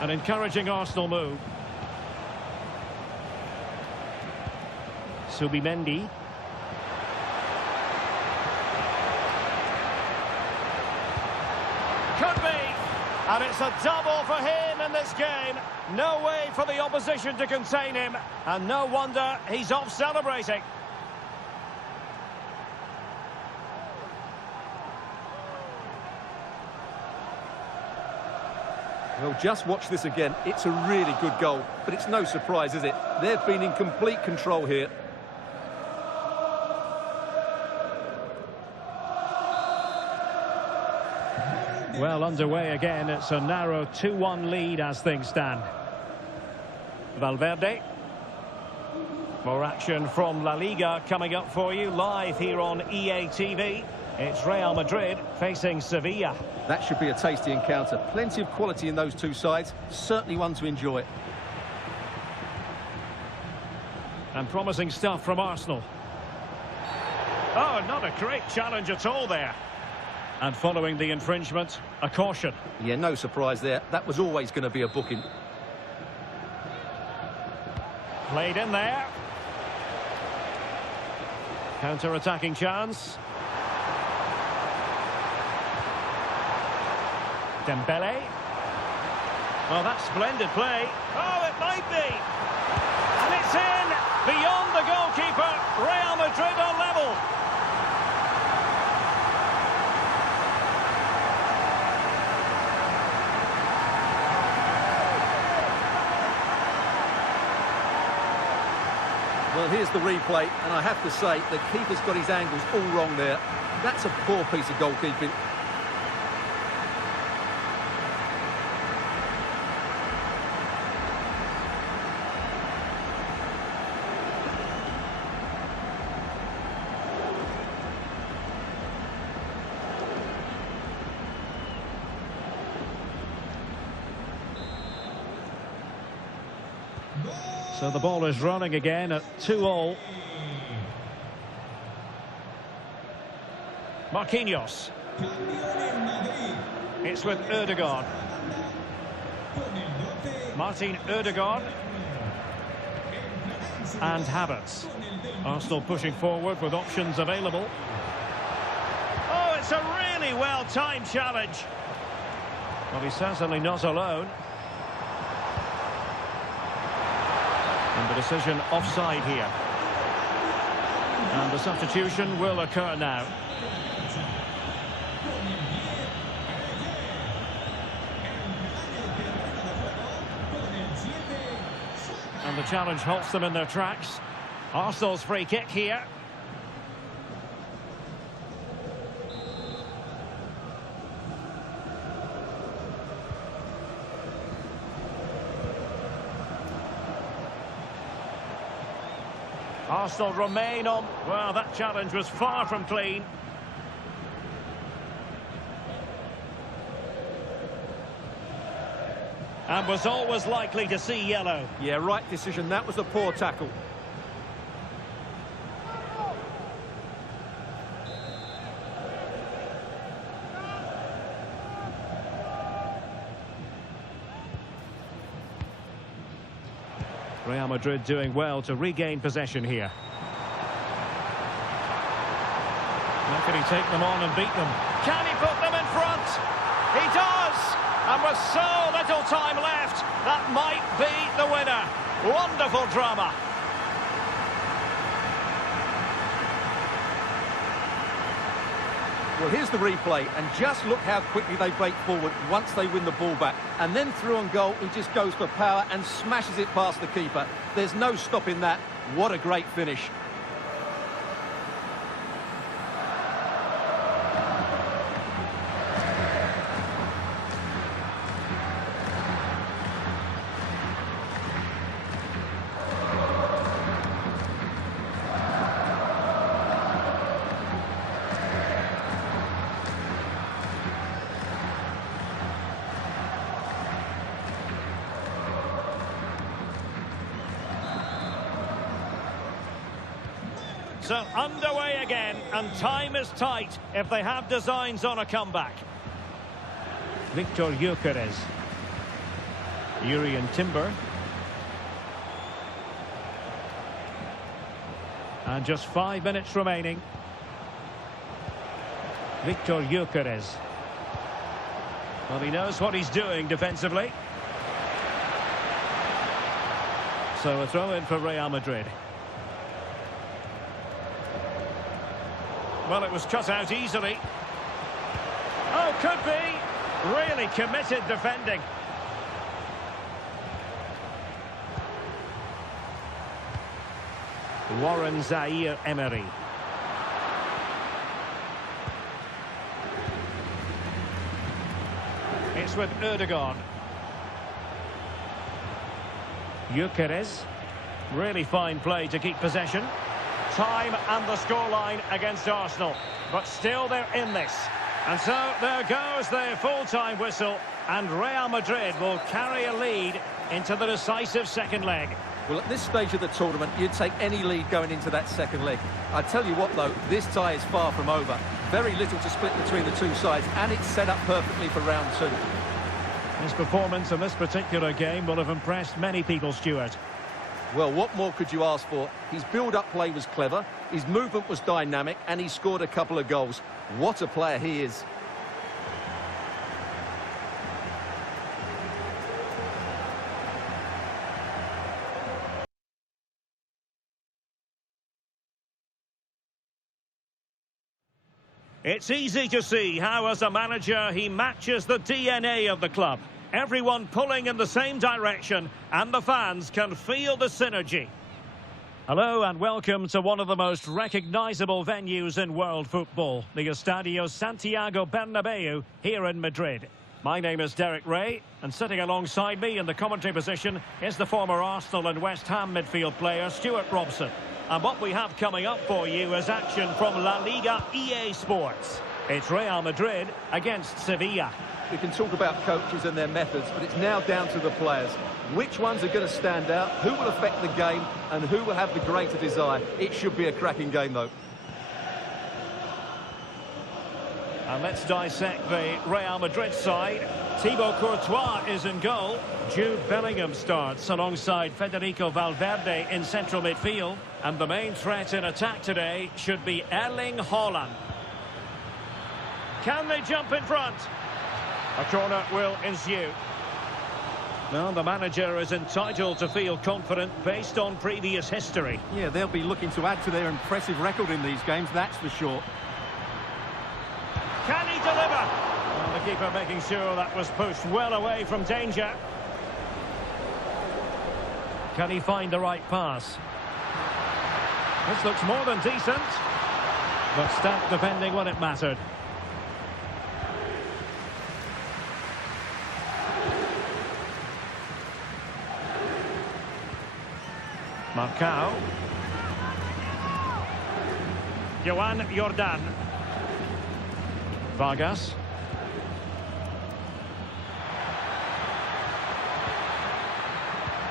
An encouraging Arsenal move. Subimendi. Could be. And it's a double for him in this game. No way for the opposition to contain him. And no wonder he's off celebrating. Well, just watch this again. It's a really good goal, but it's no surprise, is it? They've been in complete control here. Well, underway again. It's a narrow 2-1 lead as things stand. Valverde. More action from La Liga coming up for you live here on EA TV. It's Real Madrid facing Sevilla. That should be a tasty encounter. Plenty of quality in those two sides. Certainly one to enjoy. And promising stuff from Arsenal. Oh, not a great challenge at all there. And following the infringement, a caution. Yeah, no surprise there. That was always going to be a booking. Played in there. Counter-attacking chance. Dembele. Oh, that's splendid play. Oh, it might be. And it's in. Beyond the goalkeeper. Real Madrid on level. Well, here's the replay, and I have to say, the keeper's got his angles all wrong there. That's a poor piece of goalkeeping. So the ball is running again at 2-2. Marquinhos. It's with Ødegaard. Martin Ødegaard. And Havertz. Arsenal pushing forward with options available. Oh, it's a really well-timed challenge. Well, he's certainly not alone. And the decision offside here. And the substitution will occur now. And the challenge halts them in their tracks. Arsenal's free kick here. Arsenal remain on. Well, that challenge was far from clean. And was always likely to see yellow. Yeah, right decision. That was a poor tackle. Real Madrid doing well to regain possession here. How can he take them on and beat them? Can he put them in front? He does! And with so little time left, that might be the winner. Wonderful drama. Well, here's the replay, and just look how quickly they break forward once they win the ball back. And then through on goal, he just goes for power and smashes it past the keeper. There's no stopping that. What a great finish. So underway again, and time is tight if they have designs on a comeback. Victor Gyökeres. Urian Timber. And just 5 minutes remaining. Victor Gyökeres. Well, he knows what he's doing defensively. So a throw in for Real Madrid. Well, it was cut out easily. Oh, could be. Really committed defending. Warren Zaïre-Emery. It's with Ødegaard. Gyökeres. Really fine play to keep possession. Time and the scoreline against Arsenal. But still they're in this. And so there goes the full-time whistle. And Real Madrid will carry a lead into the decisive second leg. Well, at this stage of the tournament, you'd take any lead going into that second leg. I tell you what, though, this tie is far from over. Very little to split between the two sides, and it's set up perfectly for round two. His performance in this particular game will have impressed many people, Stuart. Well, what more could you ask for? His build-up play was clever, his movement was dynamic, and he scored a couple of goals. What a player he is. It's easy to see how, as a manager, he matches the DNA of the club. Everyone pulling in the same direction, and the fans can feel the synergy. Hello and welcome to one of the most recognisable venues in world football, the Estadio Santiago Bernabeu here in Madrid. My name is Derek Ray, and sitting alongside me in the commentary position is the former Arsenal and West Ham midfield player Stuart Robson. And what we have coming up for you is action from La Liga EA Sports. It's Real Madrid against Sevilla. We can talk about coaches and their methods, but it's now down to the players. Which ones are going to stand out, who will affect the game, and who will have the greater desire? It should be a cracking game, though. And let's dissect the Real Madrid side. Thibaut Courtois is in goal. Jude Bellingham starts alongside Federico Valverde in central midfield. And the main threat in attack today should be Erling Haaland. Can they jump in front? A corner will ensue. Well, the manager is entitled to feel confident based on previous history. Yeah, they'll be looking to add to their impressive record in these games, that's for sure. Can he deliver? Well, the keeper making sure that was pushed well away from danger. Can he find the right pass? This looks more than decent, but stamp defending when it mattered. Marcao. Joan Jordan. Vargas.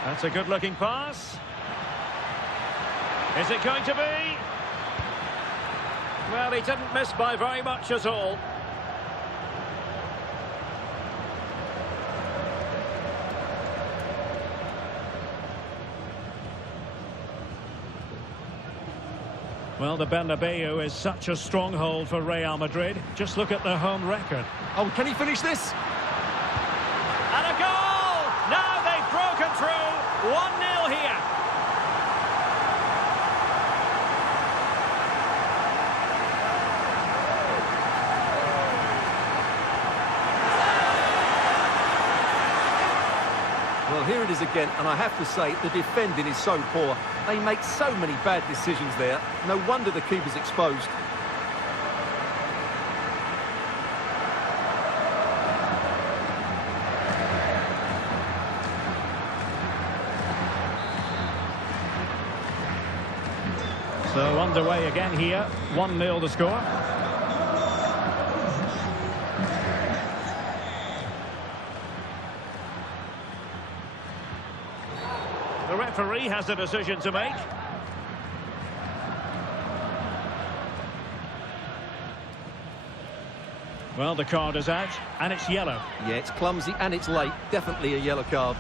That's a good-looking pass. Is it going to be? Well, he didn't miss by very much at all. Well, the Bernabeu is such a stronghold for Real Madrid. Just look at their home record. Oh, can he finish this? And a goal! Now they've broken through. 1-0 here. Well, here it is again, and I have to say, the defending is so poor. They make so many bad decisions there. No wonder the keeper's exposed. So underway again here. 1-0 the score. The referee has a decision to make. Well, the card is out, and it's yellow. Yeah, it's clumsy and it's late. Definitely a yellow card.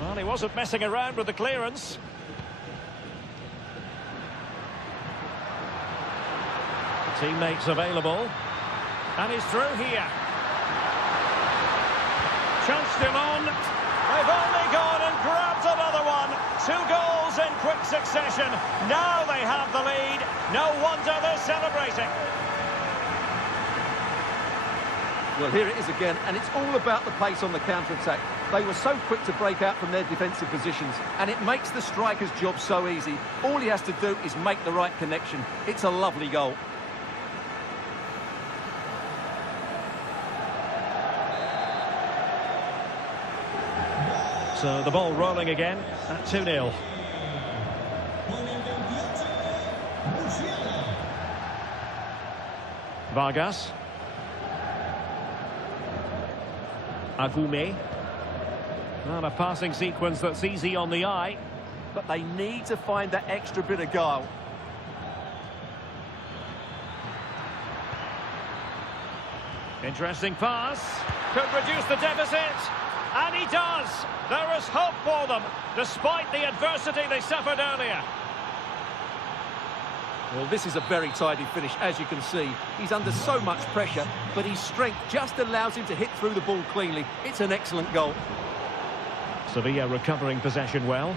Well, he wasn't messing around with the clearance. Teammates available. And he's through here. Chance still on. They've only gone and grabbed another one. 2 goals in quick succession. Now they have the lead. No wonder they're celebrating. Well, here it is again, and it's all about the pace on the counter-attack. They were so quick to break out from their defensive positions, and it makes the striker's job so easy. All he has to do is make the right connection. It's a lovely goal. So the ball rolling again at 2-0. Vargas. Agume. Not a passing sequence that's easy on the eye. But they need to find that extra bit of guile. Interesting pass. Could reduce the deficit. And he does. There is hope for them, despite the adversity they suffered earlier. Well, this is a very tidy finish, as you can see. He's under so much pressure, but his strength just allows him to hit through the ball cleanly. It's an excellent goal. Sevilla recovering possession well.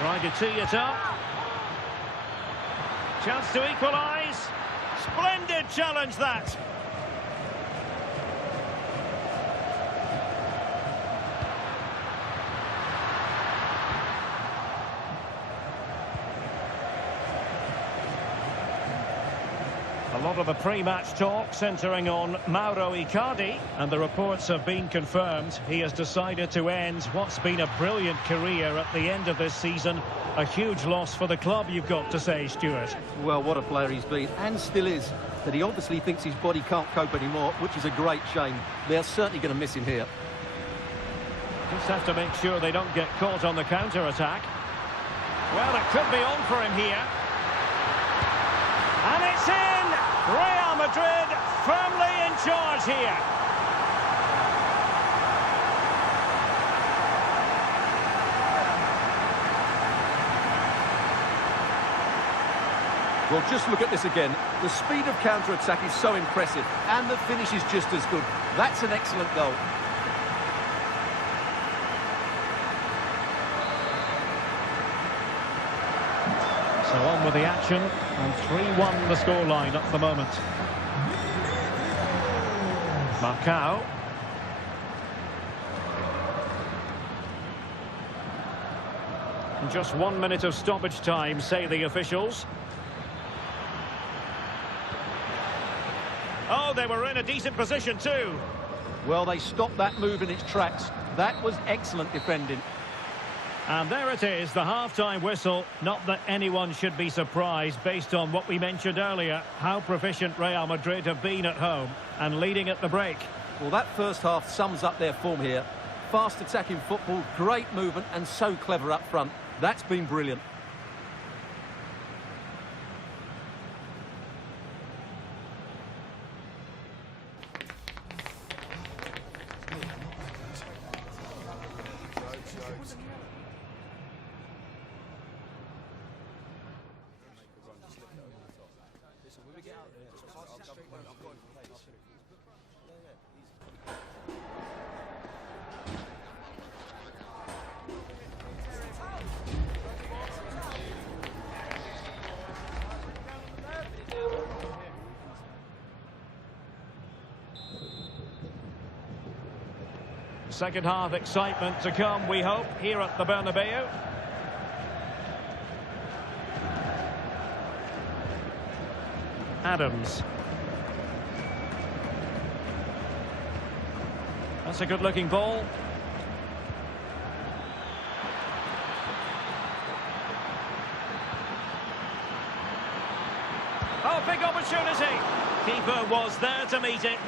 Trying to tee it up. Chance to equalise. Splendid challenge, that. A lot of the pre-match talk centering on Mauro Icardi, and the reports have been confirmed. He has decided to end what's been a brilliant career at the end of this season. A huge loss for the club, you've got to say, Stuart. Well, what a player he's been, and still is. But he obviously thinks his body can't cope anymore, which is a great shame. They're certainly going to miss him here. Just have to make sure they don't get caught on the counter-attack. Well, it could be on for him here. And it's in! Real Madrid firmly in charge here. Well, just look at this again. The speed of counter-attack is so impressive, and the finish is just as good. That's an excellent goal. So on with the action, and 3-1 the scoreline at the moment. Marcao. Just 1 minute of stoppage time, say the officials. Oh, they were in a decent position too. Well, they stopped that move in its tracks. That was excellent defending. And there it is, the half-time whistle. Not that anyone should be surprised based on what we mentioned earlier, how proficient Real Madrid have been at home and leading at the break. Well, that first half sums up their form here. Fast attacking football, great movement, and so clever up front. That's been brilliant. Second half excitement to come, we hope, here at the Bernabeu. Adams. That's a good-looking ball. Oh, big opportunity. Keeper was there to meet it.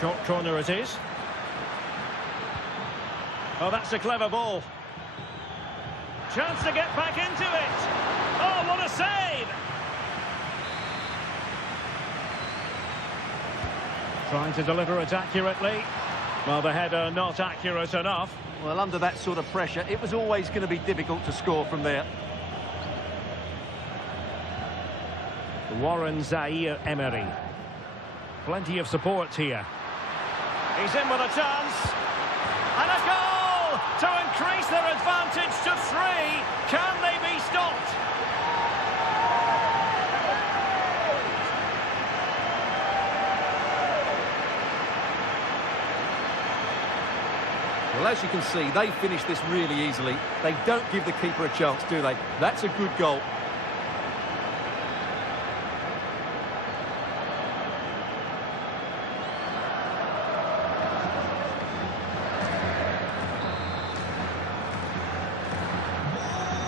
Short corner it is. Oh, that's a clever ball. Chance to get back into it. Oh, what a save! Trying to deliver it accurately. Well, the header not accurate enough. Well, under that sort of pressure, it was always going to be difficult to score from there. Warren Zaire-Emery. Plenty of support here. He's in with a chance. And a goal to increase their advantage to 3. Can they be stopped? Well, as you can see, they finish this really easily. They don't give the keeper a chance, do they? That's a good goal.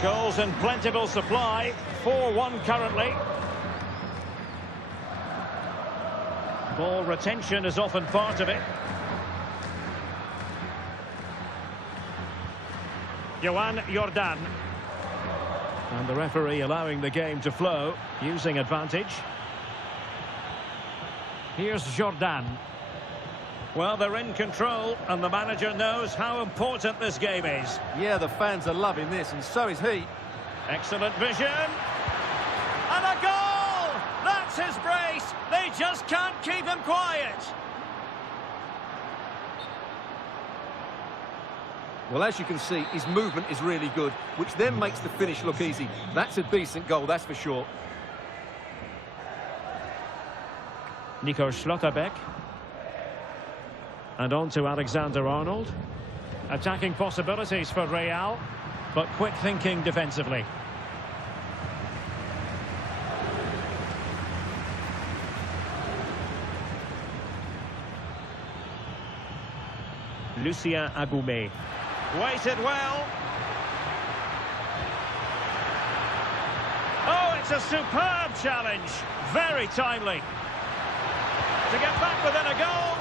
Goals in plentiful supply. 4-1 currently. Ball retention is often part of it. Joan Jordan. And the referee allowing the game to flow, using advantage. Here's Jordan. Well, they're in control, and the manager knows how important this game is. Yeah, the fans are loving this, and so is he. Excellent vision. And a goal! That's his brace. They just can't keep him quiet. Well, as you can see, his movement is really good, which then makes the finish look easy. That's a decent goal, that's for sure. Nico Schlotterbeck. And on to Alexander-Arnold. Attacking possibilities for Real, but quick thinking defensively. Lucien Agoumé. Waited well. Oh, it's a superb challenge. Very timely. To get back within a goal.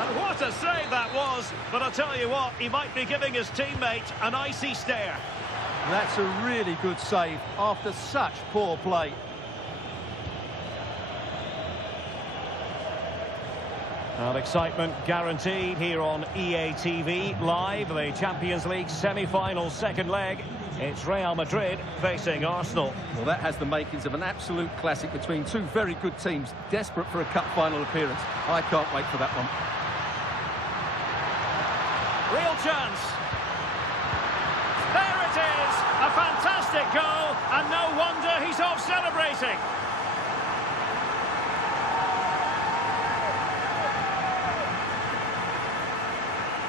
And what a save that was. But I'll tell you what, he might be giving his teammate an icy stare. That's a really good save after such poor play. And excitement guaranteed here on EATV Live, the Champions League semi-final second leg. It's Real Madrid facing Arsenal. Well, that has the makings of an absolute classic between two very good teams, desperate for a cup final appearance. I can't wait for that one. Real chance. There it is! A fantastic goal, and no wonder he's off celebrating.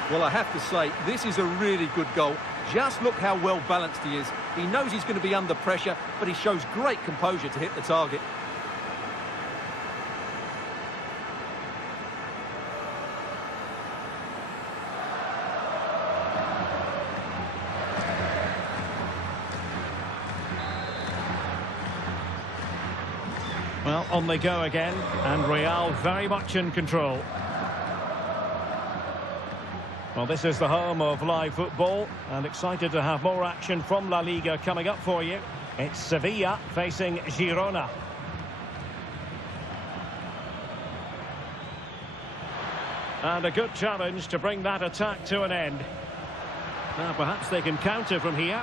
Well, I have to say, this is a really good goal. Just look how well balanced he is. He knows he's going to be under pressure, but he shows great composure to hit the target. Well, on they go again, and Real very much in control. Well, this is the home of live football, and excited to have more action from La Liga coming up for you. It's Sevilla facing Girona. And a good challenge to bring that attack to an end. Now, perhaps they can counter from here.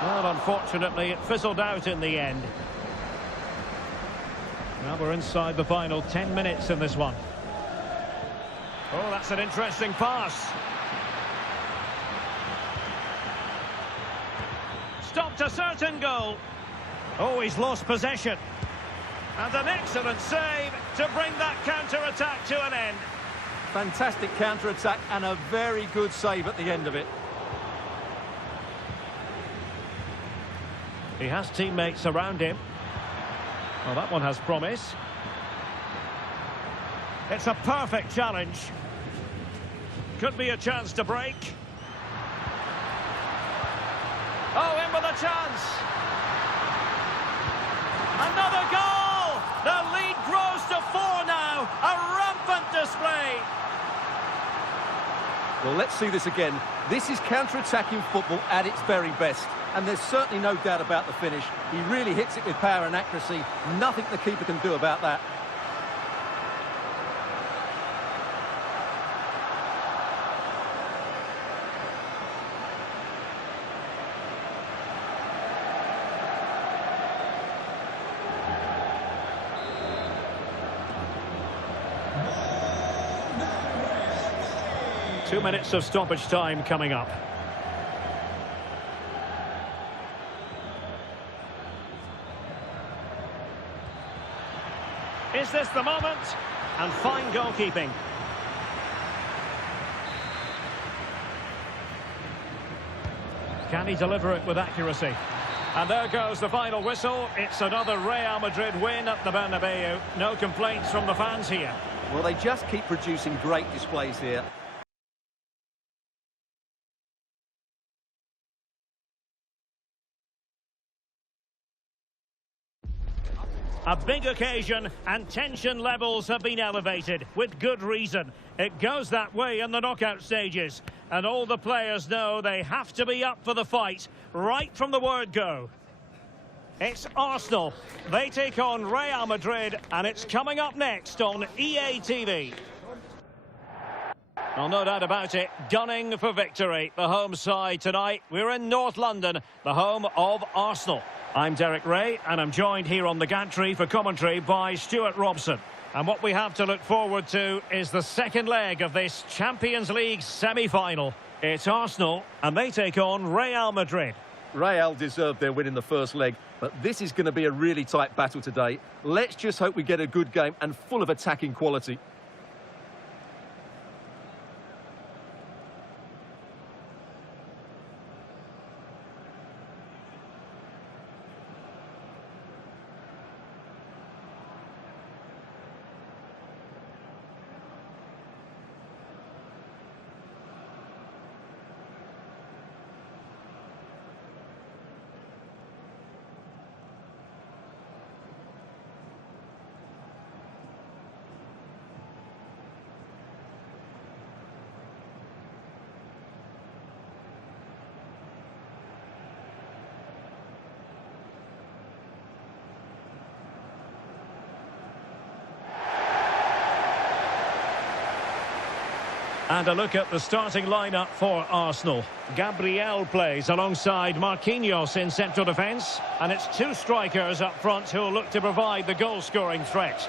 Well, unfortunately, it fizzled out in the end. Well, we're inside the final 10 minutes in this one. Oh, that's an interesting pass. Stopped a certain goal. Oh, he's lost possession. And an excellent save to bring that counter-attack to an end. Fantastic counter-attack and a very good save at the end of it. He has teammates around him. Well, that one has promise. It's a perfect challenge. Could be a chance to break. Oh, in with a chance. Another goal! The lead grows to 4 now. A rampant display. Well, let's see this again. This is counter-attacking football at its very best. And there's certainly no doubt about the finish. He really hits it with power and accuracy. Nothing the keeper can do about that. Two minutes of stoppage time coming up. Is this the moment? And fine goalkeeping. Can he deliver it with accuracy? And there goes the final whistle. It's another Real Madrid win at the Bernabeu. No complaints from the fans here. Well, they just keep producing great displays here. A big occasion, and tension levels have been elevated, with good reason. It goes that way in the knockout stages, and all the players know they have to be up for the fight, right from the word go. It's Arsenal. They take on Real Madrid, and it's coming up next on EA TV. Well, no doubt about it, gunning for victory. The home side tonight. We're in North London, the home of Arsenal. I'm Derek Ray, and I'm joined here on the gantry for commentary by Stuart Robson. And what we have to look forward to is the second leg of this Champions League semi-final. It's Arsenal, and they take on Real Madrid. Real deserved their win in the first leg, but this is going to be a really tight battle today. Let's just hope we get a good game and full of attacking quality. And a look at the starting lineup for Arsenal. Gabriel plays alongside Marquinhos in central defence. And it's two strikers up front who will look to provide the goal-scoring threat.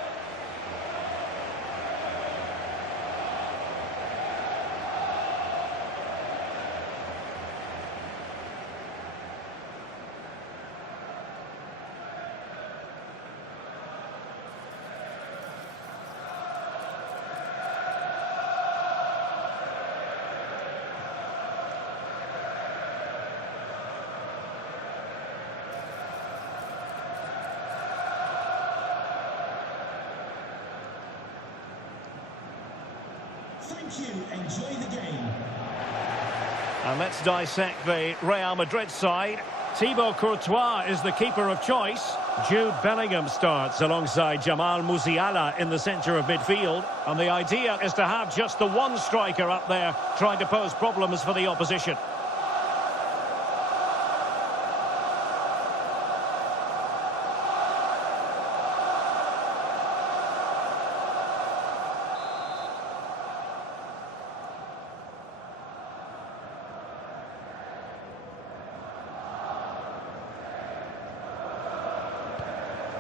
Thank you. Enjoy the game. And let's dissect the Real Madrid side. Thibaut Courtois is the keeper of choice. Jude Bellingham starts alongside Jamal Musiala in the centre of midfield. And the idea is to have just the one striker up there trying to pose problems for the opposition.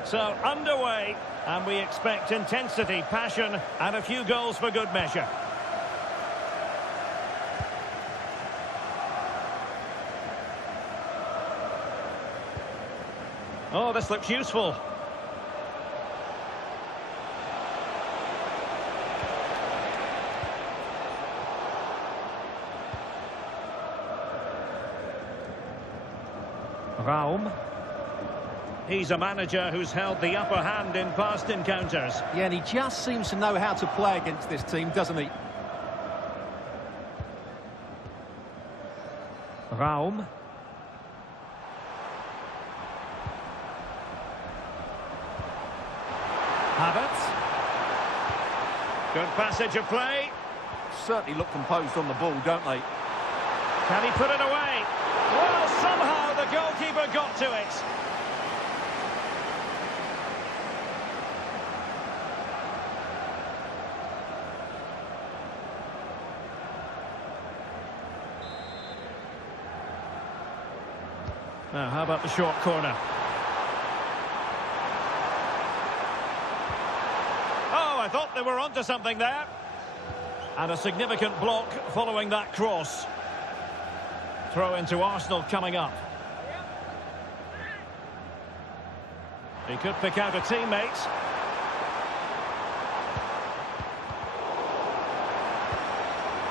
So, underway, and we expect intensity, passion, and a few goals for good measure. Oh, this looks useful. Raum. He's a manager who's held the upper hand in past encounters. Yeah, and he just seems to know how to play against this team, doesn't he? Raum. Havertz. Good passage of play. Certainly look composed on the ball, don't they? Can he put it away? Well, somehow the goalkeeper got to it. Now, how about the short corner? Oh, I thought they were onto something there. And a significant block following that cross. Throw into Arsenal coming up. He could pick out a teammate.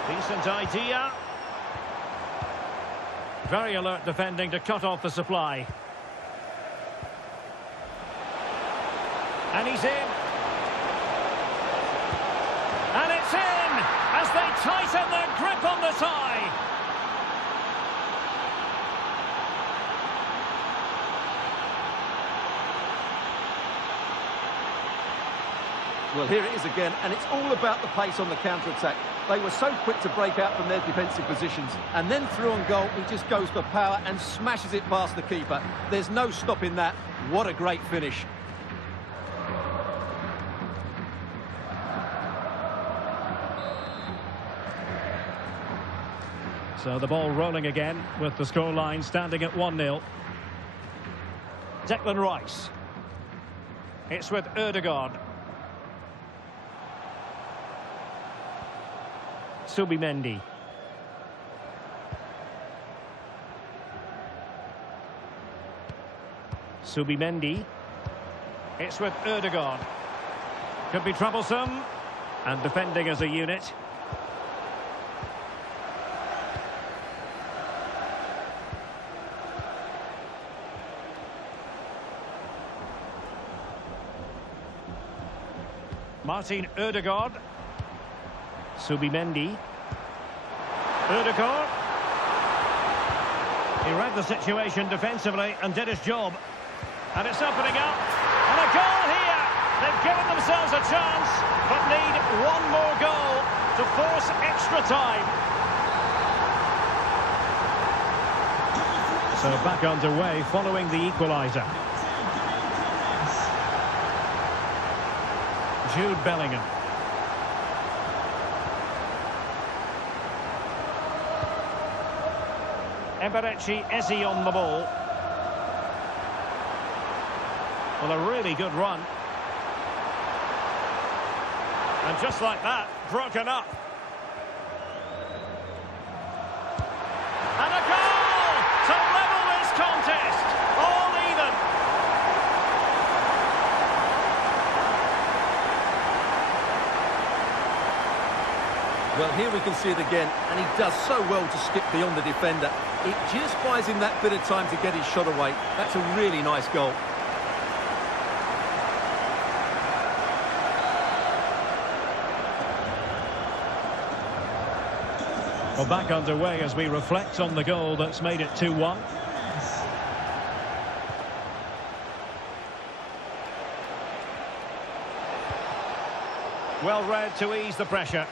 Decent idea. Very alert defending to cut off the supply. And he's in. And it's in as they tighten their grip on the tie. Well, here it is again, and it's all about the pace on the counter-attack. They were so quick to break out from their defensive positions, and then through on goal, he just goes for power and smashes it past the keeper. There's no stopping that. What a great finish. So the ball rolling again with the scoreline standing at 1-0. Declan Rice. It's with Ødegaard. Subimendi. Subimendi. It's with Ødegaard. Could be troublesome. And defending as a unit. Martin Ødegaard. Subimendi. Ødegaard. He read the situation defensively and did his job. And it's opening up. And a goal here. They've given themselves a chance, but need one more goal to force extra time. So back underway following the equaliser. Jude Bellingham. Eberechi Eze on the ball. Well, a really good run. And just like that, broken up. And a goal to level this contest. All even. Well, here we can see it again, and he does so well to skip beyond the defender. It just buys him that bit of time to get his shot away. That's a really nice goal. Well, back underway as we reflect on the goal that's made it 2-1. Well read to ease the pressure.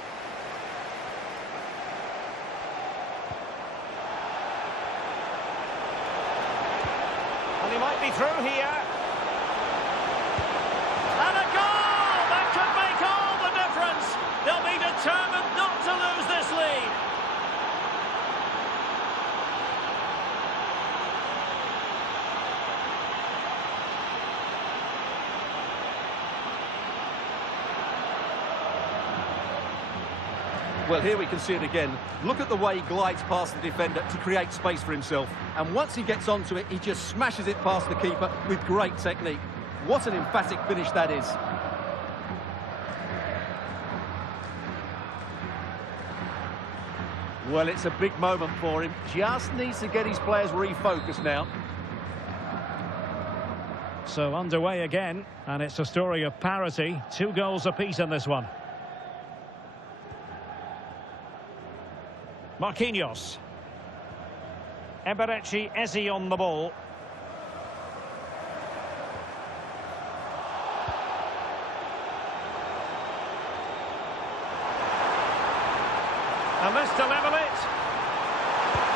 And he might be through here. And a goal! That could make all the difference. They'll be determined not to lose this lead. Well, here we can see it again. Look at the way he glides past the defender to create space for himself. And once he gets onto it, he just smashes it past the keeper with great technique. What an emphatic finish that is. Well, it's a big moment for him. Just needs to get his players refocused now. So underway again, and it's a story of parity. 2 goals apiece in this one. Marquinhos. Eberechi Eze on the ball. And this to level it.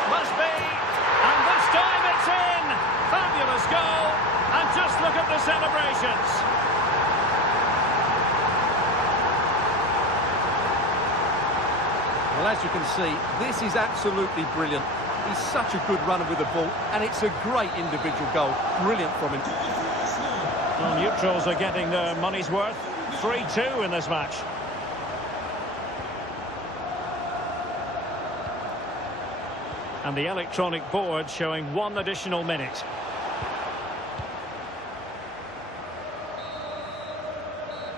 Must be. And this time it's in. Fabulous goal. And just look at the celebrations. Well, as you can see, this is absolutely brilliant. He's such a good runner with the ball, and it's a great individual goal. Brilliant from him. Well, neutrals are getting their money's worth. 3-2 in this match. And the electronic board showing 1 additional minute.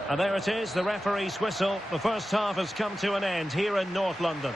And there it is, the referee's whistle. The first half has come to an end here in North London.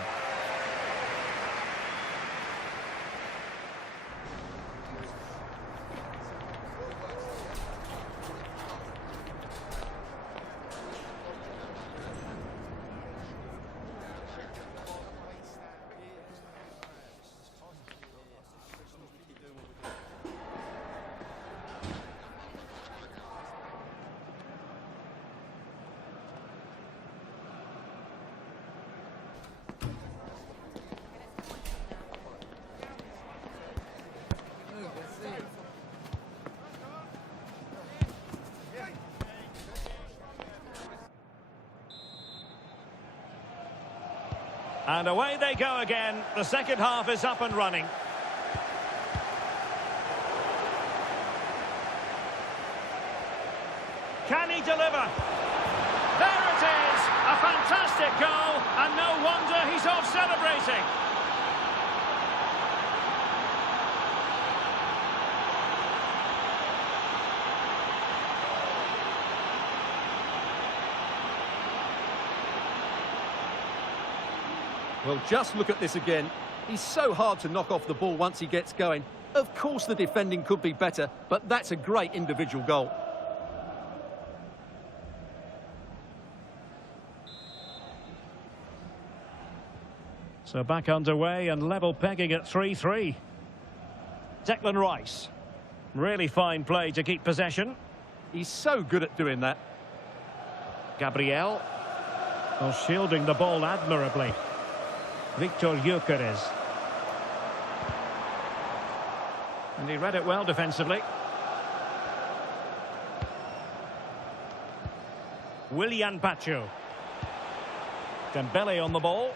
And away they go again. The second half is up and running. Can he deliver? There it is! A fantastic goal, and no wonder he's off celebrating. Well, just look at this again. He's so hard to knock off the ball once he gets going. Of course the defending could be better, but that's a great individual goal. So back underway and level pegging at 3-3. Declan Rice. Really fine play to keep possession. He's so good at doing that. Gabriel. Well, shielding the ball admirably. Victor Gyökeres. And he read it well defensively. Willian Pacho. Dembele on the ball.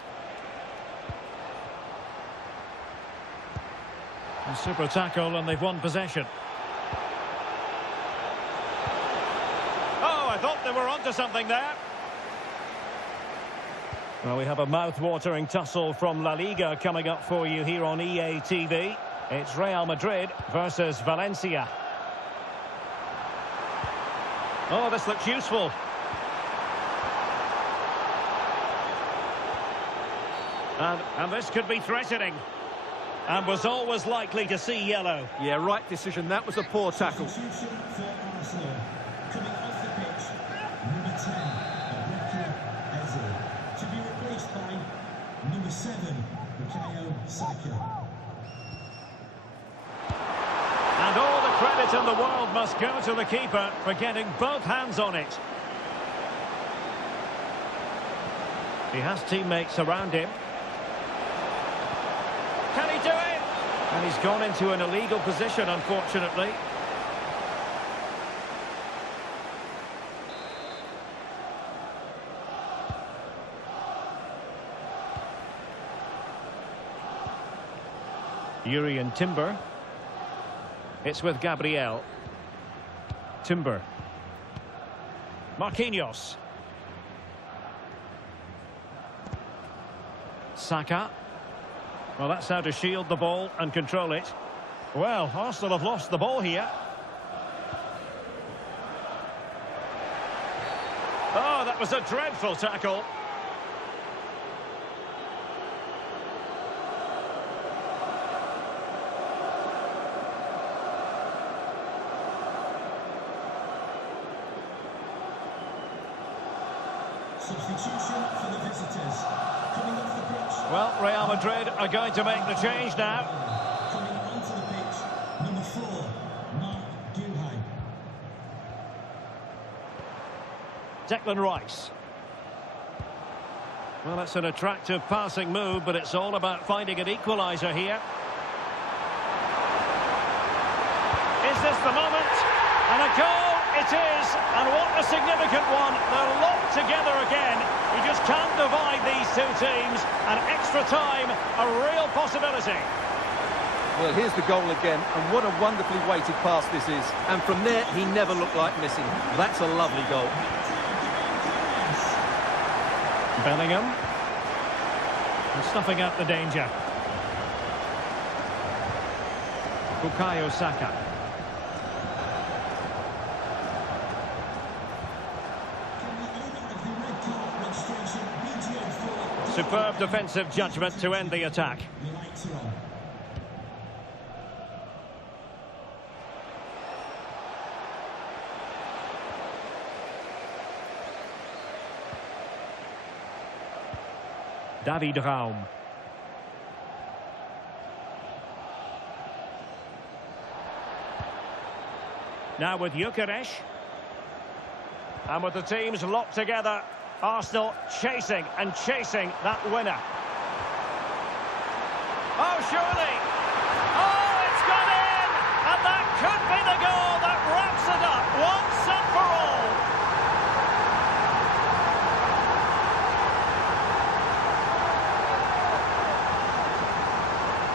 A super tackle, and they've won possession. Oh, I thought they were onto something there. Well, we have a mouth-watering tussle from La Liga coming up for you here on EA TV. It's Real Madrid versus Valencia. Oh, this looks useful. And this could be threatening. And was always likely to see yellow. Yeah, right decision. That was a poor tackle. Substitution for Arsenal. Coming off the pitch, number 10, Eze. To be replaced by number 7, Bukayo Saka. And all the credit in the world must go to the keeper for getting both hands on it. He has teammates around him. Can he do it? And he's gone into an illegal position, unfortunately. Jurrien Timber. It's with Gabriel. Timber. Marquinhos. Saka. Well, that's how to shield the ball and control it. Well, Arsenal have lost the ball here. Oh, that was a dreadful tackle. Substitution for the visitors. Coming off the pitch. Well, Real Madrid are going to make the change now. Coming onto the pitch, number 4, Mark Guehi. Declan Rice. Well, that's an attractive passing move, but it's all about finding an equaliser here. Is this the moment? And a goal it is, and what a significant one. They're locked together again. You just can't divide these two teams, and extra time, a real possibility. Well, here's the goal again, and what a wonderfully weighted pass this is. And from there, he never looked like missing. That's a lovely goal. Bellingham. And snuffing out the danger. Bukayo Saka. Superb defensive judgment to end the attack. David Raum. Now with Gyökeres. And with the teams locked together, Arsenal chasing and chasing that winner. Oh, surely. Oh, it's gone in! And that could be the goal that wraps it up once and for all.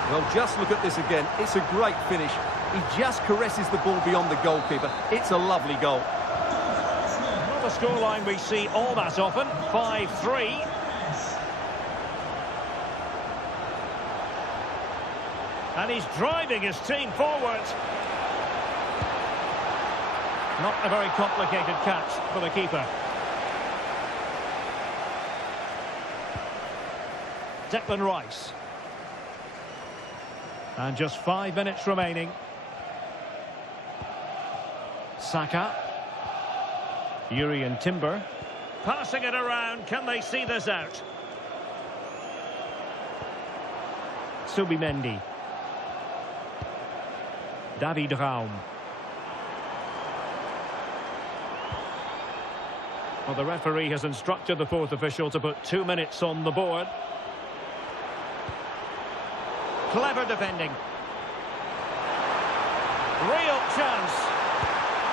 Well, just look at this again. It's a great finish. He just caresses the ball beyond the goalkeeper. It's a lovely goal. Not a scoreline we see all that often. 5-3. And he's driving his team forward. Not a very complicated catch for the keeper. Declan Rice. And just 5 minutes remaining. Saka. Urian Timber. Passing it around. Can they see this out? Subimendi. David Raum. Well, the referee has instructed the fourth official to put 2 minutes on the board. Clever defending. Real chance.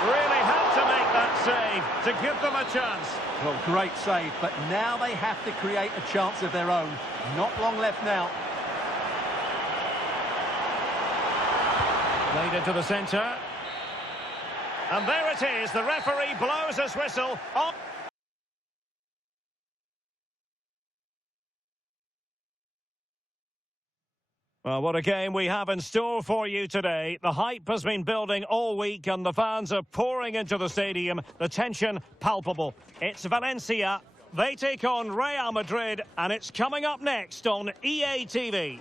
Really had to make that save to give them a chance. Well, great save, but now they have to create a chance of their own. Not long left now. Played into the centre. And there it is. The referee blows his whistle. On. Well, what a game we have in store for you today. The hype has been building all week and the fans are pouring into the stadium. The tension palpable. It's Valencia. They take on Real Madrid and it's coming up next on EA TV.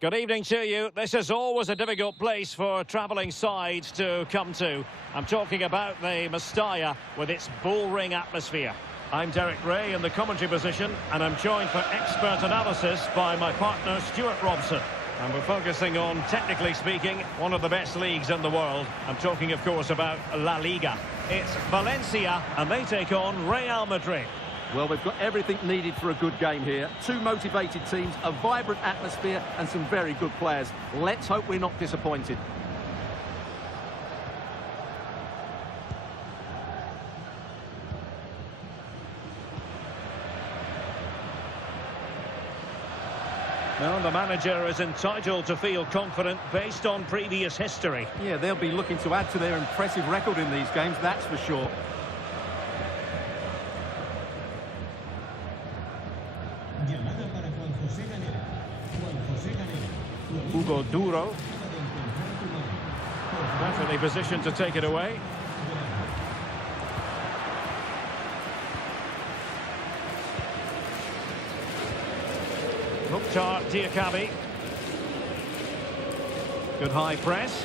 Good evening to you. This is always a difficult place for travelling sides to come to. I'm talking about the Mestalla with its bullring atmosphere. I'm Derek Ray in the commentary position and I'm joined for expert analysis by my partner Stuart Robson. And we're focusing on, technically speaking, one of the best leagues in the world. I'm talking, of course, about La Liga. It's Valencia and they take on Real Madrid. Well, they've got everything needed for a good game here. Two motivated teams, a vibrant atmosphere and some very good players. Let's hope we're not disappointed. Well, the manager is entitled to feel confident based on previous history. Yeah, they'll be looking to add to their impressive record in these games, that's for sure. Hugo Duro. Perfectly positioned to take it away. Mukhtar Diakabi. Good high press.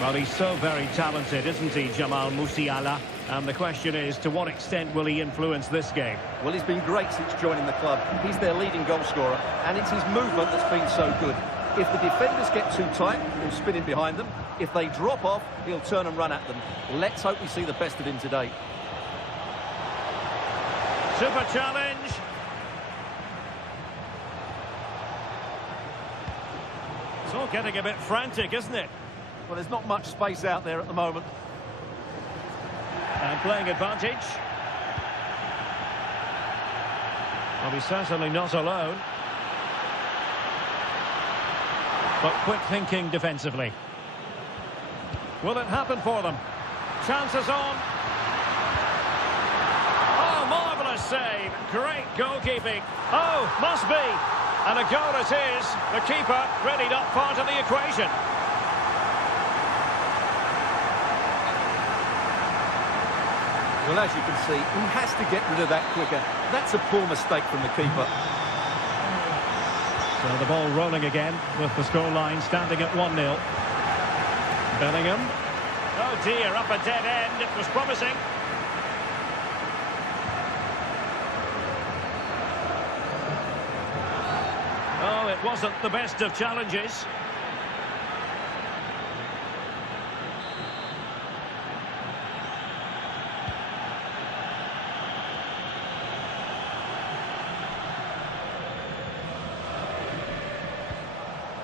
Well, he's so very talented, isn't he, Jamal Musiala? And the question is, to what extent will he influence this game? Well, he's been great since joining the club. He's their leading goal scorer, and it's his movement that's been so good. If the defenders get too tight, he'll spin in behind them. If they drop off, he'll turn and run at them. Let's hope we see the best of him today. Super challenge. It's all getting a bit frantic, isn't it? Well, there's not much space out there at the moment. And playing advantage. Well, he's certainly not alone. But quick thinking defensively. Will it happen for them? Chances on. Oh, marvellous save. Great goalkeeping. Oh, must be. And a goal it is. The keeper really not part of the equation. Well, as you can see, he has to get rid of that quicker. That's a poor mistake from the keeper. So the ball rolling again with the scoreline standing at 1-0. Bellingham. Oh dear, up a dead end. It was promising. Oh, it wasn't the best of challenges.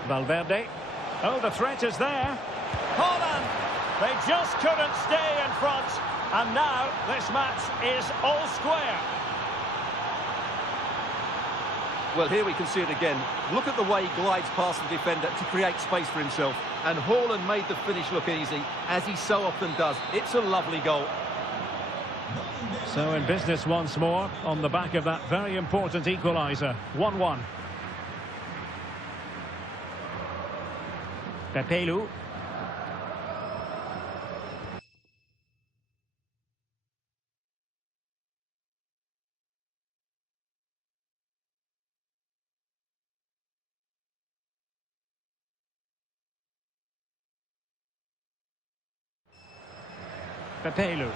Valverde. Oh, the threat is there. Haaland! They just couldn't stay in front. And now this match is all square. Well, here we can see it again. Look at the way he glides past the defender to create space for himself. And Haaland made the finish look easy, as he so often does. It's a lovely goal. So in business once more, on the back of that very important equaliser. 1-1. Pepelu. Pepelu.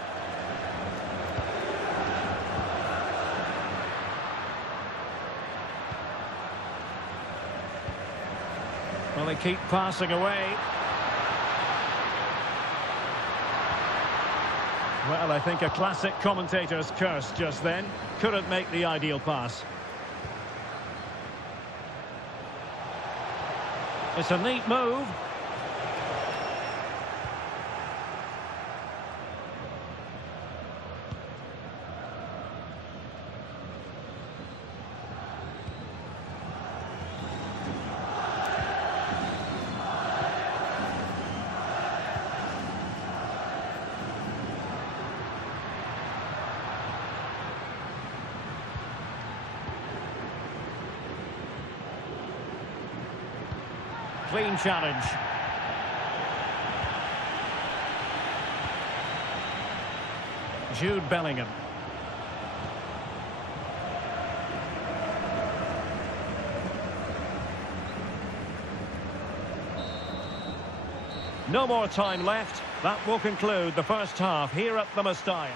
Well, they keep passing away. Well, I think a classic commentator's curse just then. Couldn't make the ideal pass. It's a neat move. Clean challenge. Jude Bellingham. No more time left. That will conclude the first half here at the Mestalla.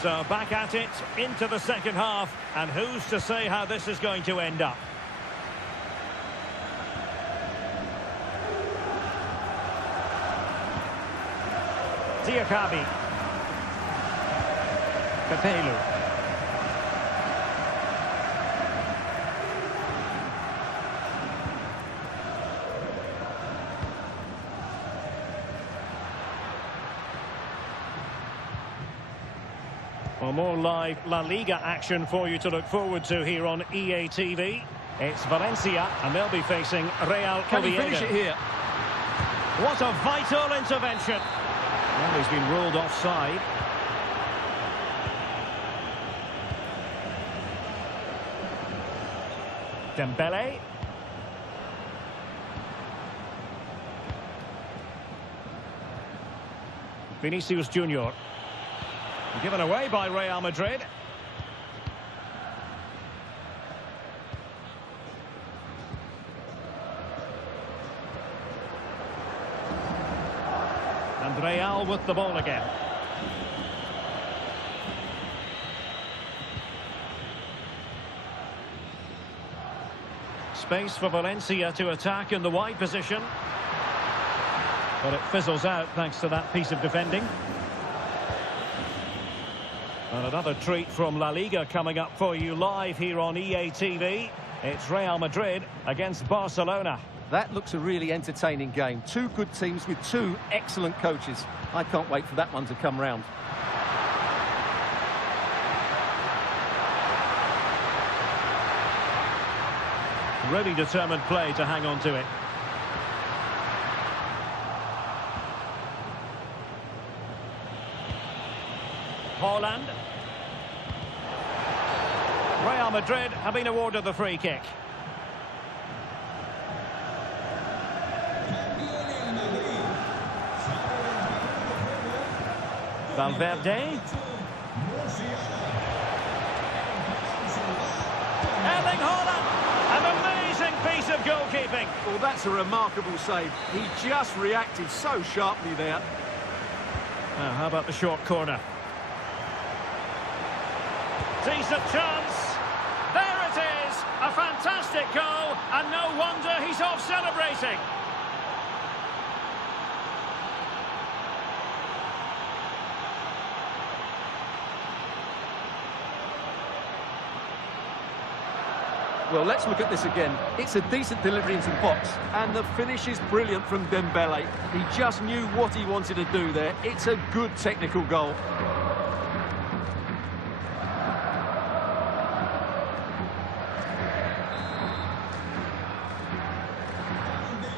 So back at it into the second half, and who's to say how this is going to end up? Diakabi. Pepelu. Well, more live La Liga action for you to look forward to here on EA TV. It's Valencia, and they'll be facing Real Oviedo. Can he finish it here? What a vital intervention. Well, he's been ruled offside. Dembele. Vinicius Junior. Given away by Real Madrid. And Real with the ball again. Space for Valencia to attack in the wide position. But it fizzles out thanks to that piece of defending. And another treat from La Liga coming up for you live here on EA TV. It's Real Madrid against Barcelona. That looks a really entertaining game. Two good teams with two excellent coaches. I can't wait for that one to come round. Really determined play to hang on to it. Haaland. Real Madrid have been awarded the free kick. Valverde. Erling Haaland. An amazing piece of goalkeeping. Well, that's a remarkable save. He just reacted so sharply there. Now, how about the short corner? Decent chance. There it is. A fantastic goal, and no wonder he's off celebrating. Well, let's look at this again. It's a decent delivery into the box, and the finish is brilliant from Dembele. He just knew what he wanted to do there. It's a good technical goal.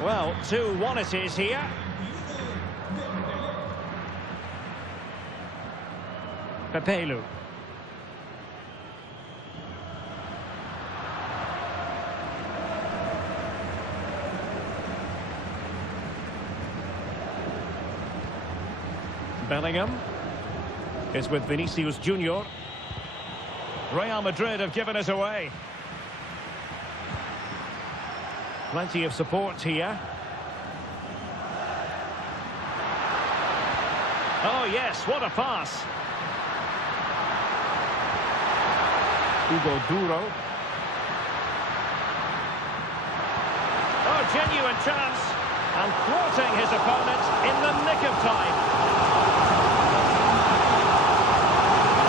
Well, 2-1 it is here. Pepelu. Bellingham is with Vinicius Junior. Real Madrid have given us away. Plenty of support here. Oh yes, what a pass. Hugo Duro. Oh, genuine chance. And thwarting his opponent in the nick of time.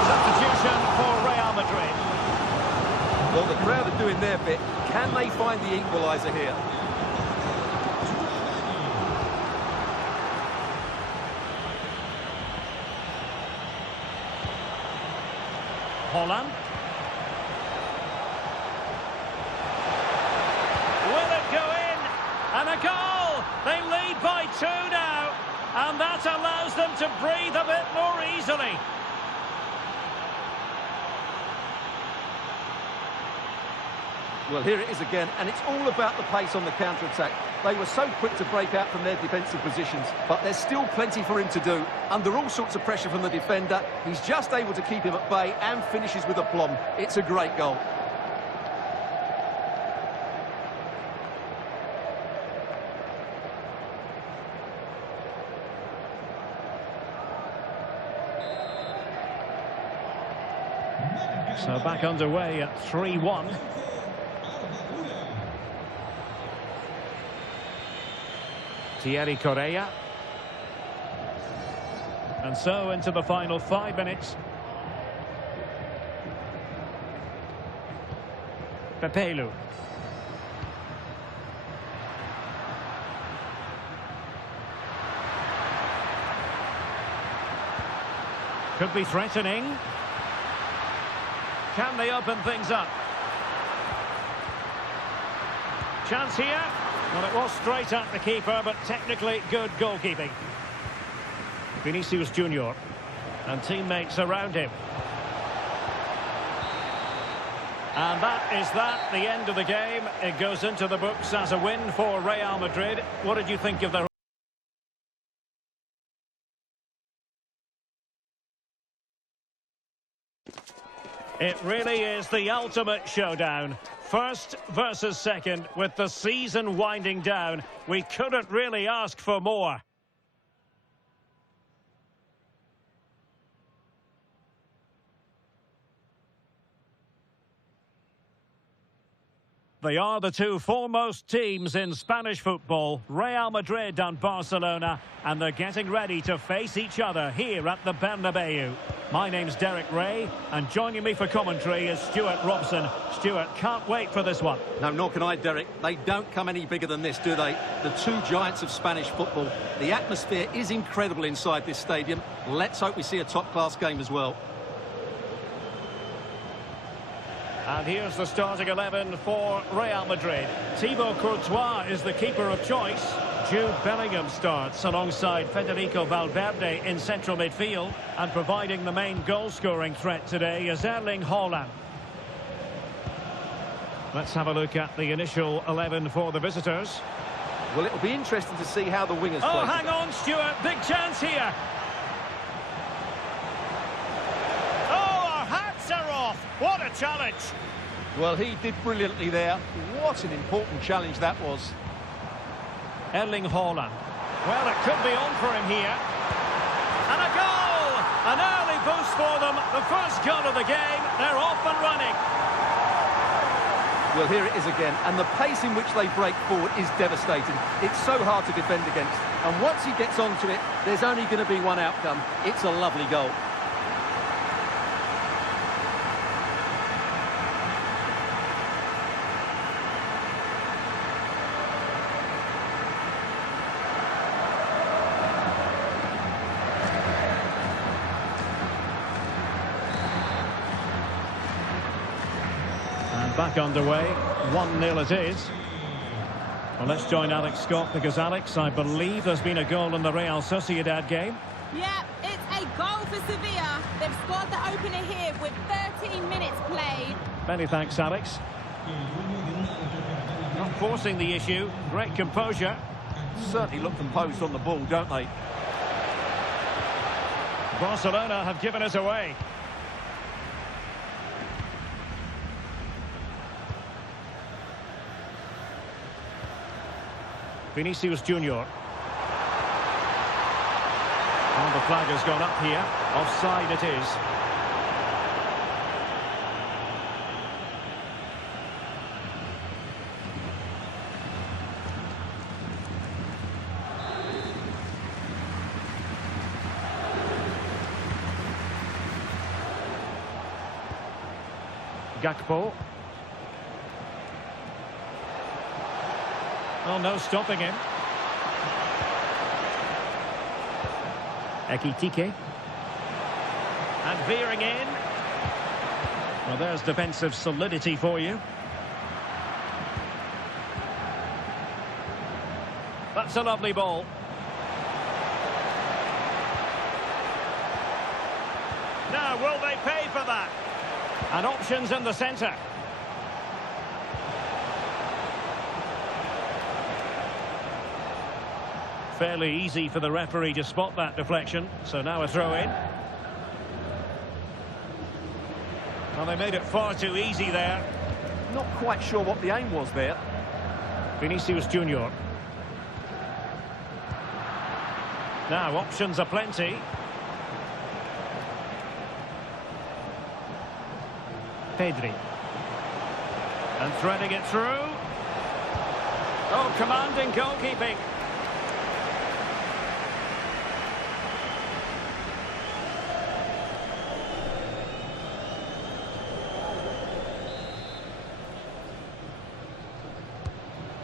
Substitution for Real Madrid. Well, the crowd are doing their bit. Can they find the equaliser here? Holland. Will it go in? And a goal! They lead by 2 now. And that allows them to breathe a bit more easily. Well, here it is again, and it's all about the pace on the counter-attack. They were so quick to break out from their defensive positions, but there's still plenty for him to do. Under all sorts of pressure from the defender, he's just able to keep him at bay and finishes with aplomb. It's a great goal. So back underway at 3-1. Thierry Correa. And so into the final 5 minutes. Pepelu. Could be threatening. Can they open things up? Chance here. Well, it was straight at the keeper, but technically good goalkeeping. Vinicius Junior and teammates around him. And that is the end of the game. It goes into the books as a win for Real Madrid. What did you think of the... It really is the ultimate showdown. First versus second, with the season winding down. We couldn't really ask for more. They are the two foremost teams in Spanish football, Real Madrid and Barcelona, and they're getting ready to face each other here at the Bernabeu. My name's Derek Ray, and joining me for commentary is Stuart Robson. Stuart, can't wait for this one. No, nor can I, Derek. They don't come any bigger than this, do they? The two giants of Spanish football. The atmosphere is incredible inside this stadium. Let's hope we see a top-class game as well. And here's the starting 11 for Real Madrid. Thibaut Courtois is the keeper of choice. Jude Bellingham starts alongside Federico Valverde in central midfield. And providing the main goal-scoring threat today is Erling Haaland. Let's have a look at the initial 11 for the visitors. Well, it'll be interesting to see how the wingers play. Oh, hang on, Stuart. Big chance here. What a challenge! Well, he did brilliantly there. What an important challenge that was. Erling Haaland. Well, it could be on for him here. And a goal! An early boost for them. The first goal of the game. They're off and running. Well, here it is again. And the pace in which they break forward is devastating. It's so hard to defend against. And once he gets onto it, there's only going to be one outcome. It's a lovely goal. Back underway, 1-0 it is. Well, let's join Alex Scott because, Alex, I believe there's been a goal in the Real Sociedad game. Yeah, it's a goal for Sevilla. They've scored the opener here with 13 minutes played. Many thanks, Alex. Not forcing the issue, great composure. Certainly look composed on the ball, don't they? Barcelona have given us away. Vinicius Junior. And the flag has gone up here. Offside it is. Gakpo. Oh, no stopping him. Ekitike. And veering in. Well, there's defensive solidity for you. That's a lovely ball. Now, will they pay for that? And options in the centre. Fairly easy for the referee to spot that deflection. So now a throw in. Well, they made it far too easy there. Not quite sure what the aim was there. Vinicius Junior. Now options are plenty. Pedri. And threading it through. Oh, commanding goalkeeping.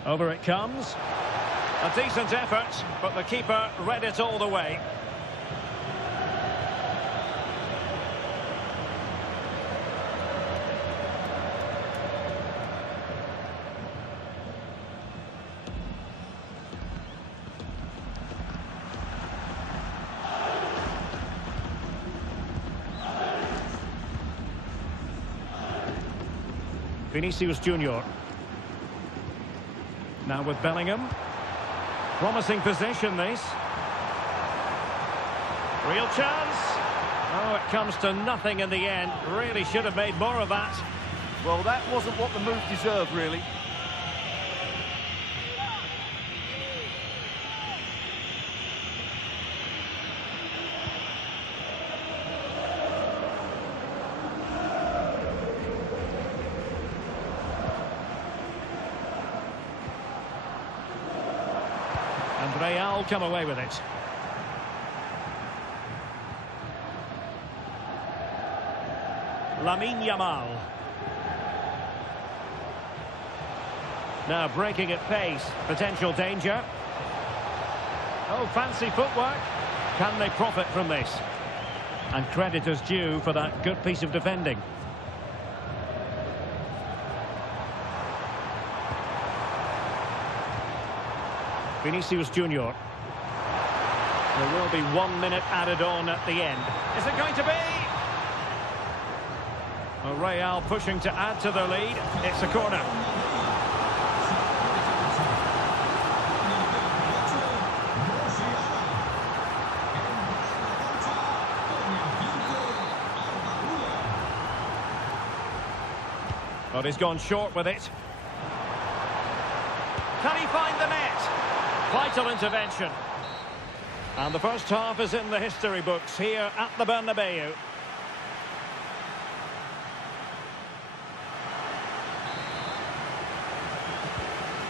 Over it comes. A decent effort, but the keeper read it all the way. Vinicius Junior. Now with Bellingham. Promising possession, this. Real chance. Oh, it comes to nothing in the end. Really should have made more of that. Well, that wasn't what the move deserved, really. And Real come away with it. Lamine Yamal. Now breaking at pace. Potential danger. Oh, fancy footwork. Can they profit from this? And credit is due for that good piece of defending. Vinicius Junior. There will be 1 minute added on at the end. Is it going to be? Well, Real pushing to add to their lead. It's a corner. But he's gone short with it. Can he find the net? Vital intervention. And the first half is in the history books here at the Bernabeu.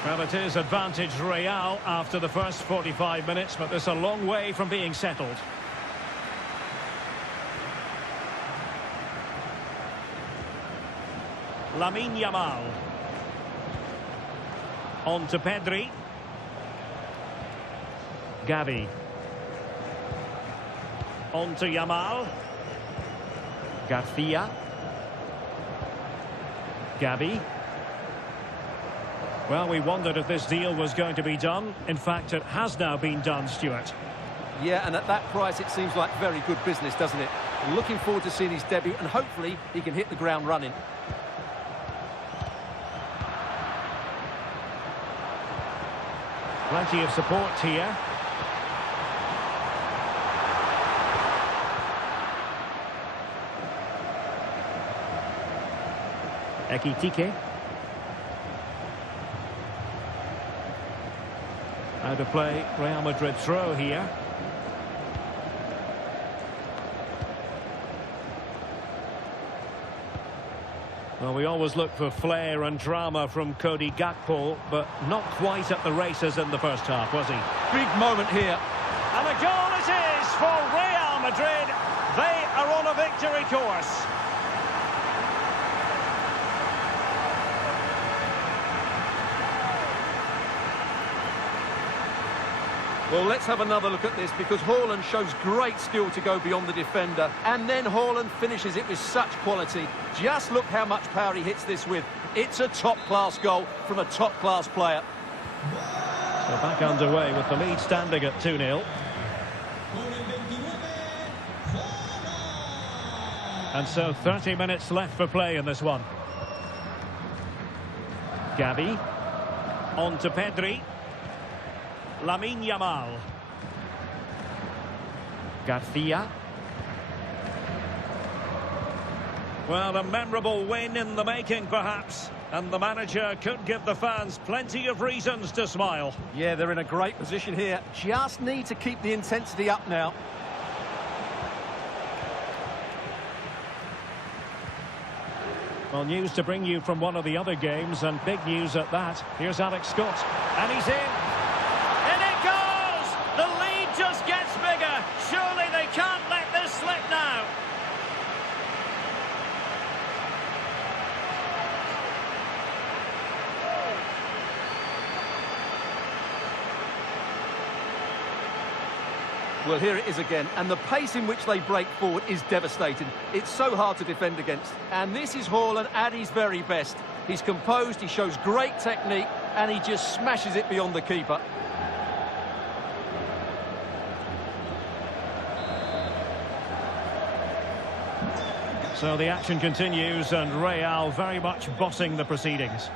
Well, it is advantage Real after the first 45 minutes, but there's a long way from being settled. Lamine Yamal. On to Pedri. Gavi. On to Yamal. Garcia. Gabi. Well, we wondered if this deal was going to be done. In fact, it has now been done, Stuart. Yeah, and at that price, it seems like very good business, doesn't it? Looking forward to seeing his debut, and hopefully he can hit the ground running. Plenty of support here. Ekitike. How to play Real Madrid throw here. Well, we always look for flair and drama from Cody Gakpo, but not quite at the races in the first half, was he? Big moment here. And a goal it is for Real Madrid. They are on a victory course. Well, let's have another look at this, because Haaland shows great skill to go beyond the defender, and then Haaland finishes it with such quality. Just look how much power he hits this with. It's a top-class goal from a top-class player. So back underway with the lead standing at 2-0. And so 30 minutes left for play in this one. Gabi. On to Pedri. Lamine Yamal. Garcia. Well, a memorable win in the making, perhaps. And the manager could give the fans plenty of reasons to smile. Yeah, they're in a great position here. Just need to keep the intensity up now. Well, news to bring you from one of the other games, and big news at that. Here's Alex Scott. And he's in. In it goes! The lead just gets bigger. Surely they can't let this slip now. Well, here it is again, and the pace in which they break forward is devastating. It's so hard to defend against. And this is Haaland at his very best. He's composed, he shows great technique, and he just smashes it beyond the keeper. So the action continues, and Real very much bossing the proceedings.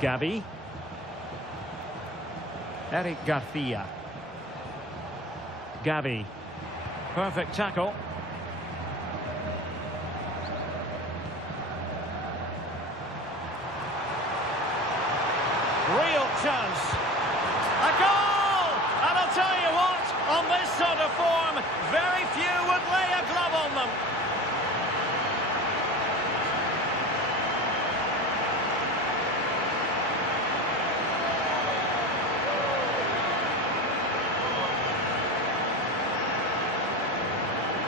Gabi. Eric Garcia. Gabi. Perfect tackle. Real chance. A goal! And I'll tell you what, on this sort of form, very few would lay a glove on them.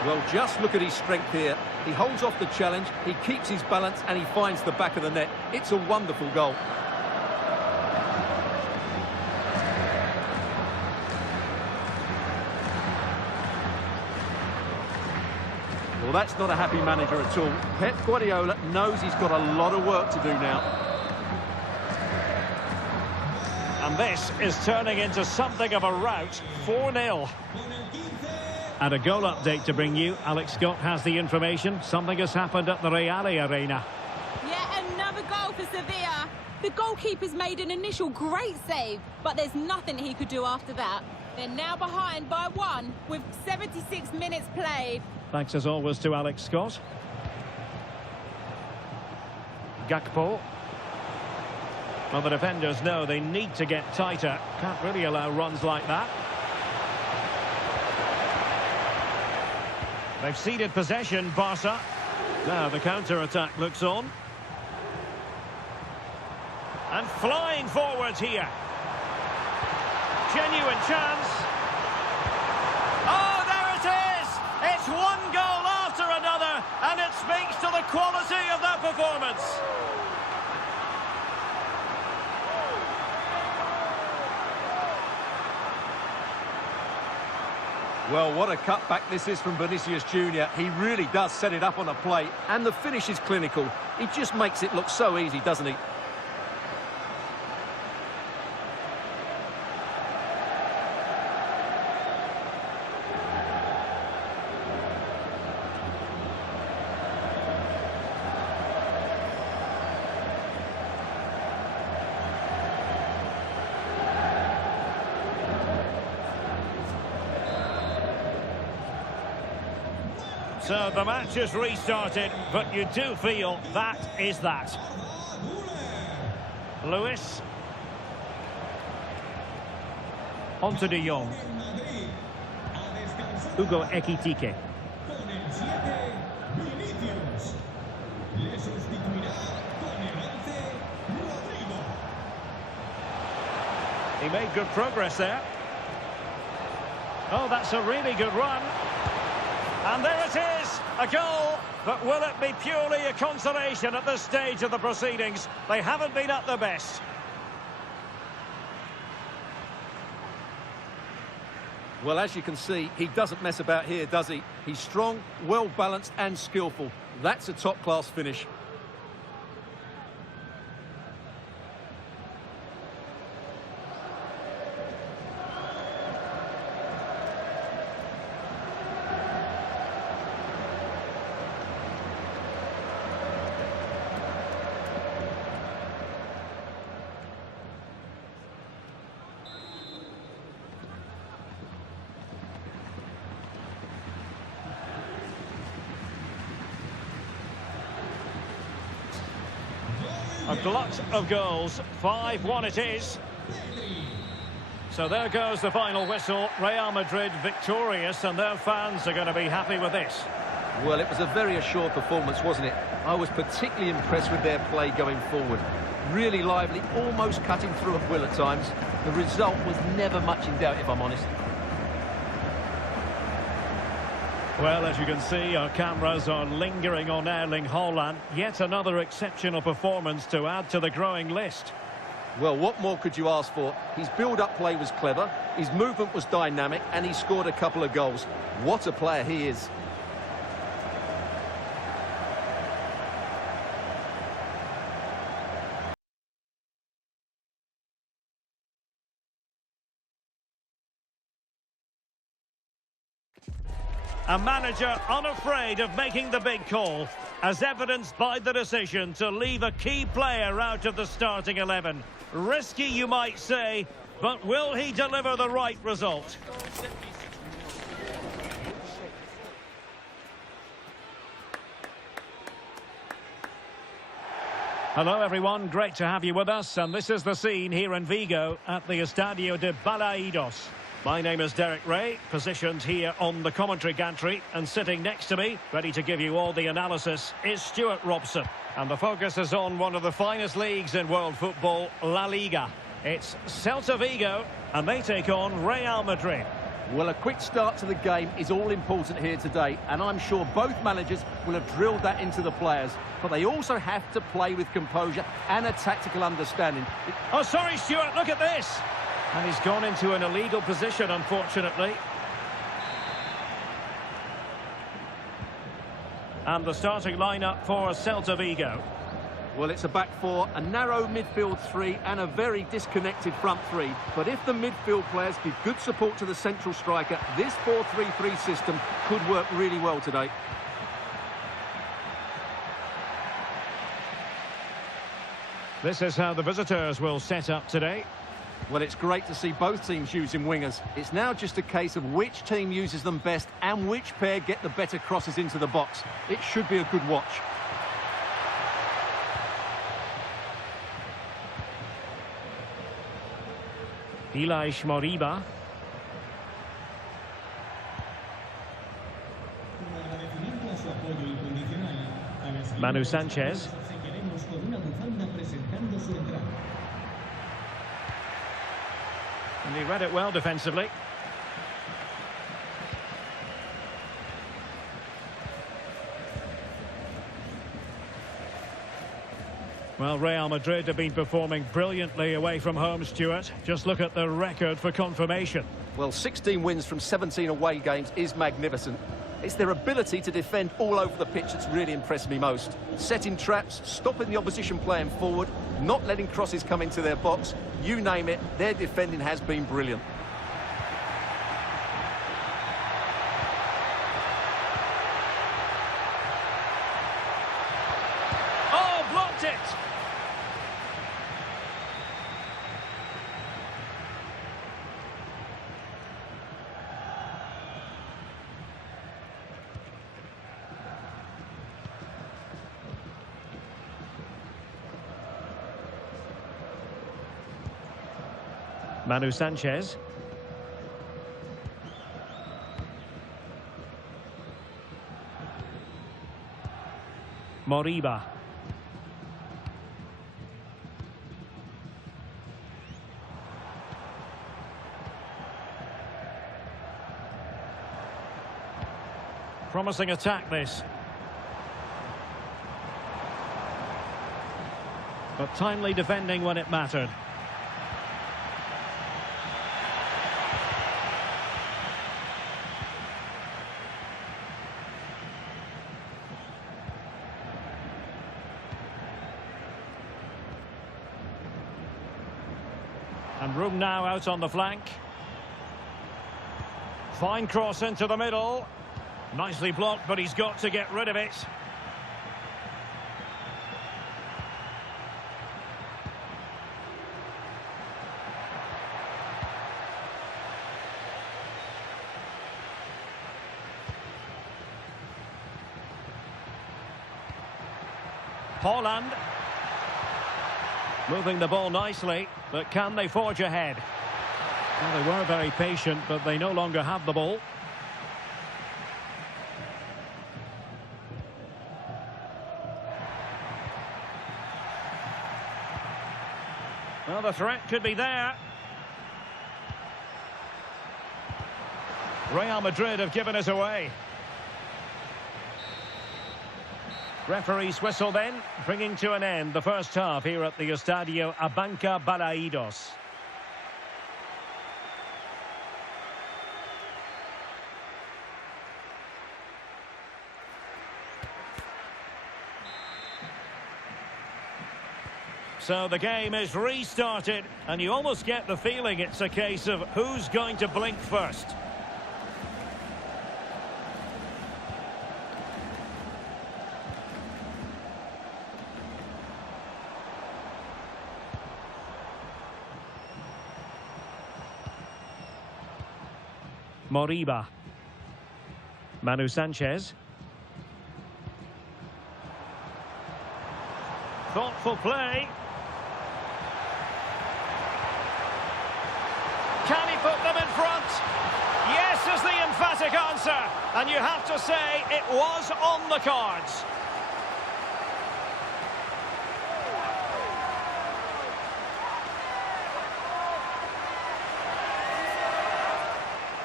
Well, just look at his strength here. He holds off the challenge, he keeps his balance, and he finds the back of the net. It's a wonderful goal. Well, that's not a happy manager at all. Pep Guardiola knows he's got a lot of work to do now. And this is turning into something of a rout. 4-0. And a goal update to bring you. Alex Scott has the information. Something has happened at the Real Arena. Yeah, another goal for Sevilla. The goalkeeper's made an initial great save, but there's nothing he could do after that. They're now behind by 1 with 76 minutes played. Thanks as always to Alex Scott. Gakpo. Well, the defenders know they need to get tighter. Can't really allow runs like that. They've ceded possession, Barca. Now the counter-attack looks on. And flying forwards here. Genuine chance. Oh, there it is! It's one goal after another, and it speaks to the quality of that performance. Well, what a cutback this is from Vinicius Jr. He really does set it up on a plate, and the finish is clinical. He just makes it look so easy, doesn't he? So the match has restarted, but you do feel that is that. Lewis. On to De Jong. Hugo Ekitike. He made good progress there. Oh, that's a really good run. And there it is, a goal. But will it be purely a consolation at this stage of the proceedings? They haven't been at their best. Well, as you can see, he doesn't mess about here, does he? He's strong, well-balanced and skillful. That's a top-class finish. A glut of goals, 5-1 it is. So there goes the final whistle. Real Madrid victorious, and their fans are going to be happy with this. Well, it was a very assured performance, wasn't it? I was particularly impressed with their play going forward. Really lively, almost cutting through at will at times. The result was never much in doubt, if I'm honest. Well, as you can see, our cameras are lingering on Erling Haaland. Yet another exceptional performance to add to the growing list. Well, what more could you ask for? His build-up play was clever, his movement was dynamic, and he scored a couple of goals. What a player he is. A manager unafraid of making the big call, as evidenced by the decision to leave a key player out of the starting 11. Risky, you might say, but will he deliver the right result? Hello everyone, great to have you with us, and this is the scene here in Vigo at the Estadio de Balaidos. My name is Derek Ray, positioned here on the commentary gantry, and sitting next to me, ready to give you all the analysis, is Stuart Robson. And the focus is on one of the finest leagues in world football, La Liga. It's Celta Vigo, and they take on Real Madrid. Well, a quick start to the game is all important here today, and I'm sure both managers will have drilled that into the players. But they also have to play with composure and a tactical understanding. Oh, sorry, Stuart, look at this! And he's gone into an illegal position, unfortunately. And the starting lineup for Celta Vigo. Well, it's a back four, a narrow midfield three, and a very disconnected front three. But if the midfield players give good support to the central striker, this 4-3-3 system could work really well today. This is how the visitors will set up today. Well, it's great to see both teams using wingers. It's now just a case of which team uses them best and which pair get the better crosses into the box. It should be a good watch. Ilaix Moriba. Manu Sanchez. And he read it well defensively. Well, Real Madrid have been performing brilliantly away from home, Stuart. Just look at the record for confirmation. Well, 16 wins from 17 away games is magnificent. It's their ability to defend all over the pitch that's really impressed me most. Setting traps, stopping the opposition playing forward, not letting crosses come into their box. You name it, their defending has been brilliant. Oh, blocked it! Manu Sanchez. Moriba. Promising attack, this. But timely defending when it mattered. And room now out on the flank. Fine cross into the middle. Nicely blocked, but he's got to get rid of it. Holland. Moving the ball nicely, but can they forge ahead? Well, they were very patient, but they no longer have the ball. Well, the threat could be there. Real Madrid have given us away. Referee's whistle then, bringing to an end the first half here at the Estadio Abanca Balaidos. So the game is restarted, and you almost get the feeling it's a case of who's going to blink first. Moriba. Manu Sanchez. Thoughtful play. Can he put them in front? Yes is the emphatic answer. And you have to say it was on the cards.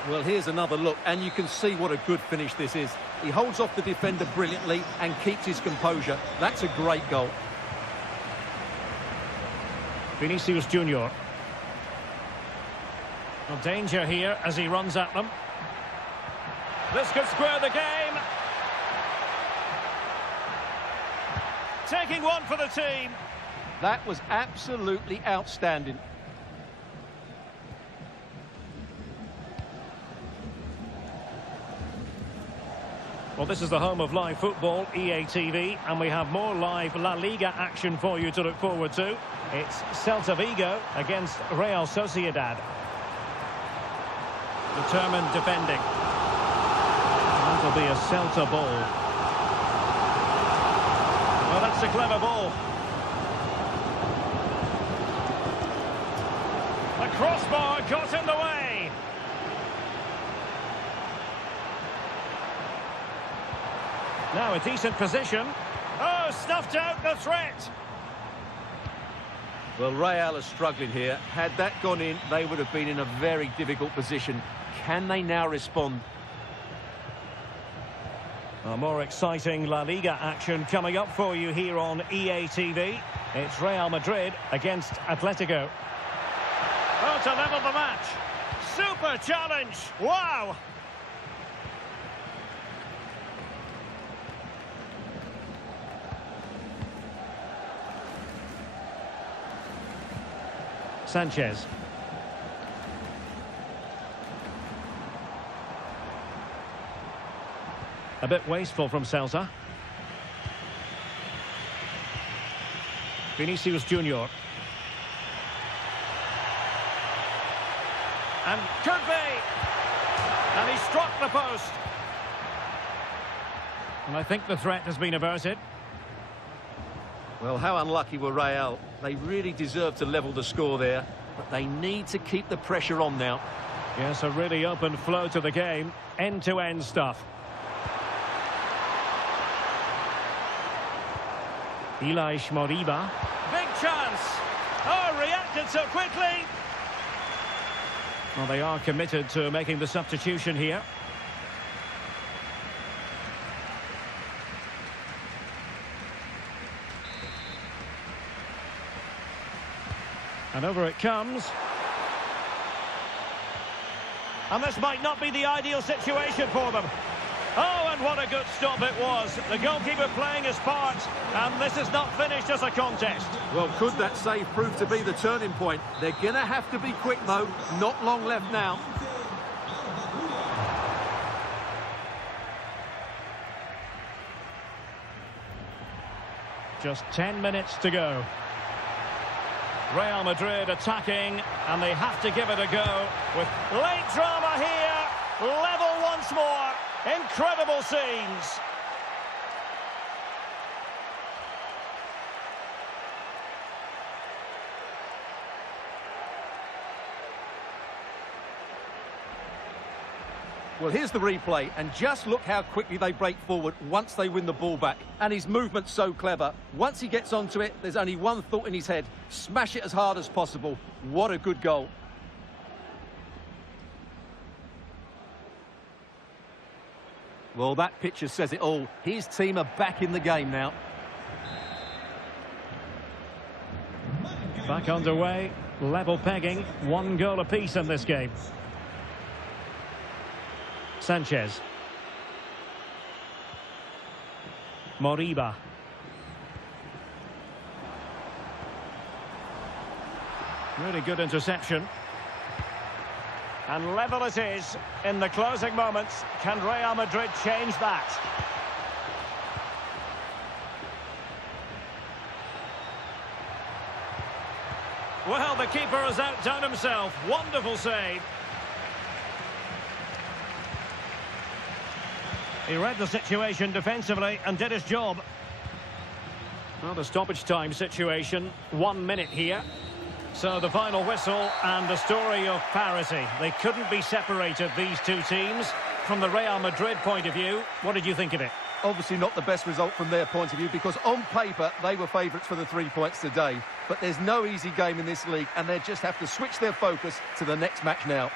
Well, here's another look, and you can see what a good finish this is. He holds off the defender brilliantly and keeps his composure. That's a great goal. Vinicius Junior. Well, danger here as he runs at them. This could square the game. Taking one for the team. That was absolutely outstanding. Well, this is the home of live football, EA TV, and we have more live La Liga action for you to look forward to. It's Celta Vigo against Real Sociedad. Determined defending. That'll be a Celta ball. Well, that's a clever ball. The crossbar got in the way. Now a decent position. Oh, snuffed out the threat. Well, Real are struggling here. Had that gone in, they would have been in a very difficult position. Can they now respond? A more exciting La Liga action coming up for you here on EA TV. It's Real Madrid against Atletico. Oh, to level the match. Super challenge! Wow! Sanchez. A bit wasteful from Celta. Vinicius Junior. And could be! And he struck the post. And I think the threat has been averted. Well, how unlucky were Real? They really deserve to level the score there, but they need to keep the pressure on now. Yes, a really open flow to the game. End-to-end stuff. Elias Moriba. Big chance! Oh, reacted so quickly! Well, they are committed to making the substitution here. And over it comes. And this might not be the ideal situation for them. Oh, and what a good stop it was. The goalkeeper playing his part, and this is not finished as a contest. Well, could that save prove to be the turning point? They're going to have to be quick, though. Not long left now. Just 10 minutes to go. Real Madrid attacking, and they have to give it a go with late drama here. Level once more. Incredible scenes. Well, here's the replay, and just look how quickly they break forward once they win the ball back. And his movement's so clever. Once he gets onto it, there's only one thought in his head. Smash it as hard as possible. What a good goal. Well, that picture says it all. His team are back in the game now. Back underway. Level pegging. 1 goal apiece in this game. Sanchez. Moriba. Really good interception. And level it is in the closing moments. Can Real Madrid change that? Well, the keeper has outdone himself. Wonderful save. He read the situation defensively and did his job. Well, the stoppage time situation, 1 minute here. So the final whistle and the story of parity. They couldn't be separated, these two teams. From the Real Madrid point of view, what did you think of it? Obviously not the best result from their point of view, because on paper they were favourites for the 3 points today. But there's no easy game in this league, and they just have to switch their focus to the next match now.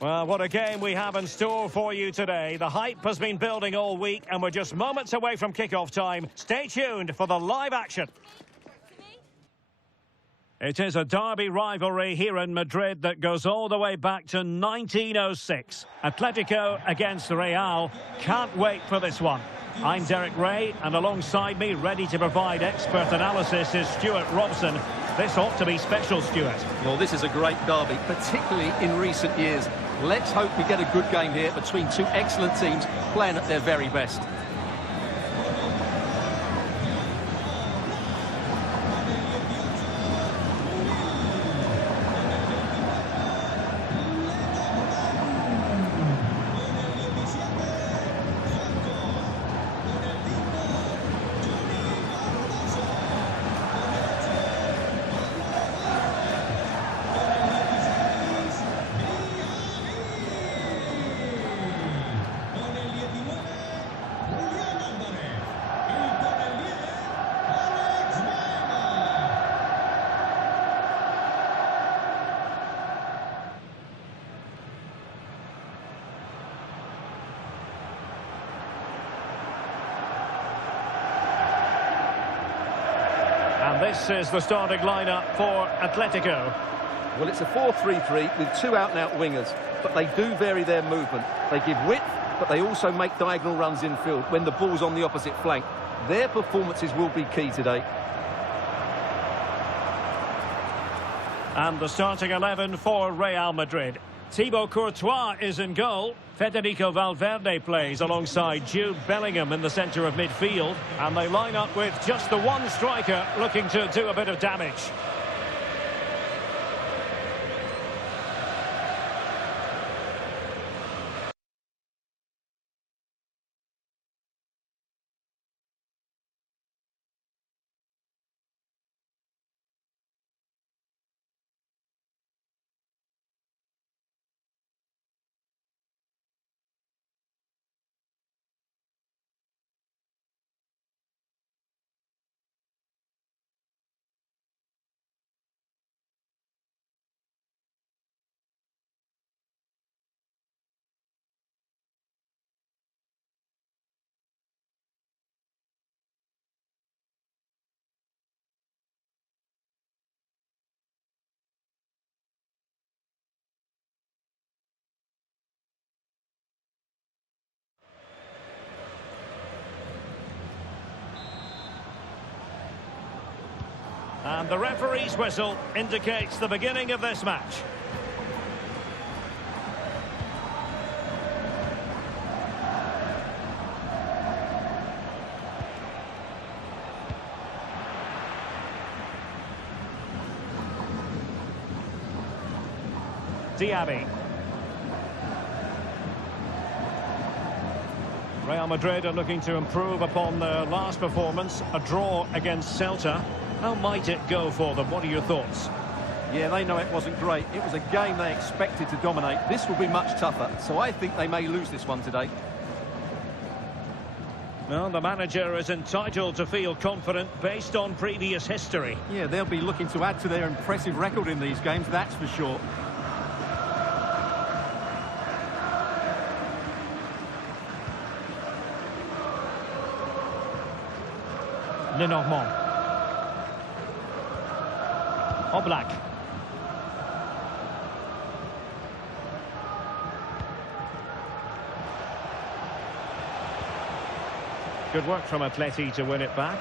Well, what a game we have in store for you today. The hype has been building all week, and we're just moments away from kickoff time. Stay tuned for the live action. It is a derby rivalry here in Madrid that goes all the way back to 1906. Atletico against Real. Can't wait for this one. I'm Derek Ray, and alongside me, ready to provide expert analysis, is Stuart Robson. This ought to be special, Stuart. Well, this is a great derby, particularly in recent years. Let's hope we get a good game here between two excellent teams playing at their very best. this is the starting lineup for Atletico. Well, it's a 4-3-3 with two out-and-out wingers, but they do vary their movement. They give width, but they also make diagonal runs infield when the ball's on the opposite flank. Their performances will be key today. And the starting 11 for Real Madrid. Thibaut Courtois is in goal. Federico Valverde plays alongside Jude Bellingham in the centre of midfield. And they line up with just the one striker looking to do a bit of damage. And the referee's whistle indicates the beginning of this match. Diaby. Real Madrid are looking to improve upon their last performance, a draw against Celta. How might it go for them? What are your thoughts? Yeah, they know it wasn't great. It was a game they expected to dominate. This will be much tougher, so I think they may lose this one today. Well, the manager is entitled to feel confident based on previous history. Yeah, they'll be looking to add to their impressive record in these games, that's for sure. Lenormand. Oblak. Good work from Atleti to win it back.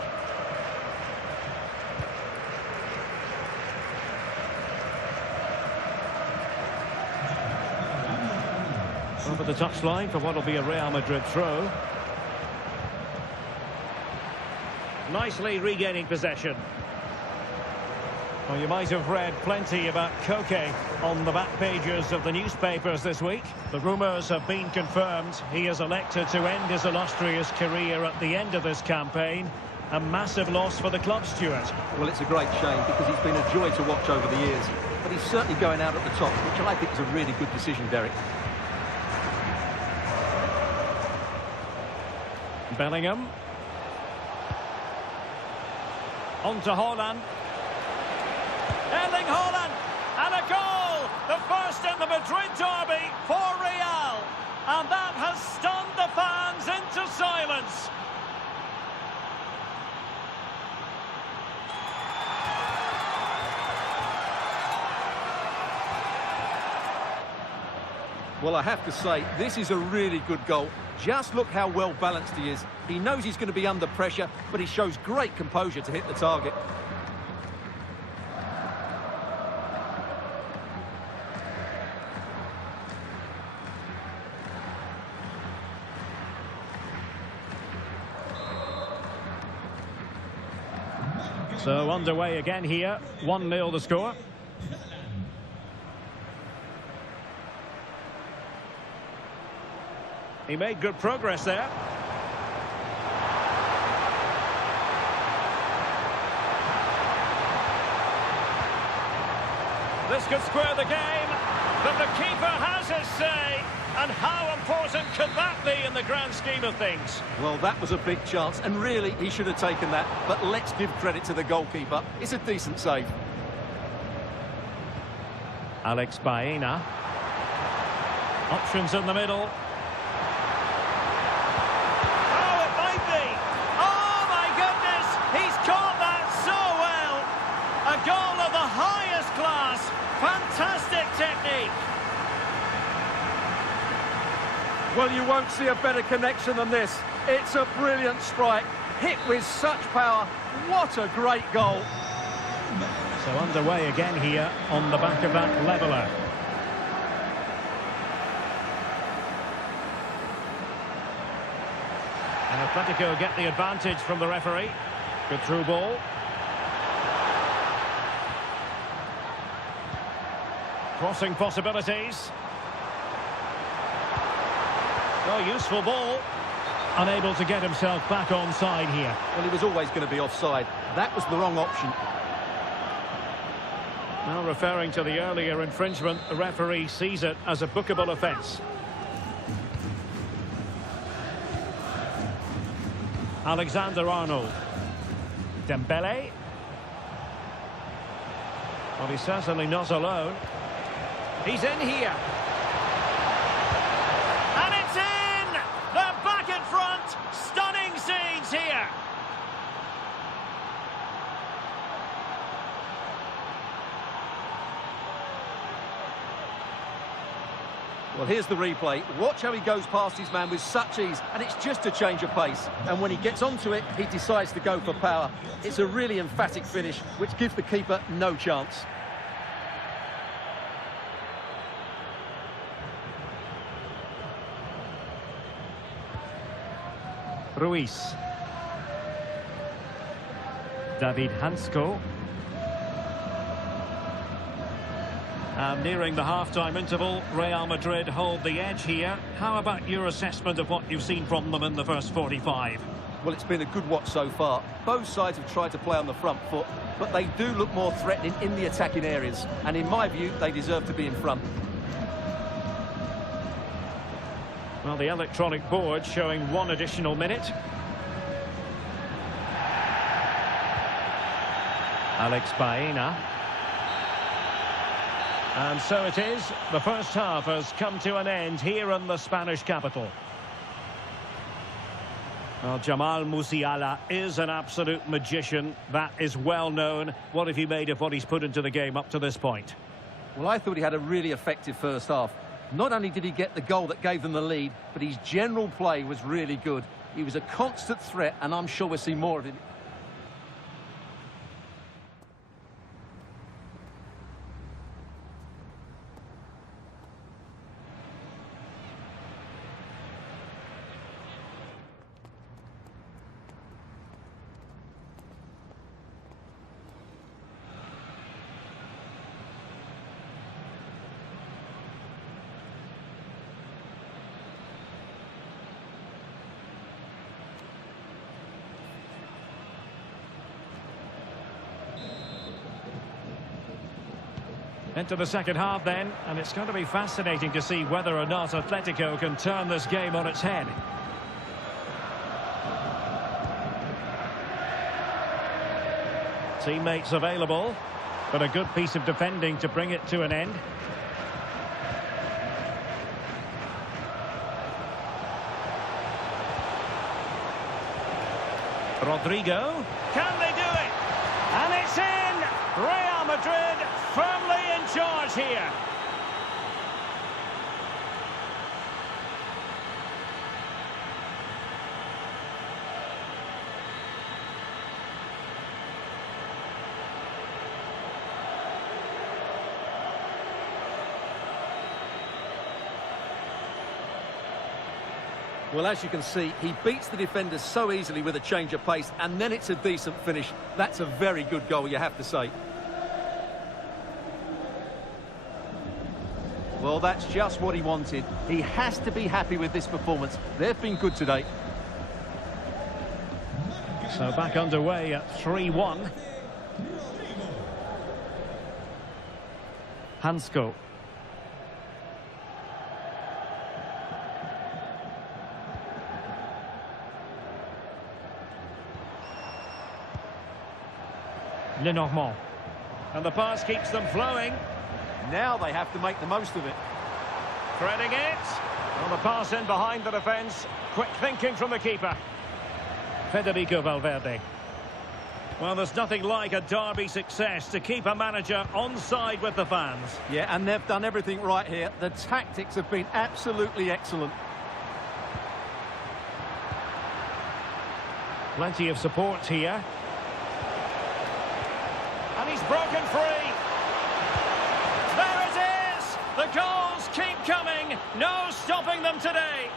Over the touchline for what will be a Real Madrid throw. Nicely regaining possession. Well, you might have read plenty about Koke on the back pages of the newspapers this week. The rumours have been confirmed. He has elected to end his illustrious career at the end of this campaign. A massive loss for the club, Stuart. Well, it's a great shame because he's been a joy to watch over the years. But he's certainly going out at the top, which I think is a really good decision, Derek. Bellingham. On to Haaland. Erling Haaland, and a goal! The first in the Madrid derby for Real. And that has stunned the fans into silence. Well, I have to say, this is a really good goal. Just look how well balanced he is. He knows he's going to be under pressure, but he shows great composure to hit the target. So underway again here, 1-0 the score. He made good progress there. This could square the game, but the keeper has his say. And how important could that be in the grand scheme of things? Well, that was a big chance, and really, he should have taken that. But let's give credit to the goalkeeper. It's a decent save. Alex Baena. Options in the middle. Oh, it might be! Oh, my goodness! He's caught that so well! Fantastic technique. Well, you won't see a better connection than this. It's a brilliant strike, hit with such power. What a great goal. So underway again here on the back of that leveller. And Atletico get the advantage from the referee. Good through ball. Crossing possibilities. Oh, useful ball. Unable to get himself back onside here. Well, he was always going to be offside. That was the wrong option. Now referring to the earlier infringement, the referee sees it as a bookable offence. Alexander-Arnold. Dembele. Well, he's certainly not alone. He's in here. And it's in! They're back in front! Stunning scenes here! Well, here's the replay. Watch how he goes past his man with such ease, and it's just a change of pace. And when he gets onto it, he decides to go for power. It's a really emphatic finish, which gives the keeper no chance. Ruiz. David Hansko. And nearing the half-time interval, Real Madrid hold the edge here. How about your assessment of what you've seen from them in the first 45? Well, it's been a good watch so far. Both sides have tried to play on the front foot, but they do look more threatening in the attacking areas. And in my view, they deserve to be in front. Well, the electronic board showing 1 additional minute. Alex Baena. And so it is. The first half has come to an end here in the Spanish capital. Well, Jamal Musiala is an absolute magician. That is well known. What have you made of what he's put into the game up to this point? Well, I thought he had a really effective first half. Not only did he get the goal that gave them the lead, but his general play was really good. He was a constant threat, and I'm sure we'll see more of him. Into the second half then, and it's going to be fascinating to see whether or not Atletico can turn this game on its head. Teammates available, but a good piece of defending to bring it to an end. Rodrigo, can they do it? And it's in! Real Madrid firmly in charge here. Well, as you can see, he beats the defenders so easily with a change of pace, and then it's a decent finish. That's a very good goal, you have to say. Well, that's just what he wanted. He has to be happy with this performance. They've been good today. So back underway at 3-1. Hansko. Lenormand. And the pass keeps them flowing. Now they have to make the most of it. Threading it. Well, the pass in behind the defence. Quick thinking from the keeper. Federico Valverde. Well, there's nothing like a derby success to keep a manager on side with the fans. Yeah, and they've done everything right here. The tactics have been absolutely excellent. Plenty of support here. And he's broken free. There it is! The goals keep coming. No stopping them today.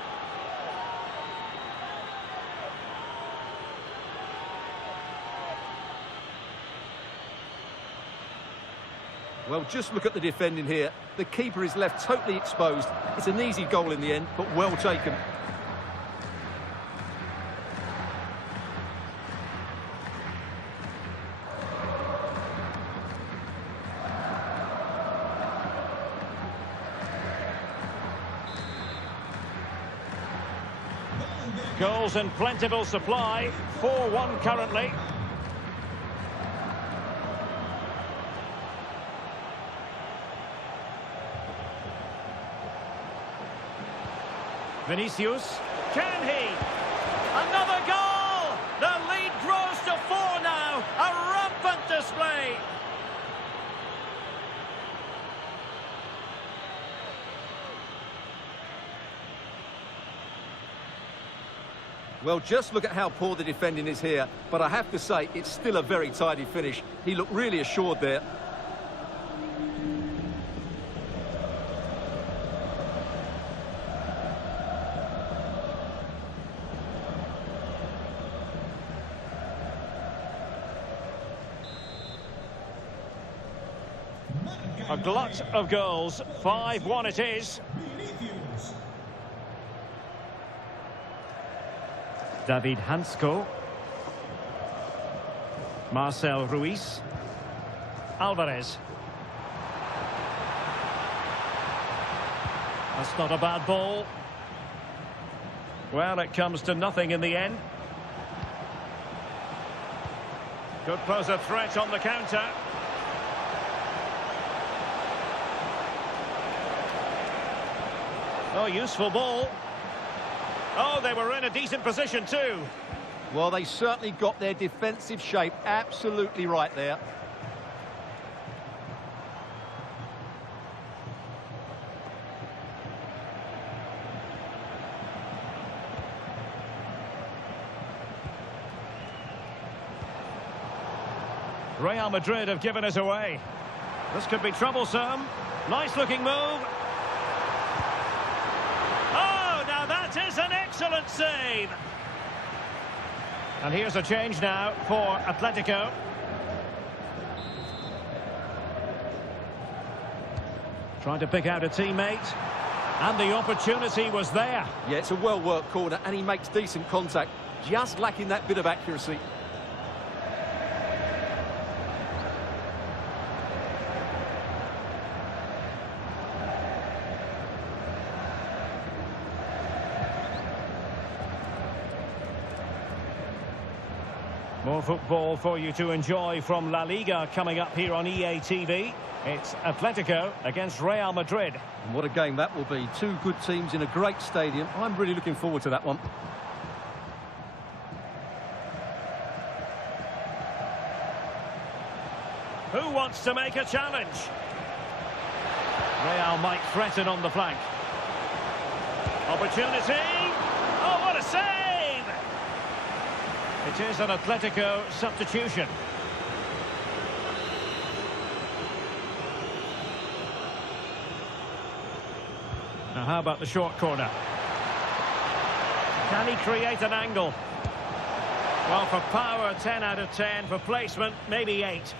Well, just look at the defending here. The keeper is left totally exposed. It's an easy goal in the end, but well taken. Goals in plentiful supply. 4-1 currently. Vinicius, can he? Another goal! The lead grows to 4 now. A rampant display. Well, just look at how poor the defending is here. But I have to say, it's still a very tidy finish. He looked really assured there. A glut of goals. 5-1 it is. Vinicius. David Hansko. Marcel Ruiz. Alvarez. That's not a bad ball. Well, it comes to nothing in the end. Could pose a threat on the counter. Oh, useful ball. Oh, they were in a decent position too. Well, they certainly got their defensive shape absolutely right there. Real Madrid have given us away. This could be troublesome. Nice looking move. Oh, now that is an excellent save. And here's a change now for Atletico. Trying to pick out a teammate. And the opportunity was there. Yeah, it's a well-worked corner, and he makes decent contact. Just lacking that bit of accuracy. More football for you to enjoy from La Liga coming up here on EA TV. It's Atletico against Real Madrid. And what a game that will be. Two good teams in a great stadium. I'm really looking forward to that one. Who wants to make a challenge? Real might threaten on the flank. Opportunity. Oh, what a save! It is an Atletico substitution. Now, how about the short corner? Can he create an angle? Well, for power, 10 out of 10. For placement, maybe 8.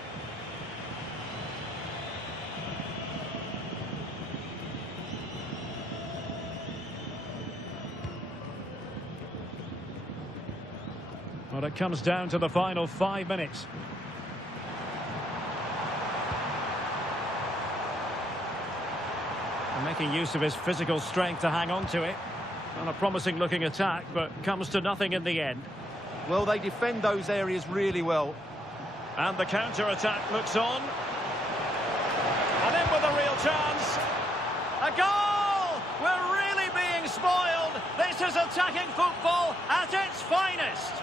Well, it comes down to the final 5 minutes. And making use of his physical strength to hang on to it. On a promising looking attack, but comes to nothing in the end. Well, they defend those areas really well. And the counter-attack looks on. And in with a real chance. A goal! We're really being spoiled. This is attacking football at its finest.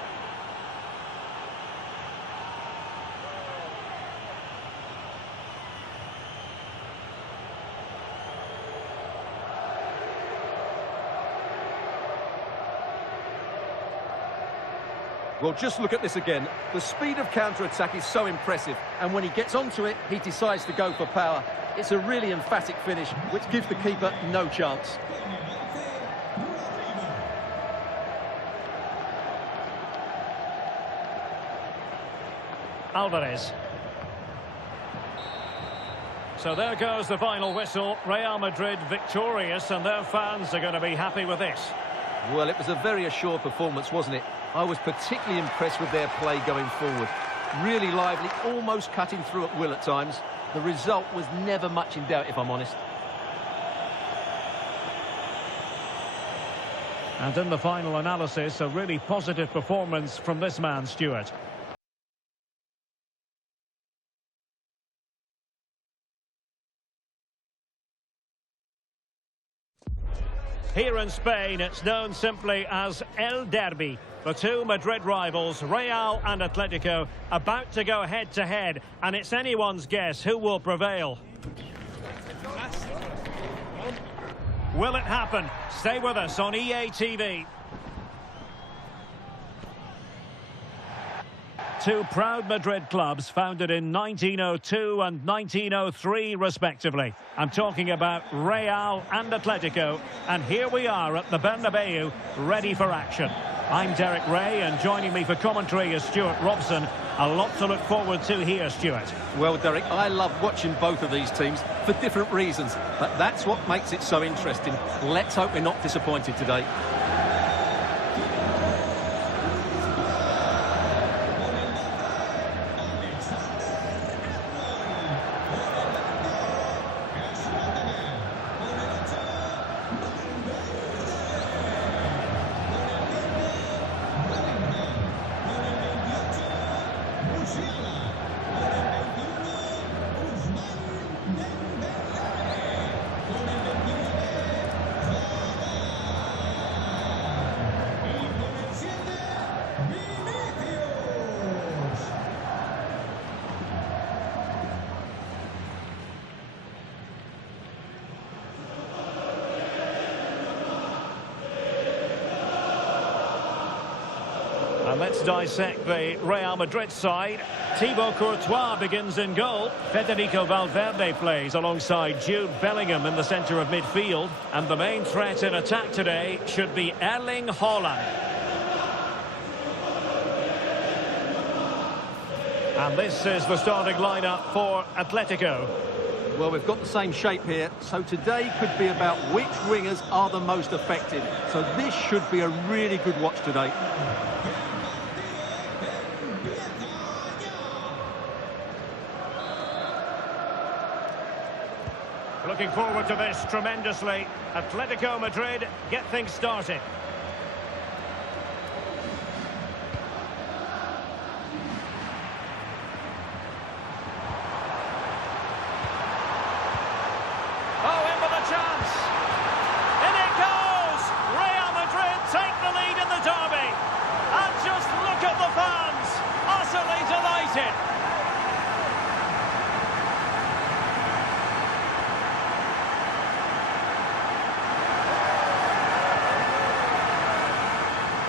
Well, just look at this again. The speed of counter-attack is so impressive, and when he gets onto it, he decides to go for power. It's a really emphatic finish, which gives the keeper no chance. Alvarez. So there goes the final whistle. Real Madrid victorious, and their fans are going to be happy with this. Well, it was a very assured performance, wasn't it? I was particularly impressed with their play going forward. Really lively, almost cutting through at will at times. The result was never much in doubt, if I'm honest. And in the final analysis, a really positive performance from this man, Stuart. Here in Spain, it's known simply as El Derby. The two Madrid rivals, Real and Atletico, about to go head-to-head, and it's anyone's guess who will prevail. Will it happen? Stay with us on EA TV. Two proud Madrid clubs founded in 1902 and 1903 respectively. I'm talking about Real and Atletico, and here we are at the Bernabeu, ready for action. I'm Derek Ray, and joining me for commentary is Stuart Robson. A lot to look forward to here, Stuart. Well, Derek, I love watching both of these teams for different reasons, but that's what makes it so interesting. Let's hope we're not disappointed today. And let's dissect the Real Madrid side. Thibaut Courtois begins in goal. Federico Valverde plays alongside Jude Bellingham in the centre of midfield. And the main threat in attack today should be Erling Haaland. And this is the starting lineup for Atletico. Well, we've got the same shape here, so today could be about which wingers are the most effective. So this should be a really good watch today. Looking forward to this tremendously. Atletico Madrid get things started. Oh, in with a chance. In it goes! Real Madrid take the lead in the derby. And just look at the fans. Utterly delighted.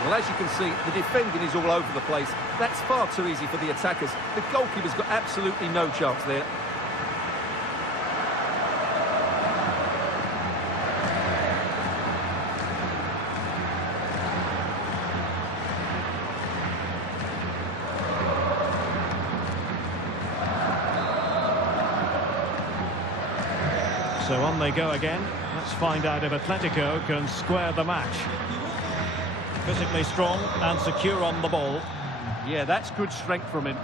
Well, as you can see, the defending is all over the place. That's far too easy for the attackers. The goalkeeper's got absolutely no chance there. So on they go again. Let's find out if Atletico can square the match. Physically strong and secure on the ball. Yeah, that's good strength from him.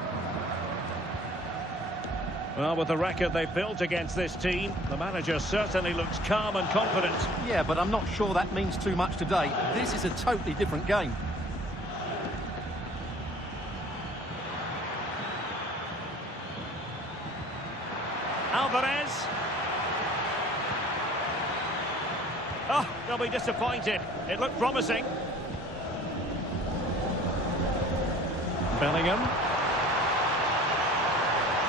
Well, with the record they've built against this team, the manager certainly looks calm and confident. Yeah, but I'm not sure that means too much today. This is a totally different game. Alvarez. Oh, they'll be disappointed. It looked promising. Bellingham.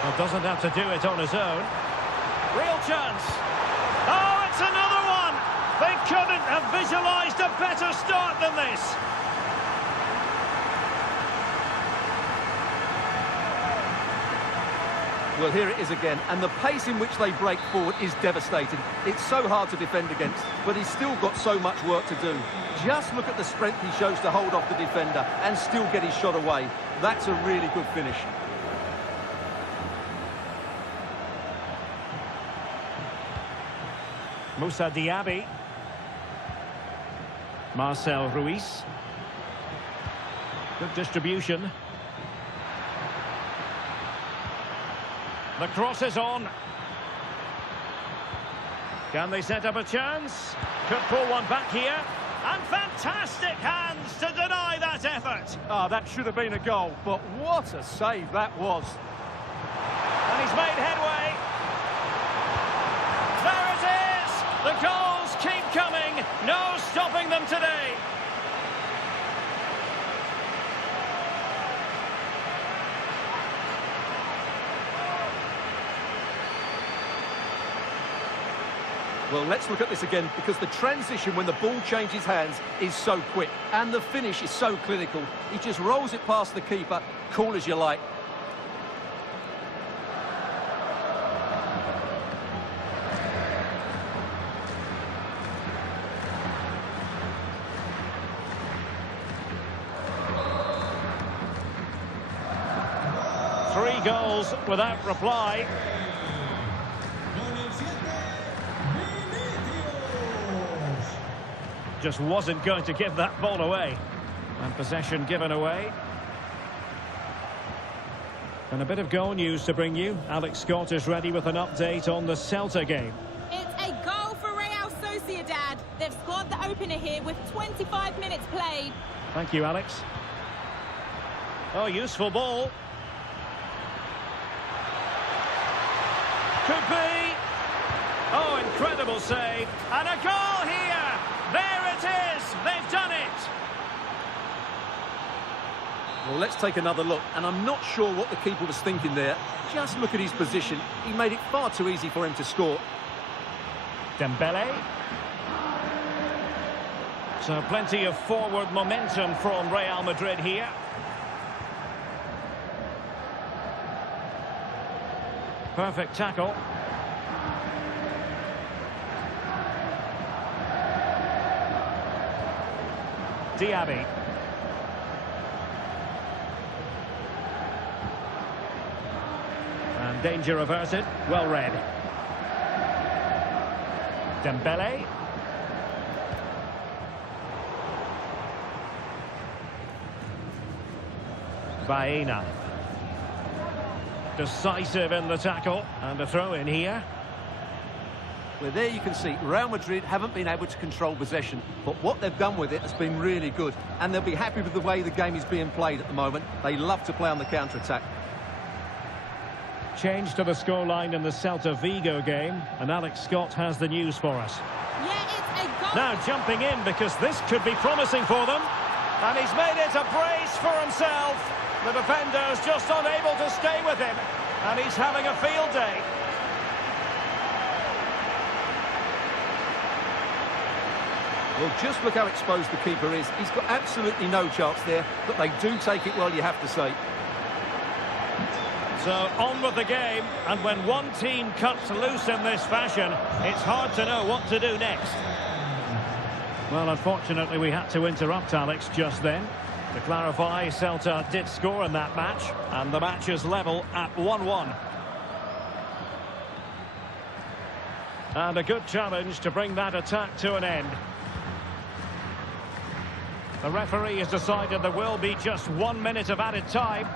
Well, doesn't have to do it on his own. Real chance. Oh, it's another one. They couldn't have visualised a better start than this. Well, here it is again, and the pace in which they break forward is devastating. It's so hard to defend against, but he's still got so much work to do. Just look at the strength he shows to hold off the defender and still get his shot away. That's a really good finish. Moussa Diaby. Marcel Ruiz. Good distribution. The cross is on. Can they set up a chance? Could pull one back here. And fantastic hands to deny that effort. Ah, that should have been a goal, but what a save that was. And he's made headway. There it is! The goals keep coming. No stopping them today. Well, let's look at this again, because the transition when the ball changes hands is so quick, and the finish is so clinical. He just rolls it past the keeper, cool as you like. Three goals without reply. Just wasn't going to give that ball away. And possession given away. And a bit of goal news to bring you. Alex Scott is ready with an update on the Celta game. It's a goal for Real Sociedad. They've scored the opener here with 25 minutes played. Thank you, Alex. Oh, useful ball. Could be. Oh, incredible save. And a goal here. There it is. They've done it. Well, let's take another look, and I'm not sure what the keeper was thinking there. Just look at his position. He made it far too easy for him to score. Dembele. So plenty of forward momentum from Real Madrid here. Perfect tackle. Diaby. And danger averted. Well read. Dembele. Baena. Decisive in the tackle. And a throw in here. Well, there you can see Real Madrid haven't been able to control possession, but what they've done with it has been really good, and they'll be happy with the way the game is being played at the moment. They love to play on the counter-attack. Change to the scoreline in the Celta Vigo game, and Alex Scott has the news for us. Yeah, it's a goal. Now jumping in, because this could be promising for them. And he's made it a brace for himself. The defender's just unable to stay with him, and he's having a field day. Well, just look how exposed the keeper is. He's got absolutely no chance there, but they do take it well, you have to say. So on with the game, and when one team cuts loose in this fashion, it's hard to know what to do next. Well, unfortunately, we had to interrupt Alex just then. To clarify, Celta did score in that match, and the match is level at 1-1. And a good challenge to bring that attack to an end. The referee has decided there will be just 1 minute of added time.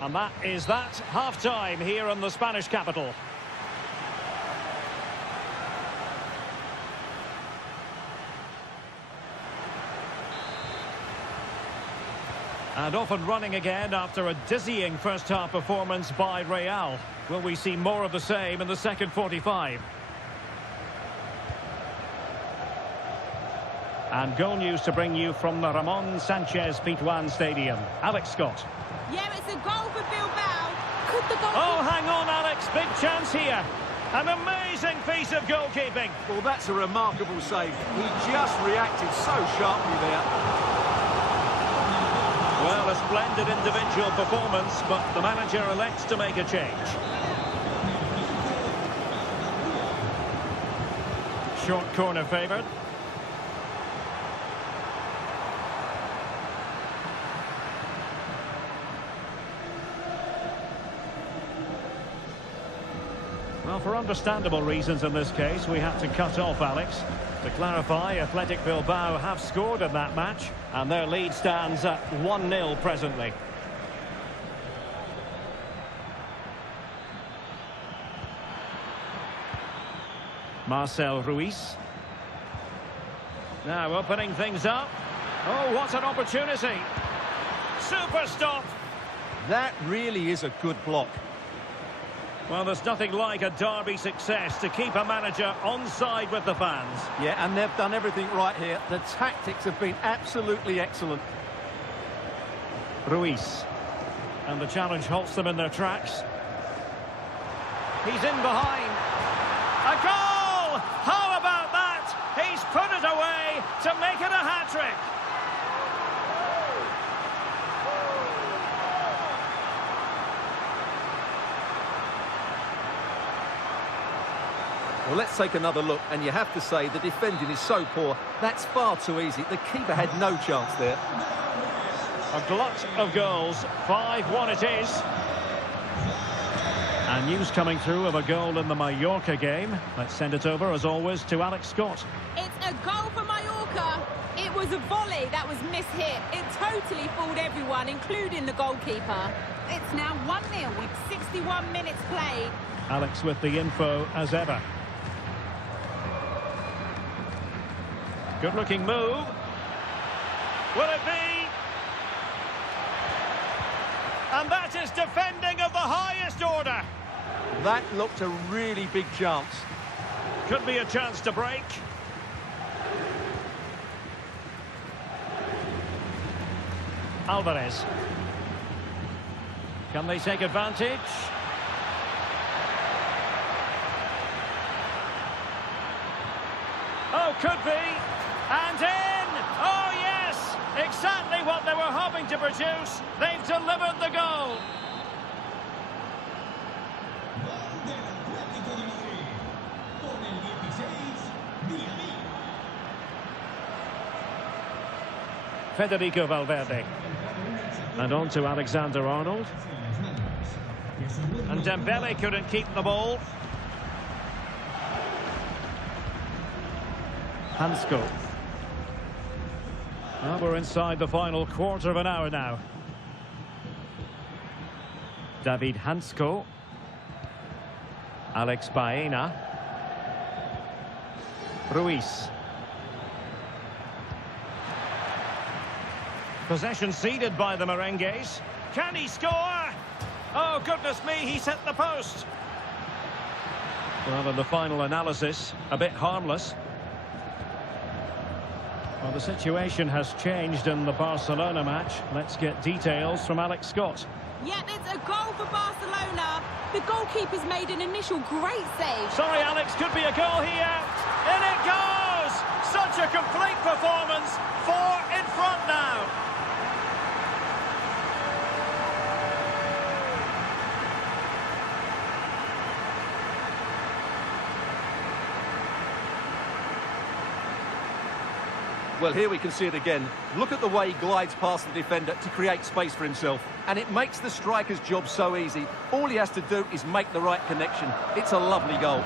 And that is that, half-time here in the Spanish capital. And off and running again after a dizzying first-half performance by Real. Will we see more of the same in the second 45? And goal news to bring you from the Ramon Sanchez Pizjuan Stadium. Alex Scott. Yeah, it's a goal for Bilbao. Could the goal... Oh, hang on, Alex. Big chance here. An amazing piece of goalkeeping. Well, that's a remarkable save. He just reacted so sharply there. Well, a splendid individual performance, but the manager elects to make a change. Short corner favoured. Well, for understandable reasons in this case, we had to cut off Alex. To clarify, Athletic Bilbao have scored in that match, and their lead stands at 1-0 presently. Marcel Ruiz. Now opening things up. Oh, what an opportunity. Super stop. That really is a good block. Well, there's nothing like a derby success to keep a manager onside with the fans. Yeah, and they've done everything right here. The tactics have been absolutely excellent. Ruiz. And the challenge halts them in their tracks. He's in behind. A goal! How about that? He's put it away to make it a hat-trick. Well, let's take another look, and you have to say the defending is so poor. That's far too easy. The keeper had no chance there. A glut of goals. 5-1 it is. And news coming through of a goal in the Mallorca game. Let's send it over, as always, to Alex Scott. It's a goal for Mallorca. It was a volley that was mishit. It totally fooled everyone, including the goalkeeper. It's now 1-0 with 61 minutes played. Alex with the info as ever. Good-looking move. Will it be? And that is defending of the highest order. That looked a really big chance. Could be a chance to break. Alvarez. Can they take advantage? Oh, could be. And in! Oh, yes! Exactly what they were hoping to produce. They've delivered the goal. Gol del Atlético de Madrid. Con el 16, Federico Valverde. And on to Alexander-Arnold. And Dembele couldn't keep the ball. Hansko. Well, we're inside the final quarter of an hour now. David Hansko. Alex Baena. Ruiz. Possession ceded by the Merengues. Can he score? Oh, goodness me, he's hit the post. Well, in the final analysis, a bit harmless. Well, the situation has changed in the Barcelona match. Let's get details from Alex Scott. Yep, it's a goal for Barcelona. The goalkeeper's made an initial great save. Sorry, Alex, could be a goal here. In it goes! Such a complete performance. 4 in front now. Well, here we can see it again. Look at the way he glides past the defender to create space for himself. And it makes the striker's job so easy. All he has to do is make the right connection. It's a lovely goal.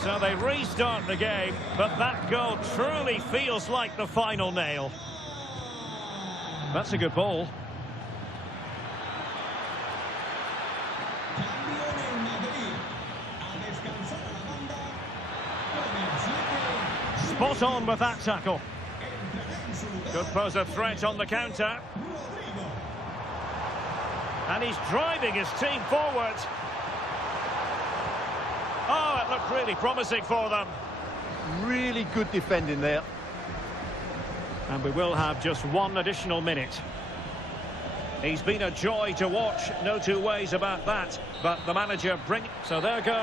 So they restart the game, but that goal truly feels like the final nail. That's a good ball. Cambio en el Madrid. A descansar a la banda. Con el 7. Spot on with that tackle. Entrará en su lugar. Could pose a threat on the counter. Rodrigo. And he's driving his team forward. Oh, it looked really promising for them. Really Really good defending there. And we will have just one additional minute. He's been a joy to watch, no two ways about that. But the manager So there goes